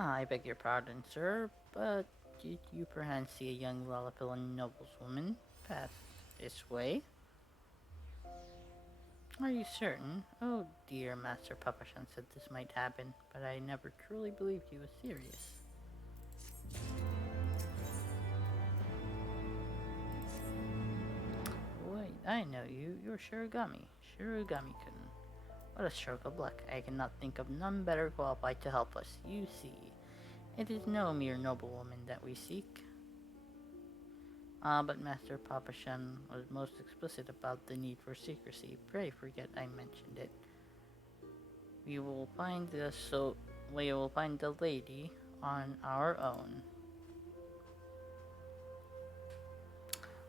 I beg your pardon, sir, but did you perchance see a young Lalapilan nobleswoman pass this way? Are you certain? Oh dear, Master Papashan said this might happen, but I never truly believed he was serious. Wait, I know you. You're Shirogami. Shirogami-kun. What a stroke of luck. I cannot think of none better qualified to help us. You see, it is no mere noblewoman that we seek. But Master Papashan was most explicit about the need for secrecy. Pray forget I mentioned it. We will find the lady on our own.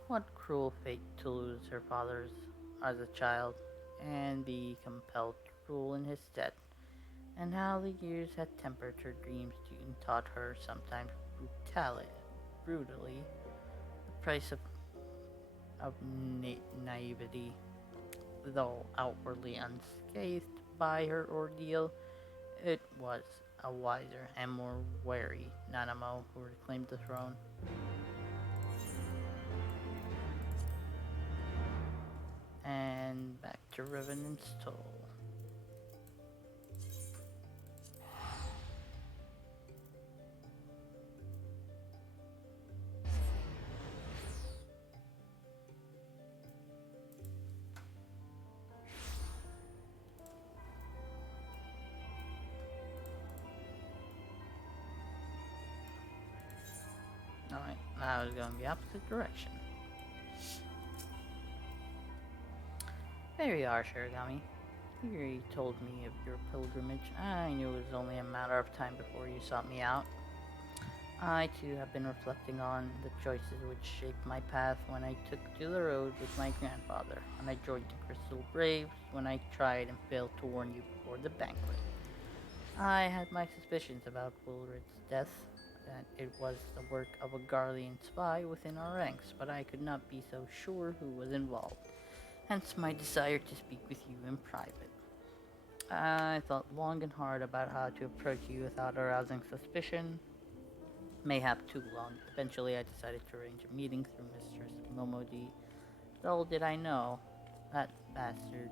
What cruel fate to lose her father as a child, and be compelled to rule in his stead, and how the years had tempered her dreams and taught her sometimes brutally, the price of naivety. Though outwardly unscathed by her ordeal, it was a wiser and more wary Nanamo who reclaimed the throne. And back to Revenant's Toll. Alright, now it's going the opposite direction. There you are, Shirogami. Here you told me of your pilgrimage. I knew it was only a matter of time before you sought me out. I too have been reflecting on the choices which shaped my path when I took to the road with my grandfather, when I joined the Crystal Braves, when I tried and failed to warn you before the banquet. I had my suspicions about Wilred's death, that it was the work of a Garlean spy within our ranks, but I could not be so sure who was involved. Hence my desire to speak with you in private. I thought long and hard about how to approach you without arousing suspicion. Mayhap too long. Eventually I decided to arrange a meeting through Mistress Momodi. Little did I know that bastard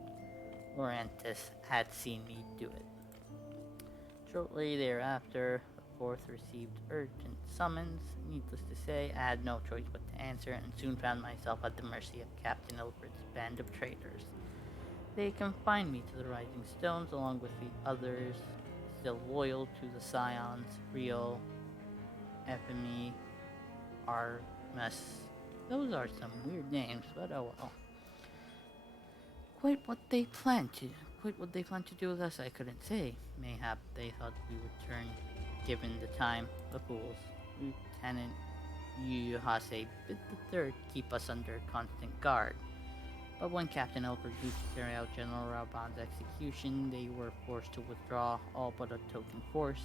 Laurentis had seen me do it. Shortly thereafter, the fourth received urgent summons. Needless to say, I had no choice but to answer, and soon found myself at the mercy of Captain Ilfred's band of traitors. They confined me to the Rising Stones, along with the others still loyal to the Scions, Rio, Ephemy, Armas. Those are some weird names, but oh well. Quite what they planned to do with us, I couldn't say. Mayhap they thought we would turn, given the time. The fools. Lieutenant Yuhase bid the third keep us under constant guard. But when Captain Elford refused to carry out General Raubon's execution, they were forced to withdraw all but a token force,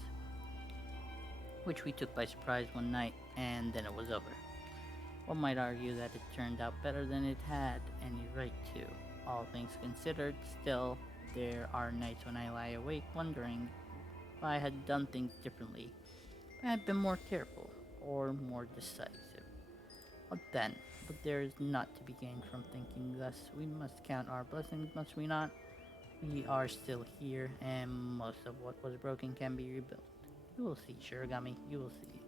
which we took by surprise one night, and then it was over. One might argue that it turned out better than it had any right to. All things considered, still, there are nights when I lie awake wondering if I had done things differently, if I had been more careful, or more decisive. What then? But there is naught to be gained from thinking thus. We must count our blessings, must we not? We are still here, and most of what was broken can be rebuilt. You will see, Shirogami, you will see.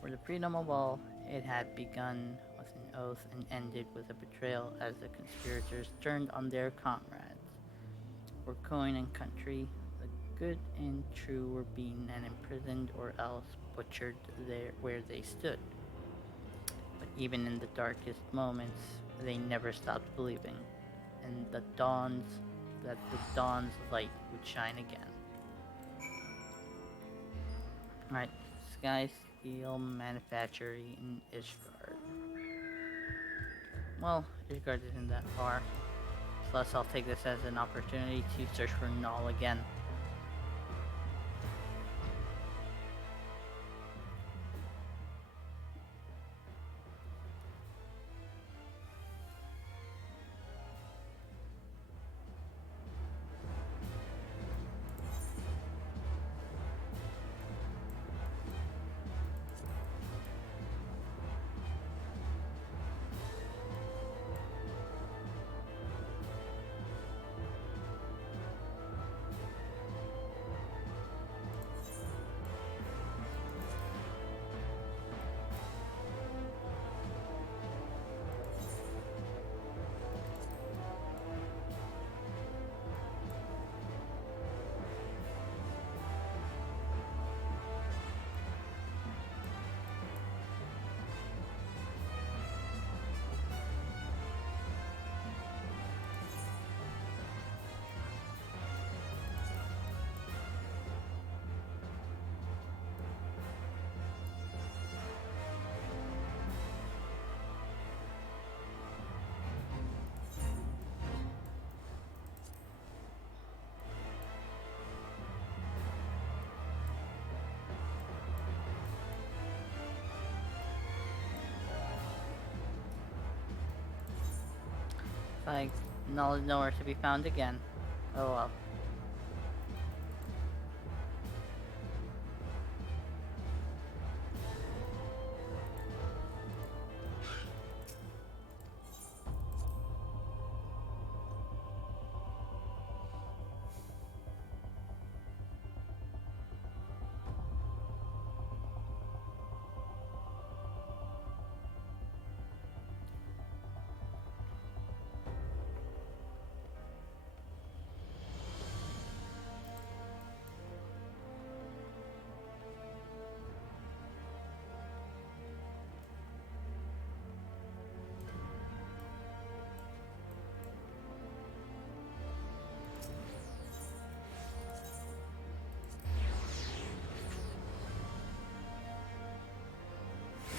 For the freedom of all, it had begun with an oath and ended with a betrayal as the conspirators turned on their comrades. For coin and country, the good and true were beaten and imprisoned or else butchered there where they stood. But even in the darkest moments, they never stopped believing, and that the dawn's light would shine again. Alright, Sky Steel Manufactory in Ishgard. Well, Ishgard isn't that far. Plus, I'll take this as an opportunity to search for Null again. like knowledge nowhere to be found again. Oh well.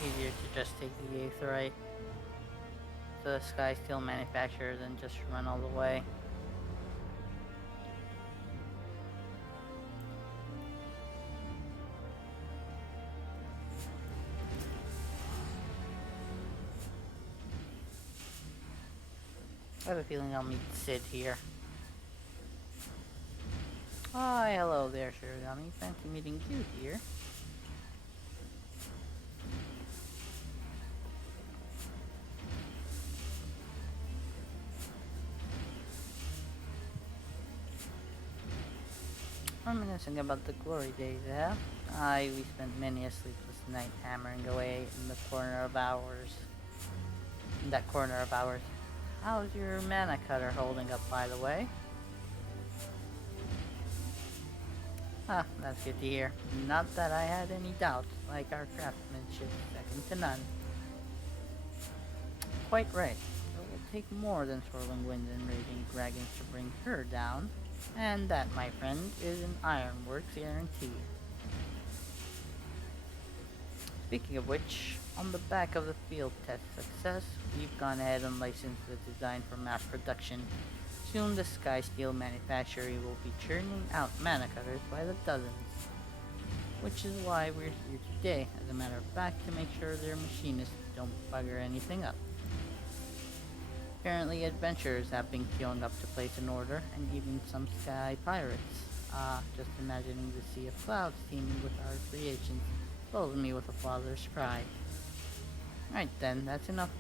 Easier to just take the Aetherite to the Sky Steel manufacturer than just run all the way. I have a feeling I'll meet Sid here. Hi, hello there, Shirogami. Fancy meeting you here. Reminiscing about the glory days, eh? Aye, we spent many a sleepless night hammering away in the corner of ours. In that corner of ours. How's your mana cutter holding up, by the way? Ah, that's good to hear. Not that I had any doubts, like our craftsmanship second to none. Quite right. It will take more than swirling winds and raging dragons to bring her down. And that, my friend, is an Ironworks guarantee. Speaking of which, on the back of the field test success, we've gone ahead and licensed the design for mass production. Soon the Sky Steel manufacturer will be churning out mana cutters by the dozens. Which is why we're here today, as a matter of fact, to make sure their machinists don't bugger anything up. Apparently adventurers have been queuing up to place an order, and even some sky pirates. Just imagining the sea of clouds teeming with our creations fills me with a father's pride. Right then, that's enough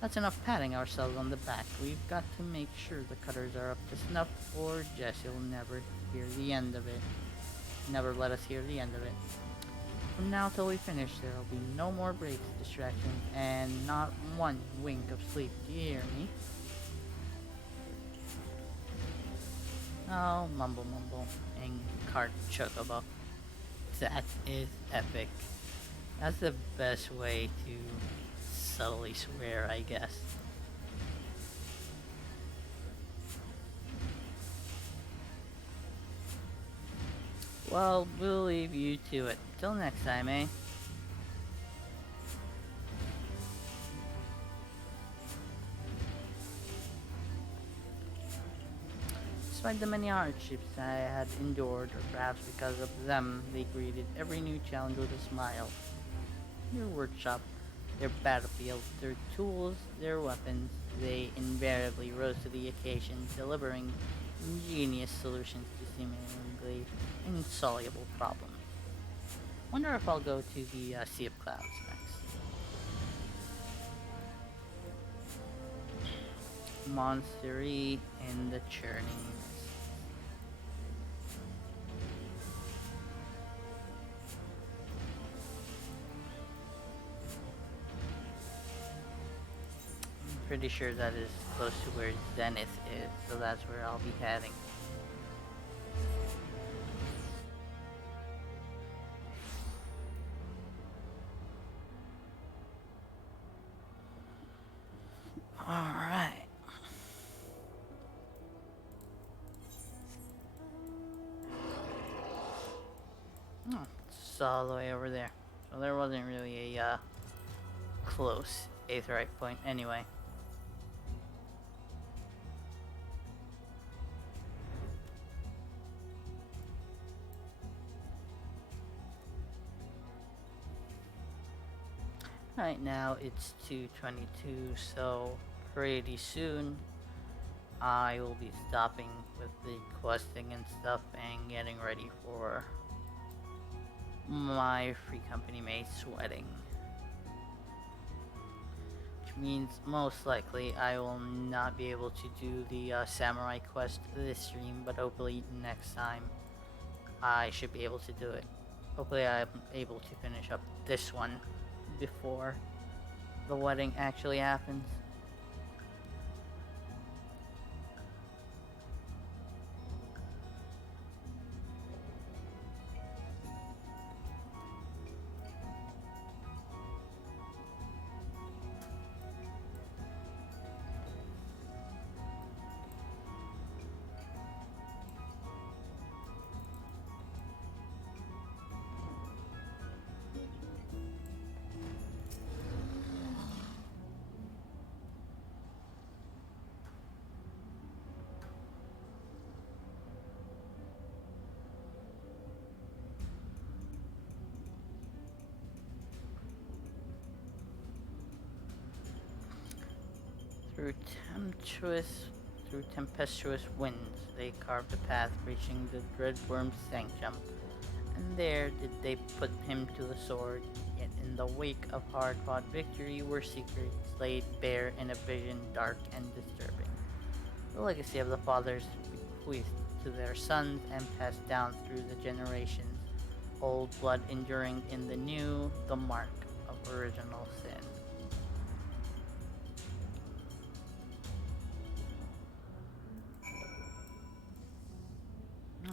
that's enough patting ourselves on the back. We've got to make sure the cutters are up to snuff, or Jessie will never hear the end of it. Never let us hear the end of it. From now till we finish, there will be no more breaks, distractions, and not one wink of sleep. Do you hear me? Oh, mumble mumble, and cart chocobo. That is epic. That's the best way to subtly swear, I guess. Well, we'll leave you to it. Till next time, eh? Despite the many hardships I had endured, or perhaps because of them, they greeted every new challenge with a smile. Their workshop, their battlefield, their tools, their weapons, they invariably rose to the occasion, delivering ingenious solutions to seemingly insoluble problems. Wonder if I'll go to the Sea of Clouds next. Monstery in the churning mist. I'm pretty sure that is close to where Zenith is, so that's where I'll be heading. Alright. Oh, it's all the way over there. So there wasn't really a close Aetherite point anyway. Right now it's 2:22, so pretty soon I will be stopping with the questing and stuff and getting ready for my free company mate's wedding. Which means most likely I will not be able to do the samurai quest this stream, but hopefully next time I should be able to do it. Hopefully I'm able to finish up this one before the wedding actually happens. Through tempestuous winds, they carved a path reaching the Dreadworm's sanctum, and there did they put him to the sword. Yet in the wake of hard-fought victory were secrets laid bare in a vision dark and disturbing. The legacy of the fathers bequeathed to their sons and passed down through the generations, old blood enduring in the new, the mark of original sin.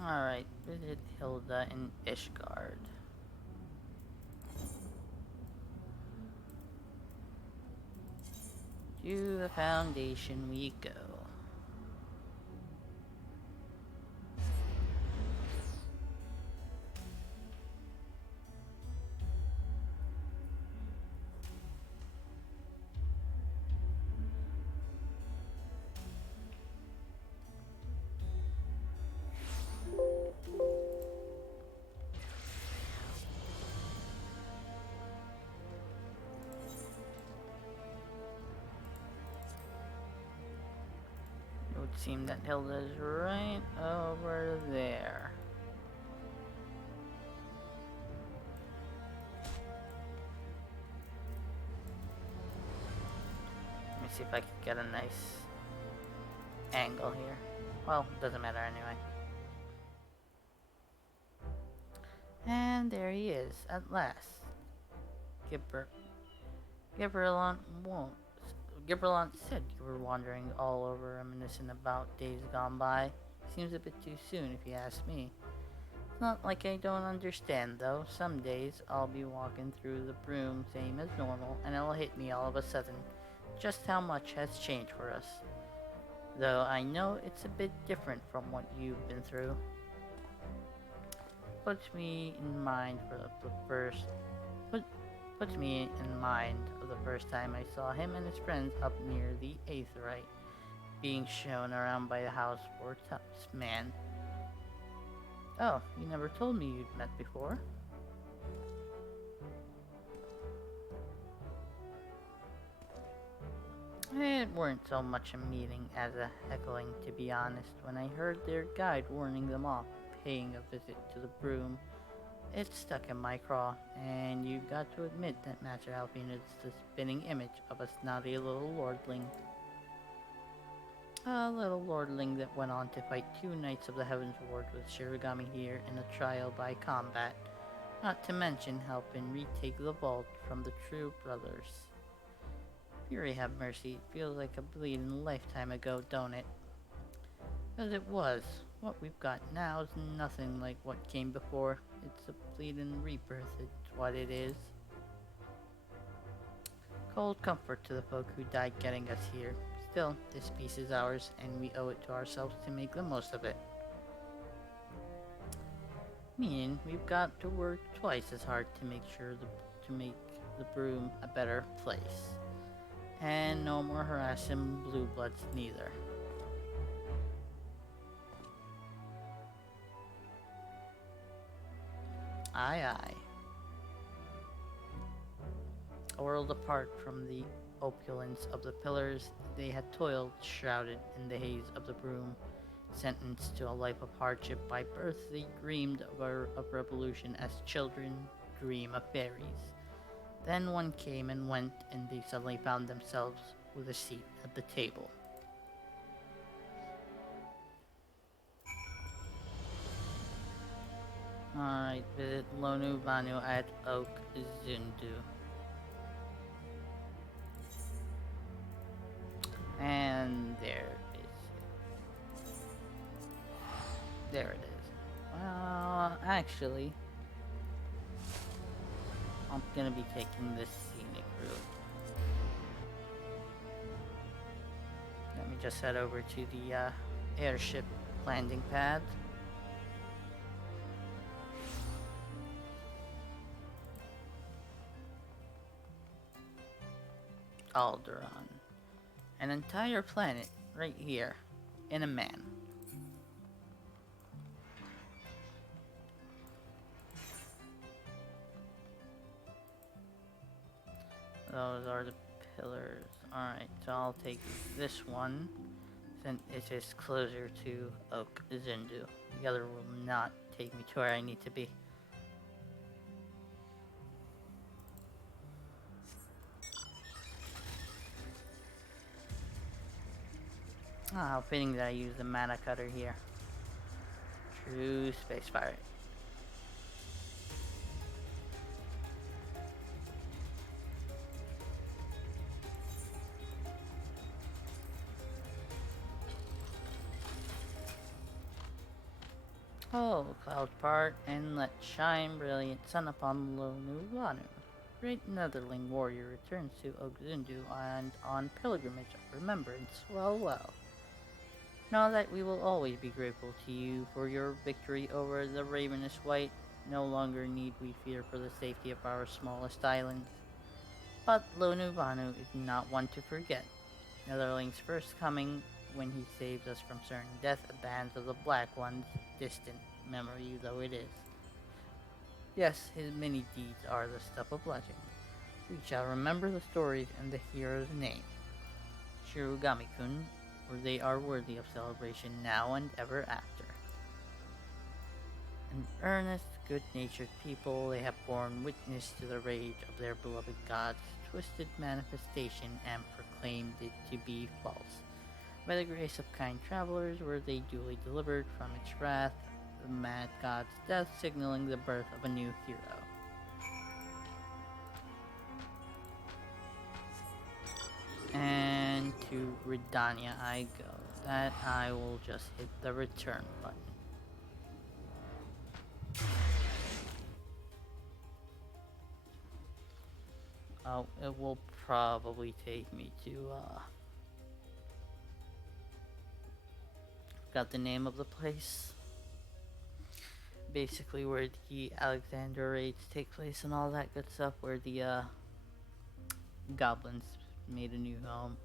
Alright, visit Hilda in Ishgard. To the Foundation we go. It would seem that Hilda's right over there. Let me see if I can get a nice angle here. Well, doesn't matter anyway. And there he is, at last. Gibberlant said you were wandering all over reminiscing about days gone by. Seems a bit too soon if you ask me. It's not like I don't understand though. Some days I'll be walking through the broom same as normal and it'll hit me all of a sudden just how much has changed for us. Though I know it's a bit different from what you've been through. Puts me in mind of the first time I saw him and his friends up near the Aetherite, being shown around by the house for Tufts man. Oh, you never told me you'd met before. It weren't so much a meeting as a heckling, to be honest. When I heard their guide warning them off paying a visit to the broom, it stuck in my craw, and you've got to admit that Master Alpine is the spinning image of a snotty little lordling. A little lordling that went on to fight 2 Knights of the Heavens Ward with Shirogami here in a trial by combat, not to mention helping retake the vault from the True Brothers. Fury have mercy, feels like a bleeding lifetime ago, don't it? As it was. What we've got now is nothing like what came before. It's a bleeding rebirth, it's what it is. Cold comfort to the folk who died getting us here. Still, this piece is ours, and we owe it to ourselves to make the most of it. Meaning, we've got to work twice as hard to make the broom a better place. And no more harassing blue bloods neither. Aye, aye. A world apart from the opulence of the pillars, they had toiled shrouded in the haze of the broom. Sentenced to a life of hardship by birth, they dreamed of revolution as children dream of fairies. Then one came and went, and they suddenly found themselves with a seat at the table. Alright, visit Lonu Vanu at Oak Zundu. And there it is. There it is. Well, actually, I'm gonna be taking this scenic route. Let me just head over to the airship landing pad. Alderaan. An entire planet right here in a man. Those are the pillars. Alright, so I'll take this one since it is closer to Oak Zindu. The other will not take me to where I need to be. Ah, how fitting that I use the mana cutter here. True space pirate. Oh, clouds part, and let shine brilliant sun upon Lonu Vanu. Great Netherling warrior returns to Ogzundu and on pilgrimage of remembrance. Well, well. Know that we will always be grateful to you for your victory over the Ravenous White. No longer need we fear for the safety of our smallest island. But Lonu Vanu is not one to forget. Netherling's first coming when he saves us from certain death at the hands of the Black Ones, distant memory though it is. Yes, his many deeds are the stuff of legend. We shall remember the stories and the hero's name, Shirogami-kun, for they are worthy of celebration now and ever after. An earnest, good-natured people, they have borne witness to the rage of their beloved god's twisted manifestation and proclaimed it to be false. By the grace of kind travelers were they duly delivered from its wrath, the mad god's death signaling the birth of a new hero. And to Redania I go. That I will just hit the return button. Oh, it will probably take me to, forgot the name of the place. Basically where the Alexander raids take place and all that good stuff, where the, goblins made a new home.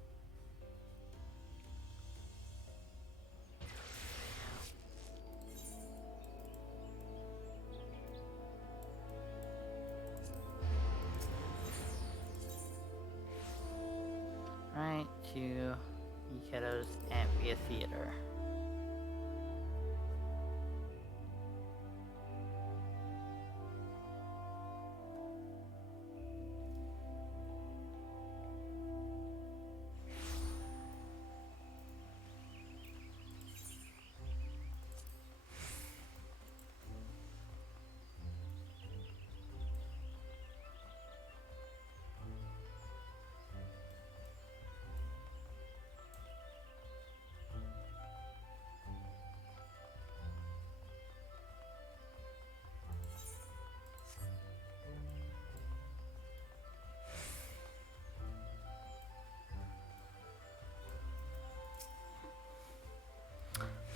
Right to Iketo's Amphitheater.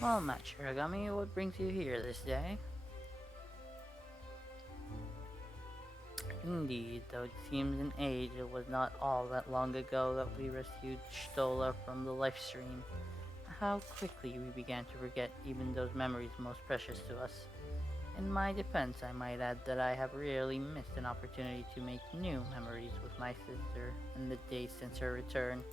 Well, Matt Shirogami, what brings you here this day? Indeed, though it seems an age, it was not all that long ago that we rescued Stola from the life stream. How quickly we began to forget even those memories most precious to us. In my defense, I might add that I have rarely missed an opportunity to make new memories with my sister in the days since her return.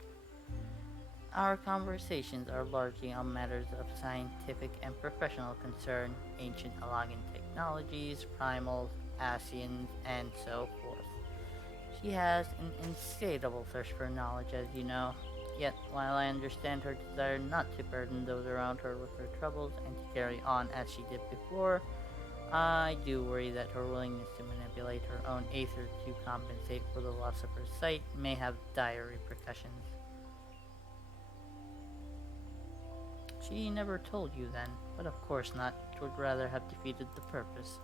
Our conversations are largely on matters of scientific and professional concern, ancient Alagan technologies, primals, Asians, and so forth. She has an insatiable thirst for knowledge, as you know. Yet, while I understand her desire not to burden those around her with her troubles and to carry on as she did before, I do worry that her willingness to manipulate her own aether to compensate for the loss of her sight may have dire repercussions. She never told you then, but of course not. It would rather have defeated the purpose.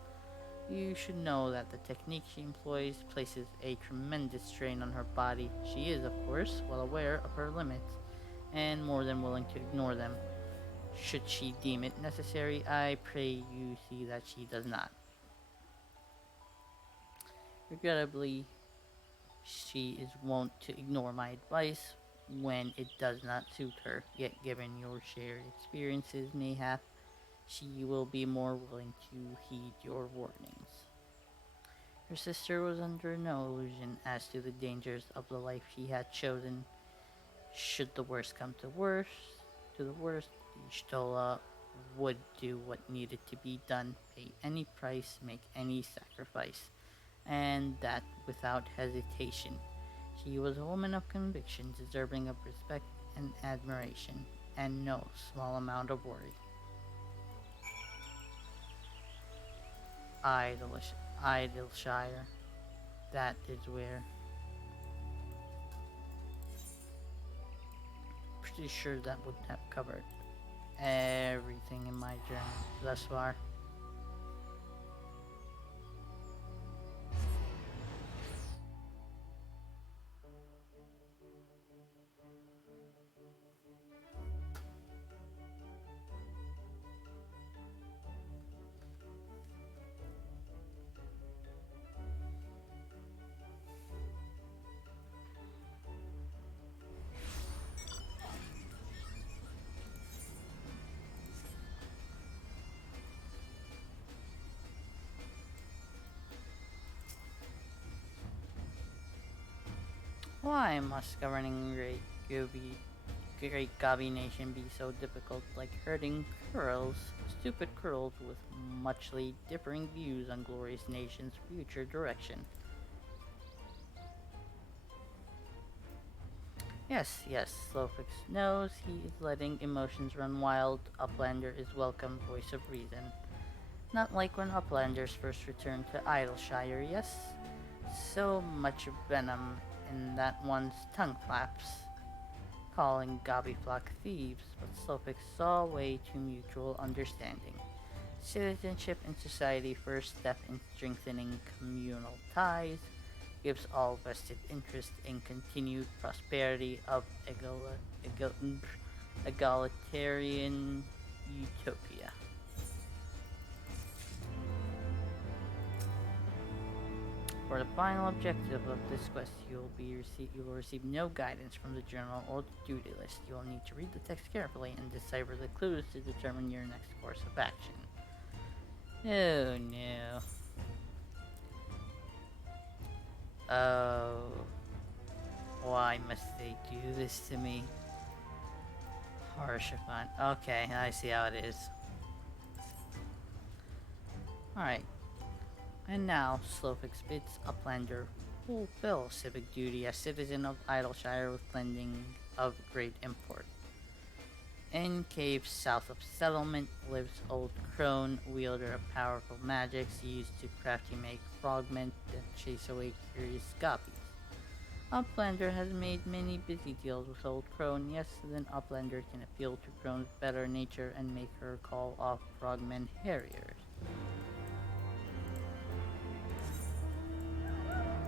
You should know that the technique she employs places a tremendous strain on her body. She is, of course, well aware of her limits, and more than willing to ignore them. Should she deem it necessary, I pray you see that she does not. Regrettably, she is wont to ignore my advice when it does not suit her, yet given your shared experiences, mayhap she will be more willing to heed your warnings. Her sister was under no illusion as to the dangers of the life she had chosen. Should the worst come to the worst, Y'shtola would do what needed to be done, pay any price, make any sacrifice, and that without hesitation. She was a woman of conviction, deserving of respect and admiration, and no small amount of worry. Idleshire. That is where. Pretty sure that would have covered everything in my journey thus far. Why must governing Great Gabi Nation be so difficult, like herding curls, stupid curls with muchly differing views on Glorious Nation's future direction? Yes, Slowfix knows he is letting emotions run wild. Uplander is welcome voice of reason. Not like when Uplanders first returned to Idleshire, yes? So much venom in that one's tongue flaps, calling Gobbyflock thieves, but Slowfix saw a way to mutual understanding. Citizenship in society, first step in strengthening communal ties, gives all vested interest in continued prosperity of egalitarian utopia. For the final objective of this quest, you will receive no guidance from the journal or the duty list. You will need to read the text carefully and decipher the clues to determine your next course of action. Oh no. Oh. Why must they do this to me? Harshafan. Okay, I see how it is. Alright. And now, Slowfix bids Uplander fulfill civic duty as citizen of Idleshire with lending of great import. In caves south of settlement lives Old Crone, wielder of powerful magics used to crafty make frogmen that chase away curious guppies. Uplander has made many busy deals with Old Crone, yes, then Uplander can appeal to Crone's better nature and make her call off frogmen harriers.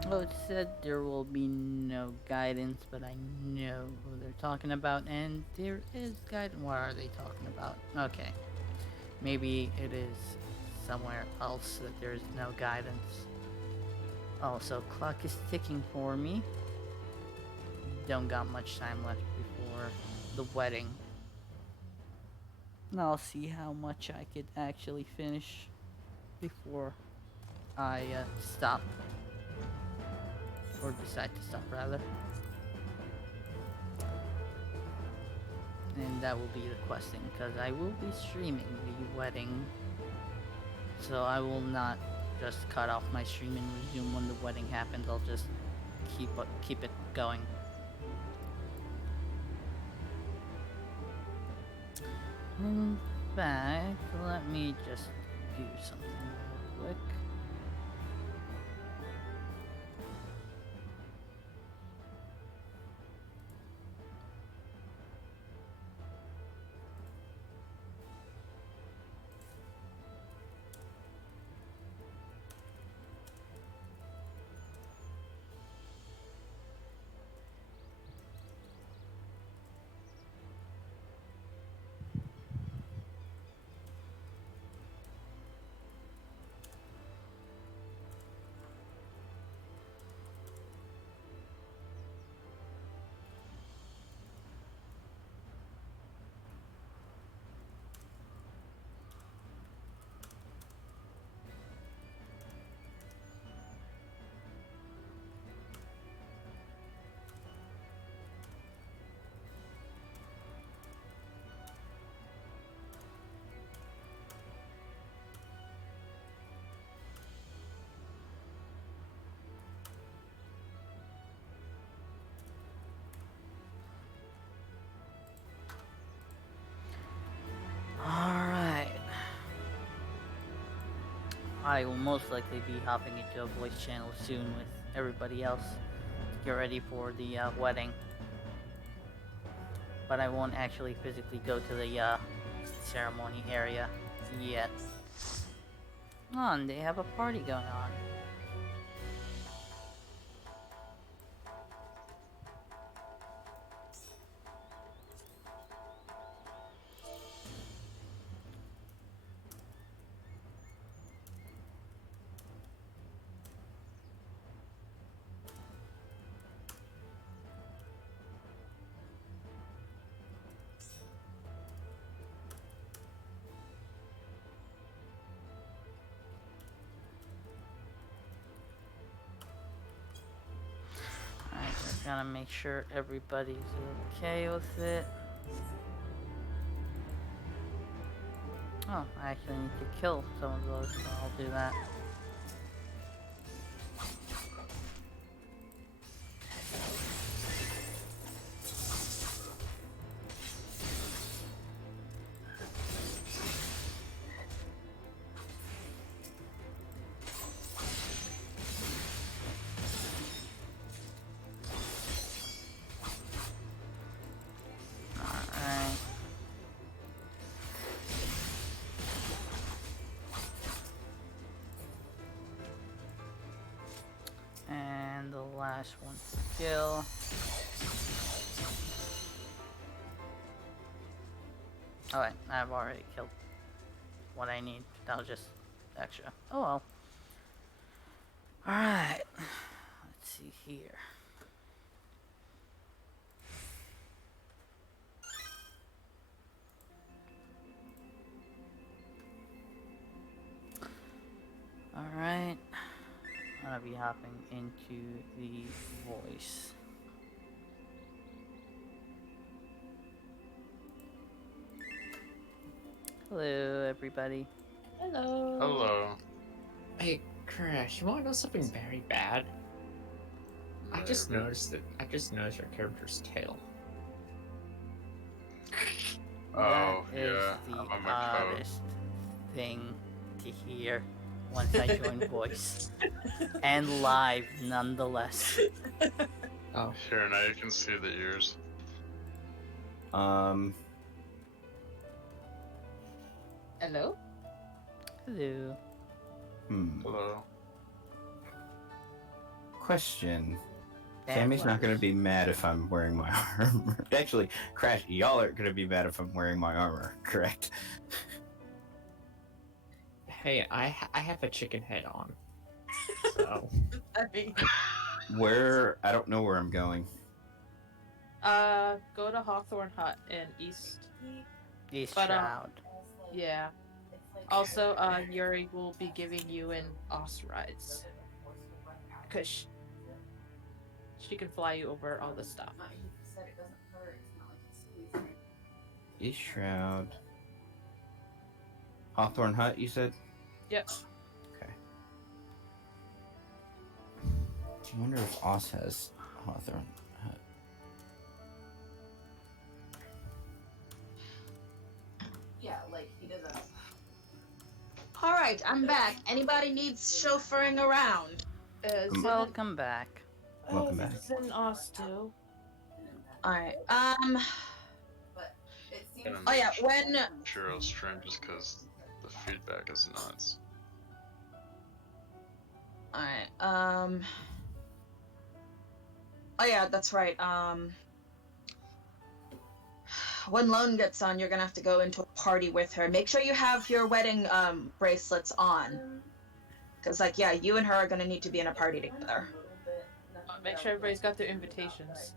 Oh, it said there will be no guidance, but I know who they're talking about, and there is guidance. What are they talking about? Okay. Maybe it is somewhere else that there is no guidance. Also, clock is ticking for me. Don't got much time left before the wedding. And I'll see how much I could actually finish. before I stop, or decide to stop rather. And that will be the questing, because I will be streaming the wedding, so I will not just cut off my stream and resume when the wedding happens. I'll just keep it going. In fact, let me just do something real quick. Alright. I will most likely be hopping into a voice channel soon with everybody else to get ready for the wedding. But I won't actually physically go to the ceremony area yet. Oh, and they have a party going on. Alright, just gotta make sure everybody's okay with it. Oh, I actually need to kill some of those, so I'll do that. Alright. And the last one to kill. Alright, I've already killed what I need. That was just extra. Oh well. Alright. Let's see here. Alright. I'll be hopping into the voice. Hello, everybody. Hello. Hello. Hey, Crash, you want to know something very bad? I just noticed your character's tail. Oh, That is yeah. the I'm on my phone. oddest thing to hear once I join voice. And live, nonetheless. Oh, Here, now you can see the ears. hello? Hello. Hello. Question. Bad Tammy's not luck. going to be mad if I'm wearing my armor. Actually, Crash, y'all are going to be mad if I'm wearing my armor, correct? Hey, I have a chicken head on. So, Where? I don't know where I'm going. Go to Hawthorne Hut in East. East But, Shroud. Yeah. Also, Yuri will be giving you an os rides. Because she can fly you over all this stuff. East Shroud. Hawthorne Hut, you said? Yep. Okay. I wonder if Oz has Hawthorne Hut. Yeah, like he doesn't. All right, I'm back. Anybody needs chauffeuring around? Welcome back. Welcome back. It's in Os too. All right. And Oh yeah, when Churro stream just because the feedback is nuts. all right. Oh yeah, that's right. When Lone gets on, you're gonna have to go into a party with her. Make sure you have your wedding bracelets on, cause like yeah, you and her are gonna need to be in a party together. Make sure everybody's got their invitations.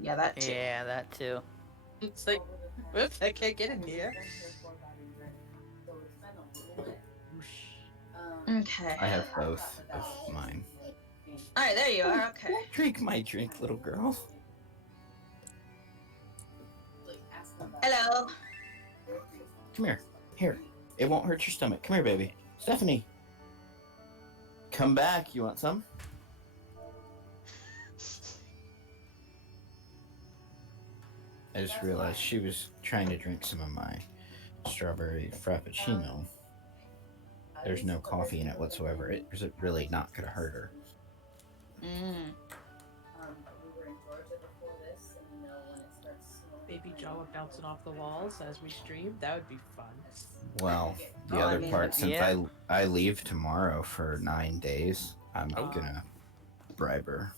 Yeah, that too. Yeah, that too. It's like, whoops, I can't get in here. Okay. I have both of mine. All right, there you are. Okay. Drink my drink, little girl. Hello. Come here. Here. It won't hurt your stomach. Come here, baby. Stephanie. Come back. You want some? I just realized she was trying to drink some of my strawberry frappuccino. There's no coffee in it whatsoever. It's really not going to hurt her. Baby Jawa bouncing off the walls as we stream. That would be fun. Well, the other part, since I leave tomorrow for 9 days, I'm gonna bribe her.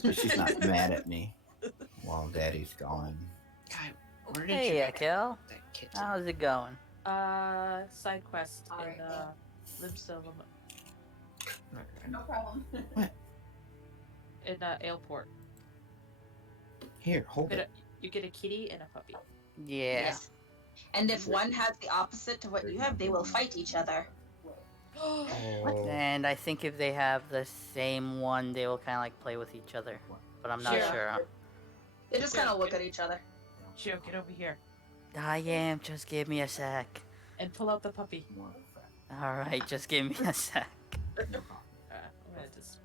So she's not mad at me while Daddy's gone. God, where did you Hey, get Akel. that kitten? How's it going? Side quest in Limstone. No problem. What? In Aleport. Here, hold it. You get a kitty and a puppy. Yeah. Yes. And if one has the opposite to what you have, they will fight each other. And I think if they have the same one, they will kind of like play with each other. But I'm not Yeah. sure. They just kind of look at each other. Shio, get over here. I am. Just give me a sec. And pull out the puppy. Alright, just give me a sec. I'm gonna just...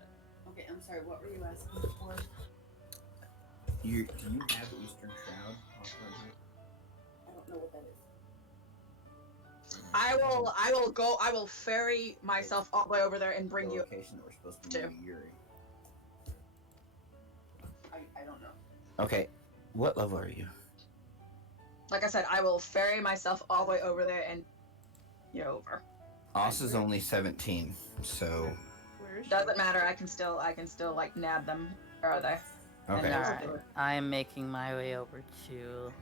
Okay, I'm sorry, what were you asking for? Do you have Eastern Shroud? I don't know what that is. I will ferry myself all the way over there and bring The you. location that we're supposed to to. be Yuri. I don't know. Okay, what level are you? Like I said, I will ferry myself all the way over there and you over. Oz is only 17, so Where is she? Doesn't matter. I can still like nab them. Where are they? okay. Alright, I am making my way over to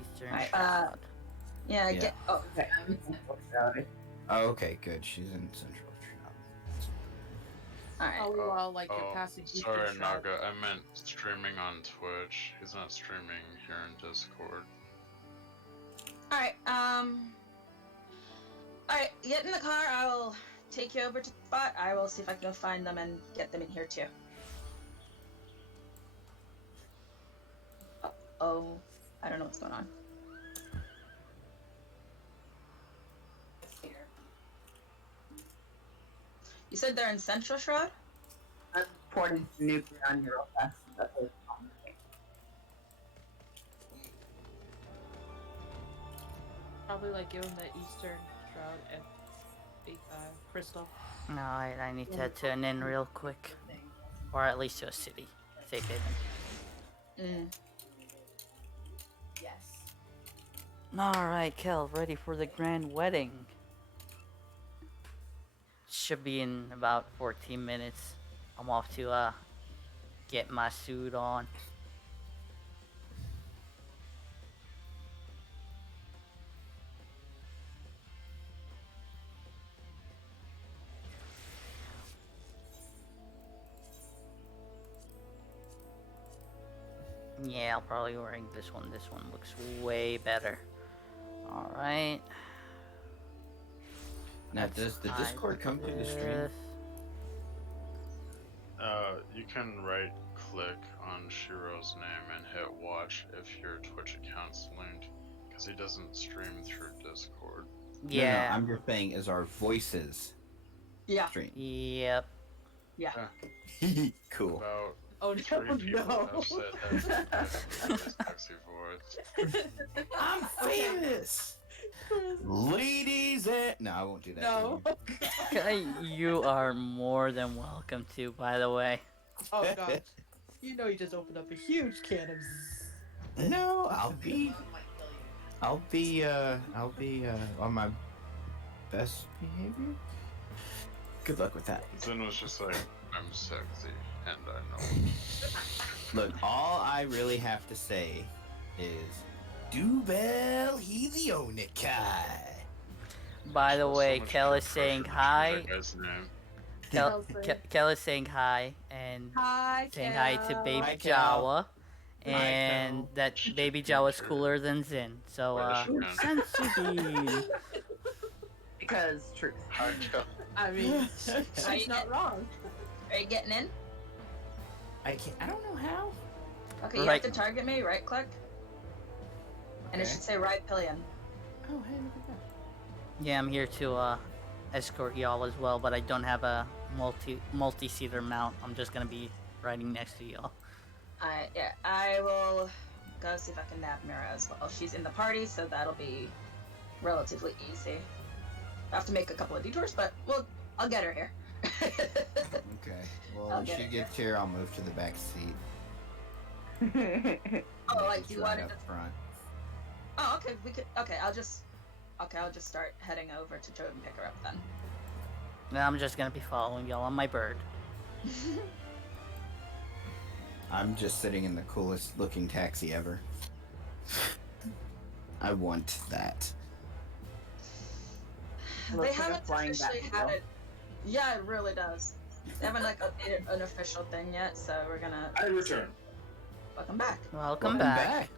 Eastern Alright, Shroud. Yeah. Yeah. Get. Oh, Okay, I'm in Central Shroud. Oh, okay, good. She's in Central Shroud. all right. Oh, well, like you're Oh, passing sorry, Eastern Shroud. Naga. I meant streaming on Twitch. He's not streaming here in Discord. All right. All right. Get in the car. I will take you over to the spot. I will see if I can go find them and get them in here too. Oh, I don't know what's going on. You said they're in Central Shroud? I'm porting some nuclear on you real fast. That's what it's on. Probably like give him the Eastern Shroud F8 crystal. No, I need to head to an inn real quick. Or at least to a city. Safe haven. Yes. Alright, Kel, ready for the grand wedding. Should be in about 14 minutes. I'm off to get my suit on. Yeah, I'll probably wearing this one. This one looks way better. Alright. Now, does the Discord come through the stream? You can right click on Shiro's name and hit watch if your Twitch account's linked, because he doesn't stream through Discord. Yeah. No, I'm just saying, is our voices stream? Yep. Yeah. Cool. About Oh, 3 people no. have said that sexy voice. I'm famous! Ladies and... No, I won't do that. No. You are more than welcome to, by the way. Oh gosh. You know you just opened up a huge can of No, I'll be on my best behavior. Good luck with that. Zen was just like, I'm sexy, and I know. Look, all I really have to say is, Dubel Helionikai. By the way, much Kel is pressure saying to choose hi. that guy's name. Kel is saying hi and Hi, saying hi to Kel. Baby Hi, Kel. Jawa, and that Baby Jawa's cooler than Zin. So, sensitive. Because truth. I mean, Are you she's not wrong. Are you getting in? I don't know how. Okay, you Right. have to target me, right click. And it Okay. should say right pillion. Oh, hey, look at that. Yeah, I'm here to escort y'all as well, but I don't have a multi-seater mount. I'm just gonna be riding next to y'all. Yeah, I will go see if I can nab Mira as well. She's in the party, so that'll be relatively easy. I have to make a couple of detours, but I'll get her here. Okay. Well, I'll when get she it. gets here, I'll move to the back seat. Oh, like you right wanted up to... front. Oh, okay, I'll just start heading over to Joe and pick her up then. Now I'm just gonna be following y'all on my bird. I'm just sitting in the coolest looking taxi ever. I want that. They Looks like a haven't flying officially bat had wheel. it. Yeah, it really does. They haven't like updated an official thing yet, so we're gonna. I return. Welcome back. Welcome back.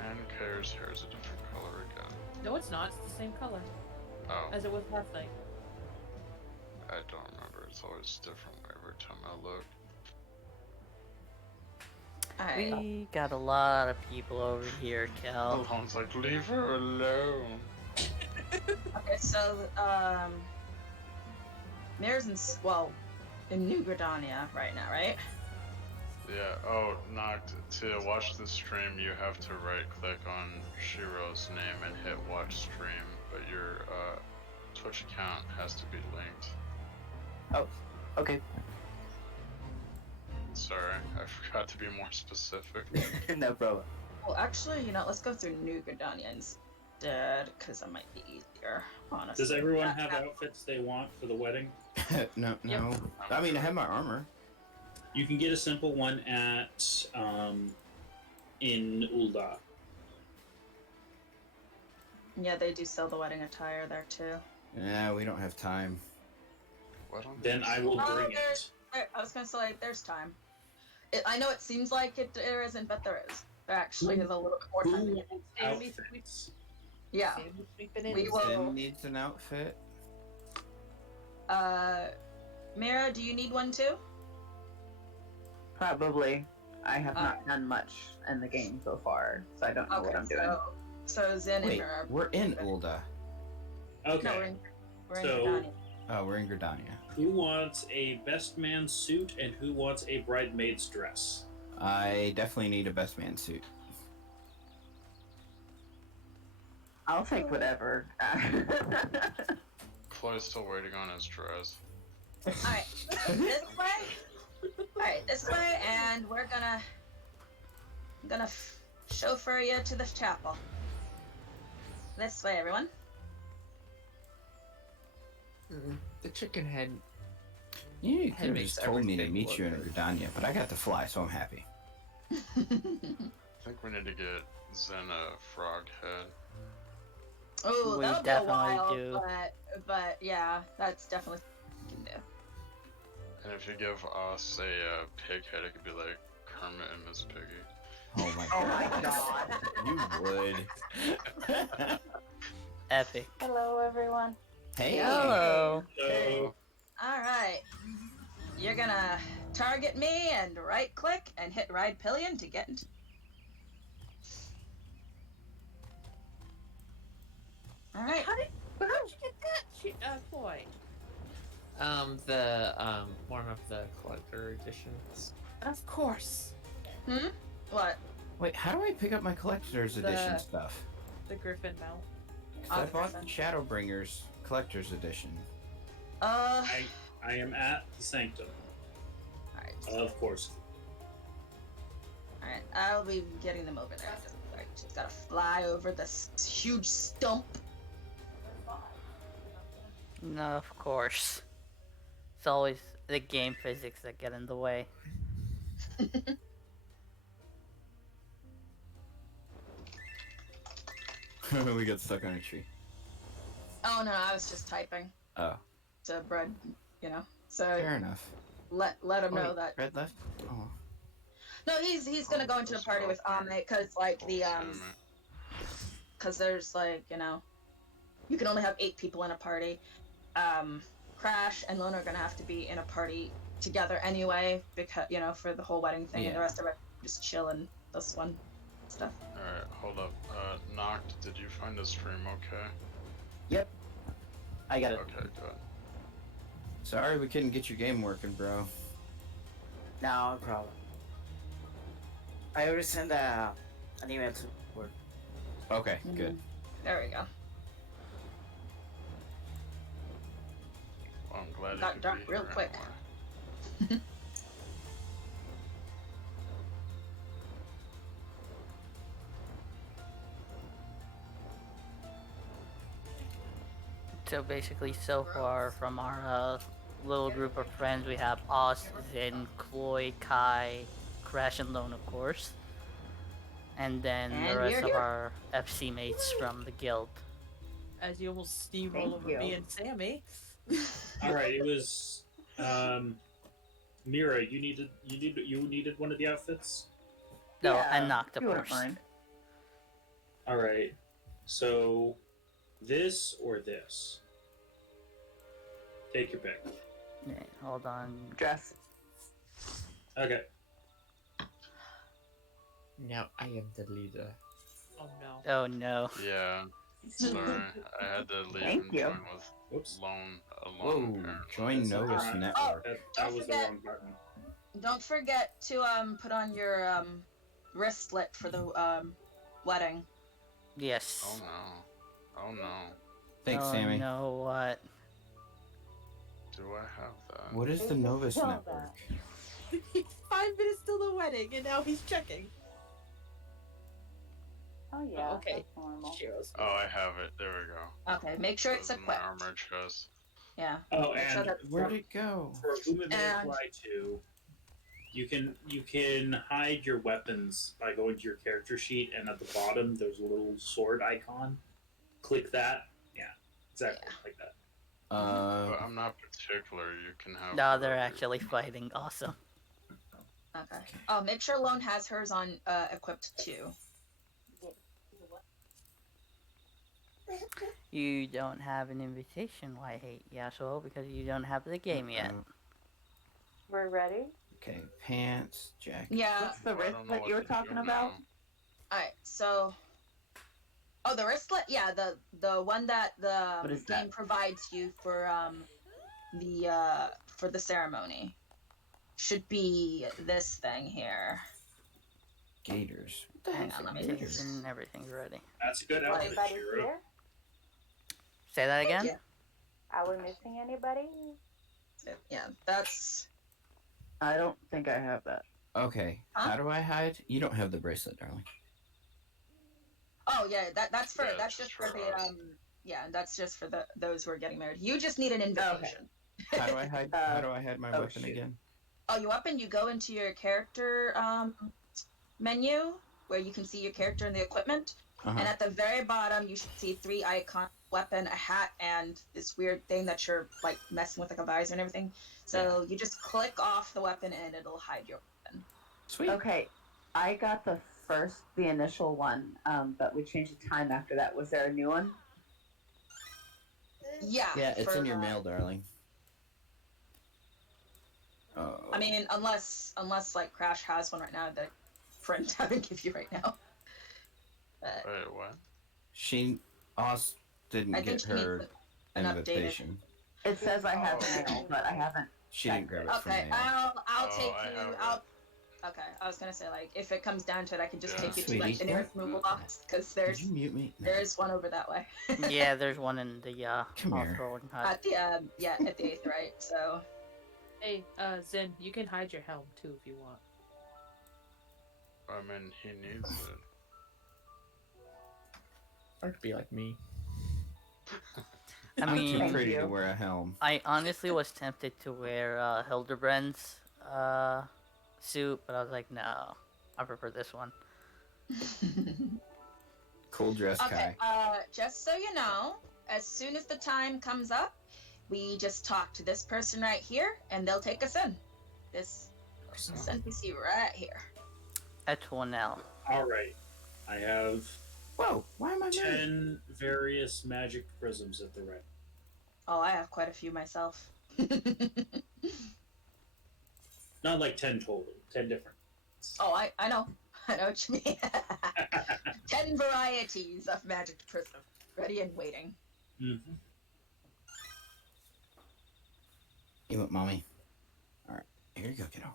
And Kair's hair is a different color again. No, it's not. It's the same color Oh, as it was last night. I don't remember. It's always different every time I look. Alright. We got a lot of people over here, Kel. Someone's like, leave her alone. Okay, so Mira's in New Gridania right now, right? Yeah, oh, Noct, to watch the stream, you have to right-click on Shiro's name and hit watch stream, but your Twitch account has to be linked. Oh, okay. Sorry, I forgot to be more specific. No problem. Well, actually, let's go through New Gridania instead, because that might be easier, honestly. Does everyone have outfits they want for the wedding? No. I mean, I have my armor. You can get a simple one at in Ulda. Yeah, they do sell the wedding attire there too. Yeah, we don't have time. Then I will bring it. I was gonna say, there's time. I know it seems like there isn't, but there is. There actually is a little bit more time to get it. Outfits. Yeah. We will. Zen needs an outfit. Mira, do you need one too? Probably. I have not done much in the game so far, so I don't know what I'm doing. So Zen and Wait, Mira. we're in Ulda. Okay. No, we're in So- Gridania. Oh, we're in Gridania. Who wants a best man suit and who wants a bridesmaid's dress? I definitely need a best man suit. I'll take whatever. Chloe's still waiting on his dress. Alright, this way. Alright, this way, and we're gonna chauffeur you to the chapel. This way, everyone. The chicken head. You could have makes just told me to everything meet you in look Gridania, but I got to fly, so I'm happy. I think we need to get Zen a frog head. Oh, We that'll be a definitely while, do. but yeah, that's definitely what we can do. And if you give us a pig head, it could be like Kermit and Miss Piggy. Oh my Oh my god. You would. Epic. Hello, everyone. Hey. Hello. Alright. You're gonna target me and right click and hit ride pillion to get into. Alright. How'd you get that, boy? One of the collector editions. Of course. Hmm? What? Wait, how do I pick up my collector's edition stuff? The Griffin mount. 'Cause I bought the Shadowbringers collector's edition. I am at the Sanctum. Alright. Of course. Alright, I'll be getting them over there. Alright, just gotta fly over this huge stump. No, of course. It's always the game physics that get in the way. We got stuck on a tree. Oh no, I was just typing Oh, to Bread, you know. So fair enough. let him know Wait, that. Red left? Oh. No, he's gonna go into a party with Ame because like the because there's like, you know, you can only have 8 people in a party. Crash and Lona are gonna have to be in a party together anyway because, you know, for the whole wedding thing, and the rest of it just chill and this one stuff. Alright, hold up. Noct, did you find the stream okay? Yep. I got it. Okay, good. Sorry we couldn't get your game working, bro. No problem. I already sent an email to work. Okay, good. There we go. Well, I'm glad Got you dark could be real here quick. anyway. So basically, so far from our little group of friends, we have Oz, Zin, Chloe, Kai, Crash, and Lone, of course. And then And the rest you're of here. our FC mates from the guild. As you almost steamroll Thank over you. me and Sammy. Alright, it was Mira, you needed one of the outfits? No, Yeah, and Noct, of you wouldn't course. mind. Alright. So this or this? Take your pick. Yeah, hold on. Dress. Okay. Now I am the leader. Oh no. Oh no. Yeah. Sorry, I had to leave Thank and you. join with Whoops. Lone. Whoa, join Novus alright. Network. That Don't was the forget- wrong button. Don't forget to put on your wristlet for the wedding. Yes. Oh no. Oh no. Thanks, oh, Sammy. No, what? Do I have that? What is the Novus Tell Network? 5 minutes till the wedding, and now he's checking. Oh yeah. Okay. That's normal. Shiro's. Oh, I have it. There we go. Okay, make sure it's It's in my equipped. armor chest. Yeah. Oh, Make sure and that's Where'd it go? for whom it may And- apply to, you can hide your weapons by going to your character sheet, and at the bottom there's a little sword icon. Click that. Yeah, exactly like that. But I'm not particular. You can have. No, they're actually fighting. Awesome. Okay. Oh, make sure Lone has hers on equipped too. You don't have an invitation. Why hate Yasuo? Because you don't have the game yet. We're ready. Okay, pants, jacket. Yeah. What's the I wrist don't know that what you were to do talking now. about? Alright, so oh, the wristlet, yeah, the one that the What is game that? provides you for the ceremony should be this thing here. Gators. What the Hang heck's on, a let me gator? fix And everything's ready. That's a good outfit, Everybody Shiro. here? Say that again? Yeah. Are we missing anybody? Yeah, that's I don't think I have that. Okay, Huh? how do I hide? You don't have the bracelet, darling. oh yeah, that's for Yeah, that's just just for for the us. yeah, that's just for those who are getting married. You just need an invitation. How do I hide? How do I hide my Oh, weapon shoot. again? Oh, you weapon, you go into your character menu where you can see your character and the equipment. Uh-huh. And at the very bottom, you should see 3 icons: weapon, a hat, and this weird thing that you're like messing with, like a visor and everything. So you just click off the weapon, and it'll hide your weapon. Sweet. Okay, I got the first, the initial one, but we changed the time after that. Was there a new one? Yeah. Yeah, it's for, in your mail, darling. Oh. I mean, unless like Crash has one right now that friend I would give you right now. But Wait, what? Oz didn't I think get she needs her an updated. invitation. It says I have mail, but I haven't. She didn't grab it from Okay, mail. I'll Oh, take I you. have Okay, I was gonna say like if it comes down to it, I can just Yeah. take you to like the Sweetie. nearest removal box because Did there's you mute me? No. there is one over that way. Yeah, there's one in the Come here. off-road hut. At the at the 8th, right? So Hey, Zen, you can hide your helm too if you want. I mean, he needs it. Or to be like me. I I'm mean, too pretty to wear a helm. I honestly was tempted to wear Hildebrand's suit, but I was like, no, I prefer this one. Cool dress, okay, Kai. just so you know, as soon as the time comes up, we just talk to this person right here, and they'll take us in. This NPC right here. Etwanel. All right. I have Whoa, why am I moving? 10 various magic prisms at the ready. Oh, I have quite a few myself. Not like 10 total, 10 different. Oh, I know. I know what you mean. 10 varieties of magic prism. Ready and waiting. Mm-hmm. You want mommy? Alright, here you go, kiddo.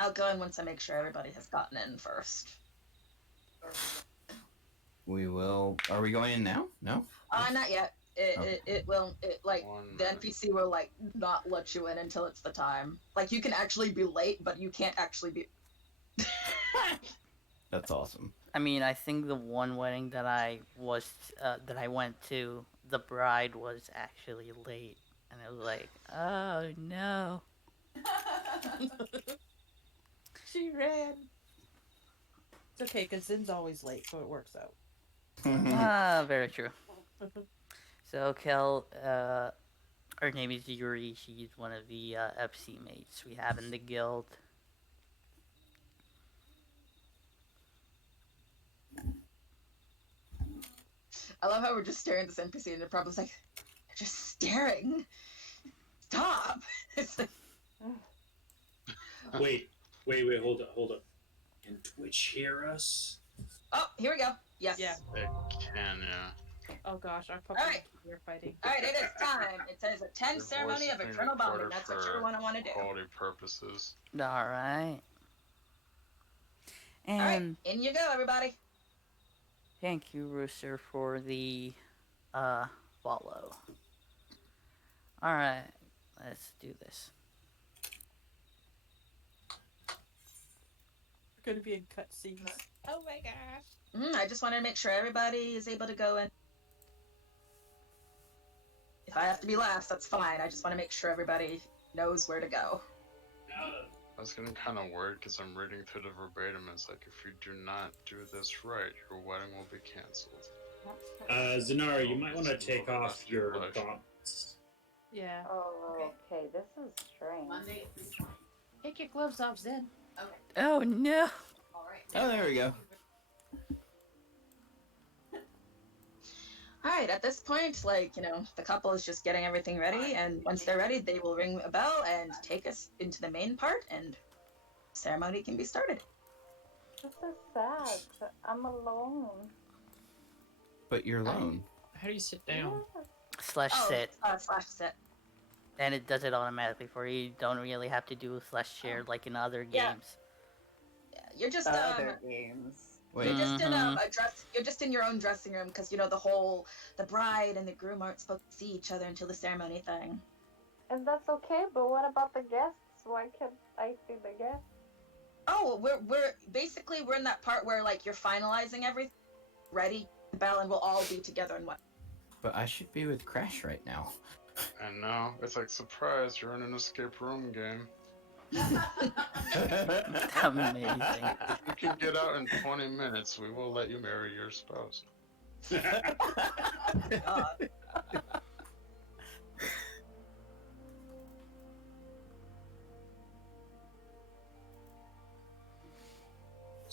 I'll go in once I make sure everybody has gotten in first. We will. Are we going in now? No? Not yet. It will, the NPC will, like, not let you in until it's the time. Like, you can actually be late, but you can't actually be... That's awesome. I mean, I think the one wedding that I went to, the bride was actually late, and it was like, oh no. She ran. It's okay, because Zen's always late, so it works out. Very true. So, Kel, her name is Yuri. She's one of the FC mates we have in the guild. I love how we're just staring at this NPC and the problem's like, they're just staring. Stop! It's like... Wait, hold up. Can Twitch hear us? Oh, here we go. Yes. Yeah. They can, yeah. Oh gosh, our puppy we're fighting. Alright, it is time. It says attend ceremony of eternal bonding. That's what you're gonna want to do. Quality purposes. Alright. And Alright, in you go, everybody. thank you, Rooster, for the follow. Alright, let's do this. We're gonna be in cutscenes. Oh my gosh. I just wanted to make sure everybody is able to go in. If I have to be last, that's fine. I just want to make sure everybody knows where to go. I was getting kind of worried because I'm reading through the verbatim. It's like, if you do not do this right, your wedding will be cancelled. Zenara, you might want to take off your gauntlets. Yeah. Oh, okay. This is strange. Take your gloves off, Zen. Okay. Oh no! Oh, there we go. Alright, at this point, like, you know, the couple is just getting everything ready, and once they're ready, they will ring a bell and take us into the main part, and ceremony can be started. This is sad. I'm alone. But you're alone. How do you sit down? Slash sit. Slash sit. And it does it automatically for you. You don't really have to do slash share like in other games. Yeah, you're just, Other games. You're just in a dress. You're just in your own dressing room because you know the bride and the groom aren't supposed to see each other until the ceremony thing. And that's okay, but what about the guests? Why can't I see the guests? Oh, we're in that part where like you're finalizing everything, ready the bell, and we'll all be together and what. But I should be with Crash right now. And now it's like, surprise, you're in an escape room game. Amazing. If you can get out in 20 minutes, we will let you marry your spouse.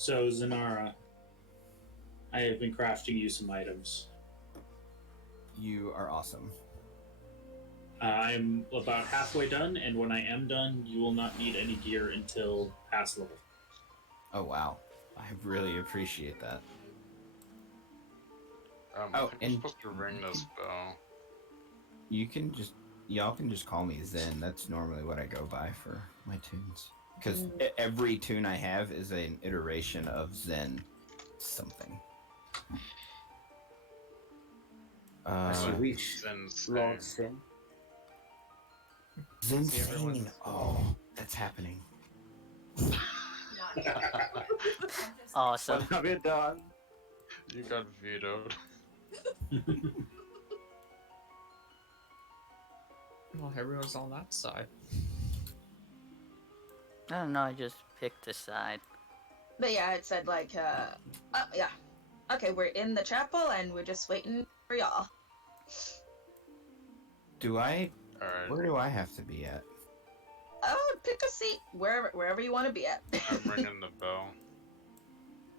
So, Zanara, I have been crafting you some items. You are awesome. I'm about halfway done, and when I am done, you will not need any gear until past level. Oh wow, I really appreciate that. I think we're supposed to ring this bell. Y'all can just call me Zen. That's normally what I go by for my tunes. Because every tune I have is an iteration of Zen something. As you wish, Zen's Lord thing. Sin. Zen Stain. Oh, that's happening. Awesome. What have you done? You got vetoed. Well, everyone's on that side. I don't know, I just picked a side. But yeah, it said like, yeah. Okay, we're in the chapel and we're just waiting for y'all. Alright. Where do I have to be at? Oh, pick a seat wherever you want to be at. I'm ringing the bell.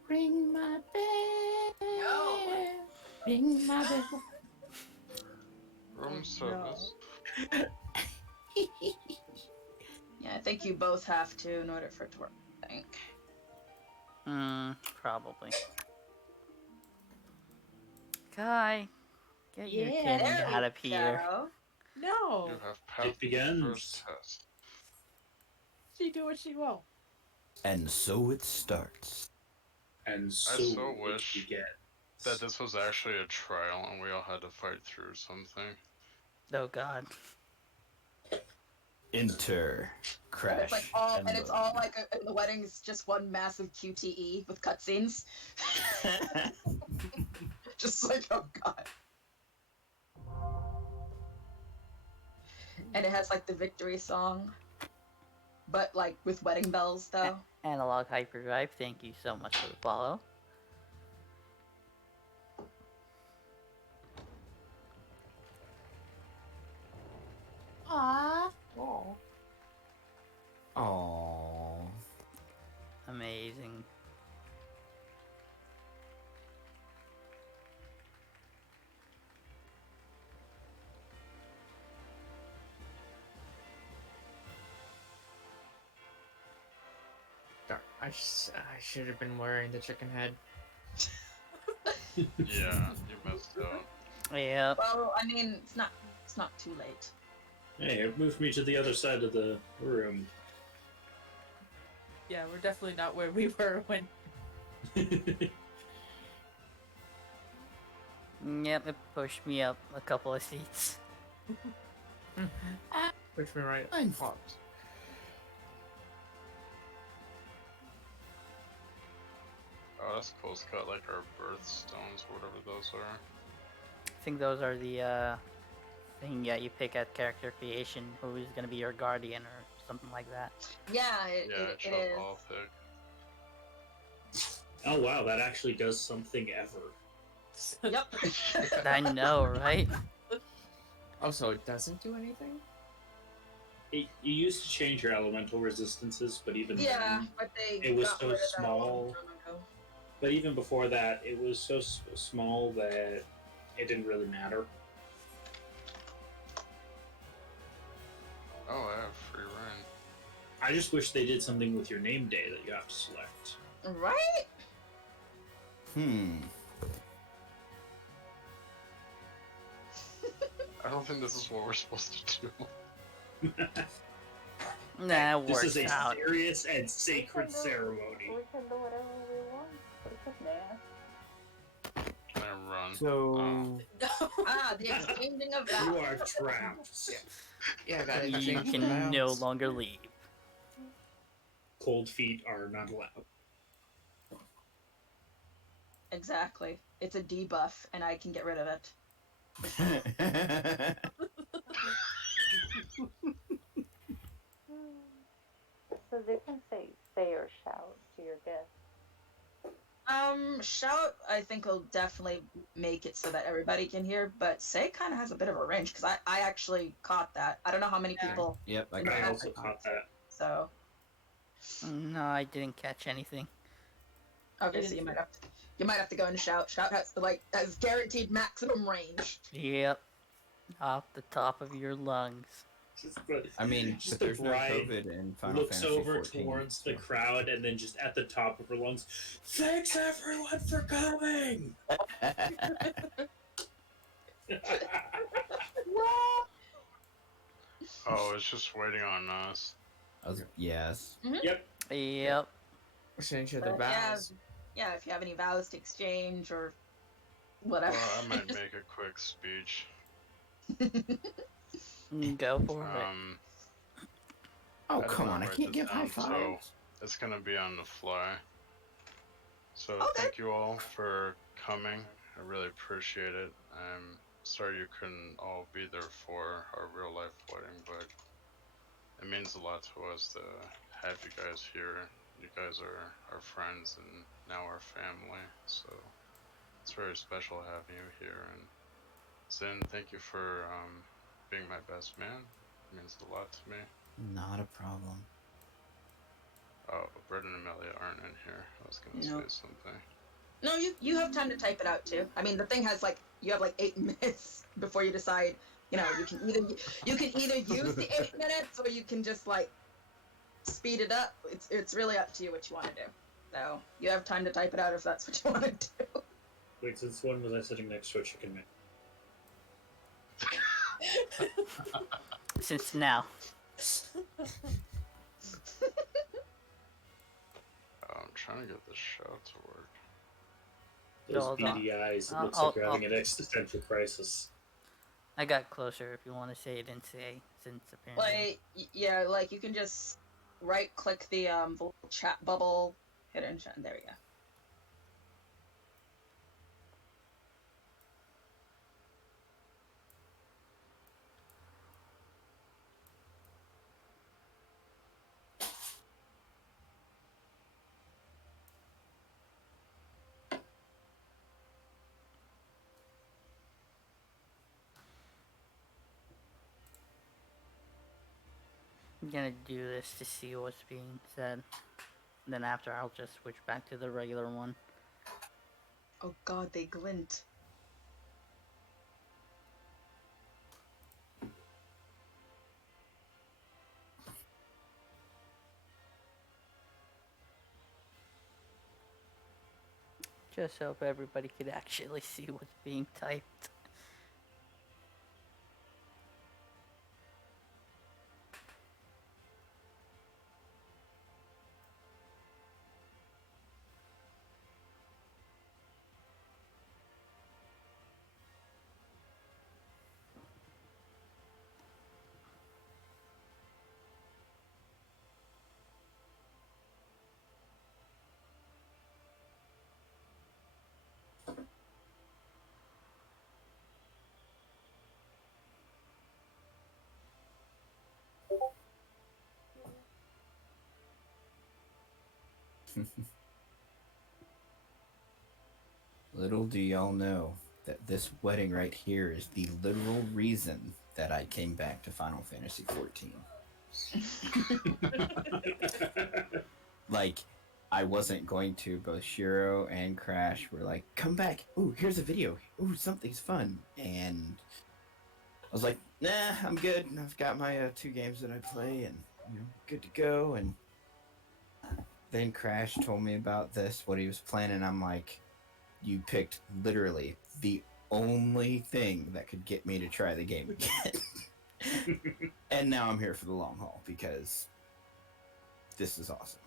Ring my bell. Ring my bell. Room service. Yeah, I think you both have to in order for it to work, I think. Probably. Kai, get your Yeah, cannon there out we of here. go. No. You have passed It begins. the first test. She do what she will. And so it starts. And I so, so it wish begins. that this was actually a trial and we all had to fight through something. Oh god. Enter. And Crash. it's like all, and it's burn. all like the wedding's just one massive QTE with cutscenes. Just like, oh god. And it has like the victory song, but like with wedding bells though. Analog Hyperdrive, thank you so much for the follow. Aww. Aww. Amazing. Darn, I should have been wearing the chicken head. Yeah, you messed up. Yep. Well, I mean, it's not too late. Hey, it moved me to the other side of the room. Yeah, we're definitely not where we were when. Yep, it pushed me up a couple of seats. Push me right I'm up. Oh, that's cool. It's got like our birthstones, whatever those are. I think those are the thing you pick at character creation, who's gonna be your guardian or something like that. Yeah, Yeah, it show is. all thick. Oh wow, that actually does something ever. Yep. I know, right? Oh, so it doesn't do anything? You used to change your elemental resistances, but even Yeah, then, but they it was got so rid of that a long small. time ago. But even before that, it was so small that it didn't really matter. Oh, I have free reign. I just wish they did something with your name day that you have to select. Right? I don't think this is what we're supposed to do. Nah, it This works is a out. serious and sacred ceremony. We can do whatever we want. We can dance. Can I run? So The exchanging of You that. are trapped. Yeah, I got it. You can no longer leave. Cold feet are not allowed. Exactly. It's a debuff, and I can get rid of it. So they can say or shout to your guests. Shout, I think will definitely make it so that everybody can hear, but say kind of has a bit of a range, because I actually caught that. I don't know how many people, Yep, I in got the I it. also caught that. so. No, I didn't catch anything. Okay, so you might have to go and shout. Shout has guaranteed maximum range. Yep. Off the top of your lungs. I mean, Just but there's no bride COVID in Final looks Fantasy over 14. towards the crowd and then just at the top of her lungs, thanks everyone for coming. Oh, it's just waiting on us. Yes. Yep. Yep. Exchange of the But vows. yeah, if you have any vows to exchange or whatever. Well, I might make a quick speech. Go for it. Oh, I did come not on, I write can't this give high down, fives. So it's gonna be on the fly. So thank you all for coming. I really appreciate it. I'm sorry you couldn't all be there for our real life wedding, but it means a lot to us to have you guys here. You guys are our friends and now our family, so it's very special having you here. And Zin, thank you for being my best man. It means a lot to me. Not a problem. Oh, Brett and Amelia aren't in here. I was gonna No. say something. No, you have time to type it out too. I mean, the thing has you have 8 minutes before you decide. You know, you can either use the 8 minutes or you can just speed it up. It's really up to you what you want to do. So you have time to type it out if that's what you want to do. Wait, since when was I sitting next to a chicken man? Since now. I'm trying to get this shout to work. Those beady eyes, it looks like you're having an existential crisis. I got closer if you want to say it in say, since apparently. You can just right-click the little chat bubble, hit enter, and there you go. I'm gonna do this to see what's being said. Then after, I'll just switch back to the regular one. Oh god, they glint. Just hope everybody could actually see what's being typed. Little do y'all know that this wedding right here is the literal reason that I came back to Final Fantasy XIV. I wasn't going to. Both Shiro and Crash were like, come back. Ooh, here's a video. Ooh, something's fun. And I was like, nah, I'm good. I've got my 2 games that I play and good to go. And then Crash told me about this, what he was planning. I'm like, you picked literally the only thing that could get me to try the game again. And now I'm here for the long haul because this is awesome.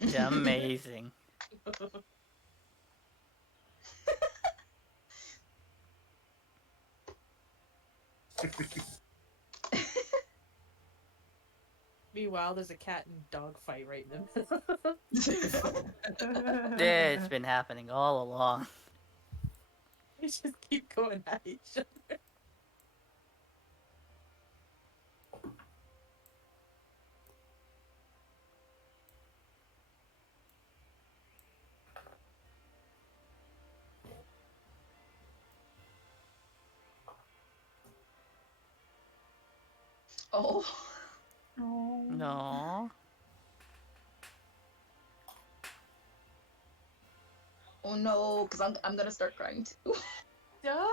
Yeah, amazing. Meanwhile, there's a cat and dog fight right in the Yeah, it's been happening all along. They just keep going at each other. Oh. No. Oh no, because I'm gonna start crying too. No.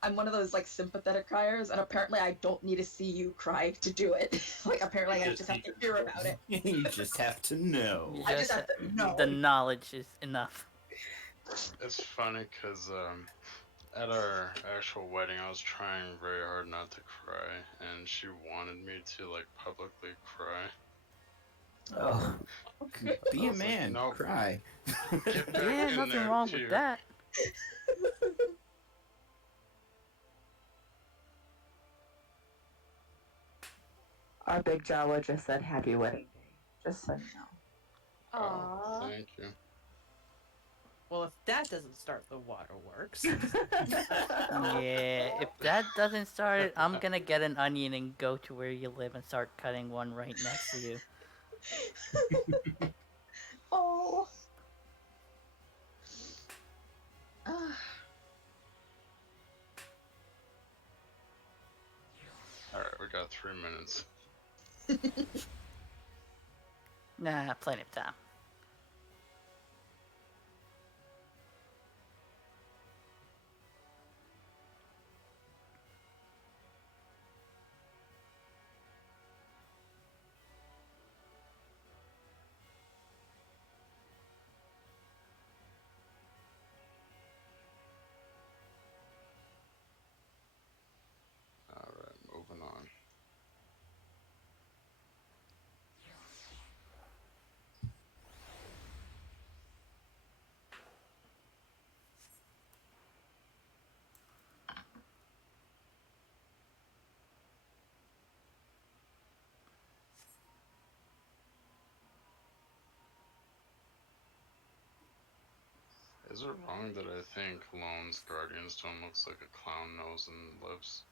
I'm one of those like sympathetic criers, and apparently I don't need to see you cry to do it. Like apparently I just have to hear about it. You just have to know. I just have to know. The knowledge is enough. It's funny because at our actual wedding, I was trying very hard not to cry, and she wanted me to like publicly cry. Oh, be I a was like, man. "Nope. Cry. Get back Yeah, in nothing there, wrong tear." with that. Our big Jawa just said happy wedding day. Just so you know. Oh, thank you. Well, if that doesn't start the waterworks. Yeah, if that doesn't start it, I'm gonna get an onion and go to where you live and start cutting one right next to you. Oh. Alright, we got 3 minutes. Nah, plenty of time. Alright, moving on. Is it wrong that I think Lone's Guardian Stone looks like a clown nose and lips?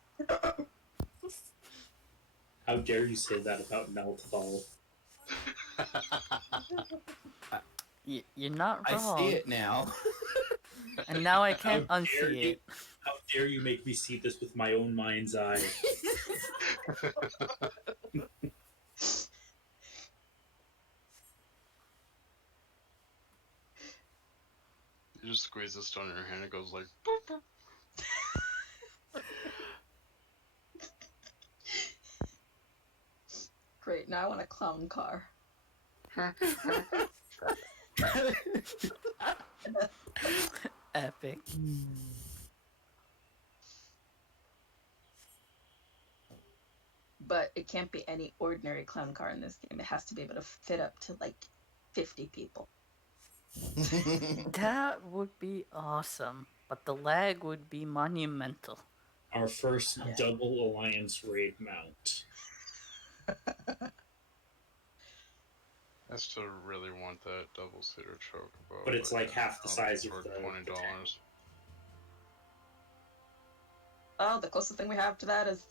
How dare you say that about Melthal? You're not I wrong. see it now. And now I can't How dare unsee you- it. How dare you make me see this with my own mind's eye? You just squeeze the stone in your hand, it goes like boop, boop. Great, now I want a clown car. Epic. But it can't be any ordinary clown car in this game. It has to be able to fit up to like 50 people. That would be awesome, but the lag would be monumental. Our first double alliance raid mount. I still really want that double seater chocobo. But it's like yeah, half the I'll size of afford the $20. Oh, the closest thing we have to that is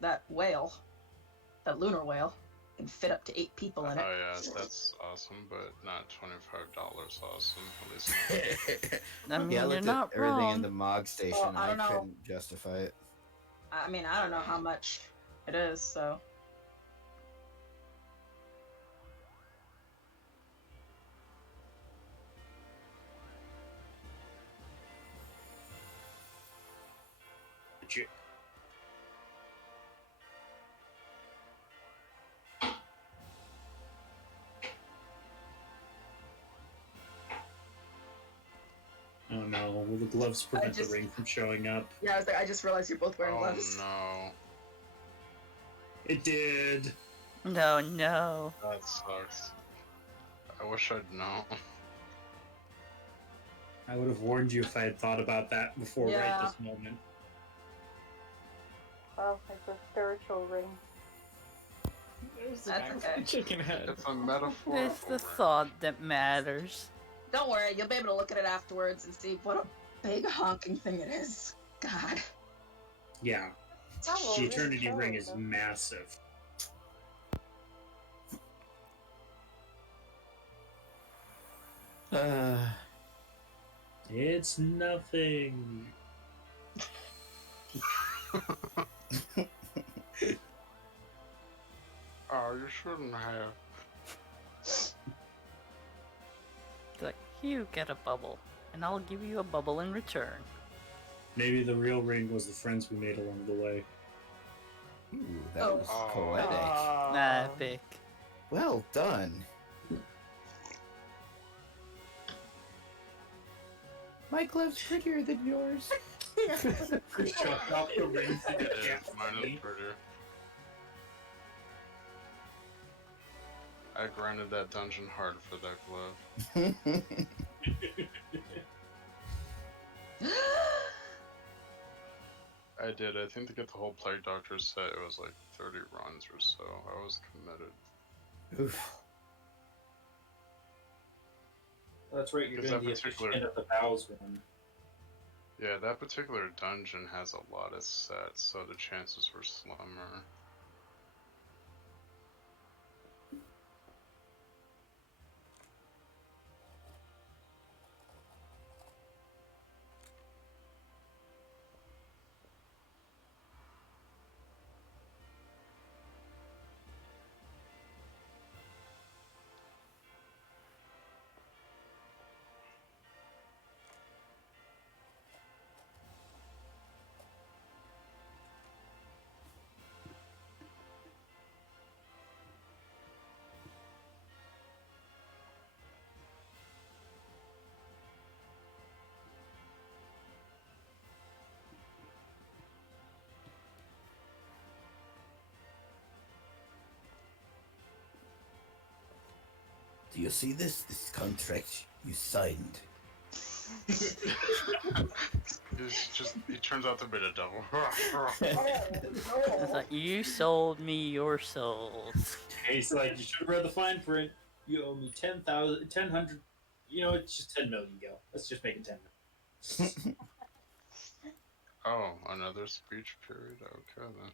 that whale. That lunar whale. Can fit up to 8 people in it. Oh yeah, that's awesome, but not $25 awesome. At least. I mean, Yeah, I you're looked not at everything wrong. in the Mog station Well, and I I don't know. couldn't justify it. I mean, I don't know how much it is, so. Legit. Oh no, will the gloves prevent just- the ring from showing up? Yeah, I was like, I just realized you're both wearing Oh gloves. no, It did! No, no. that sucks. I wish I'd known. I would have warned you if I had thought about that before Yeah. right this moment. Well, it's a spiritual ring. That's okay. Chicken head. It's a metaphor. It's the thought that matters. Don't worry, you'll be able to look at it afterwards and see what a big honking thing it is. God. Yeah. Oh, The well, Eternity really Ring cool, is though. massive. It's nothing. Oh, you shouldn't have. It's like, You get a bubble, and I'll give you a bubble in return. Maybe the real ring was the friends we made along the way. Ooh, that was poetic. Epic. Well done. My glove's prettier than yours. Shut up the ring. Yeah, mine is prettier. I grinded that dungeon hard for that glove. I did. I think to get the whole Plague Doctor set, it was like 30 runs or so. I was committed. Oof. That's right, you're doing the efficient of the Vows one. Yeah, that particular dungeon has a lot of sets, so the chances were slimmer. Do you see this? This contract you signed. He turns out to be the devil. It's like, you sold me your souls. He's like, you should have read the fine print. You owe me 10,000, 1,000. You know, it's just 10 million, go. Let's just make it 10 million. Oh, another speech period? Okay then.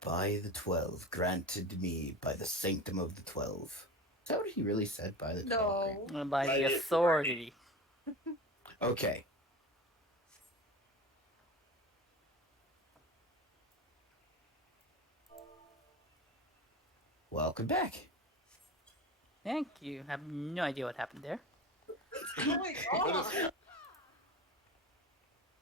By the 12, granted me by the sanctum of the 12. Is that what he really said? By the 12? No. By the authority. Okay. Welcome back. Thank you. I have no idea what happened there. Oh my god.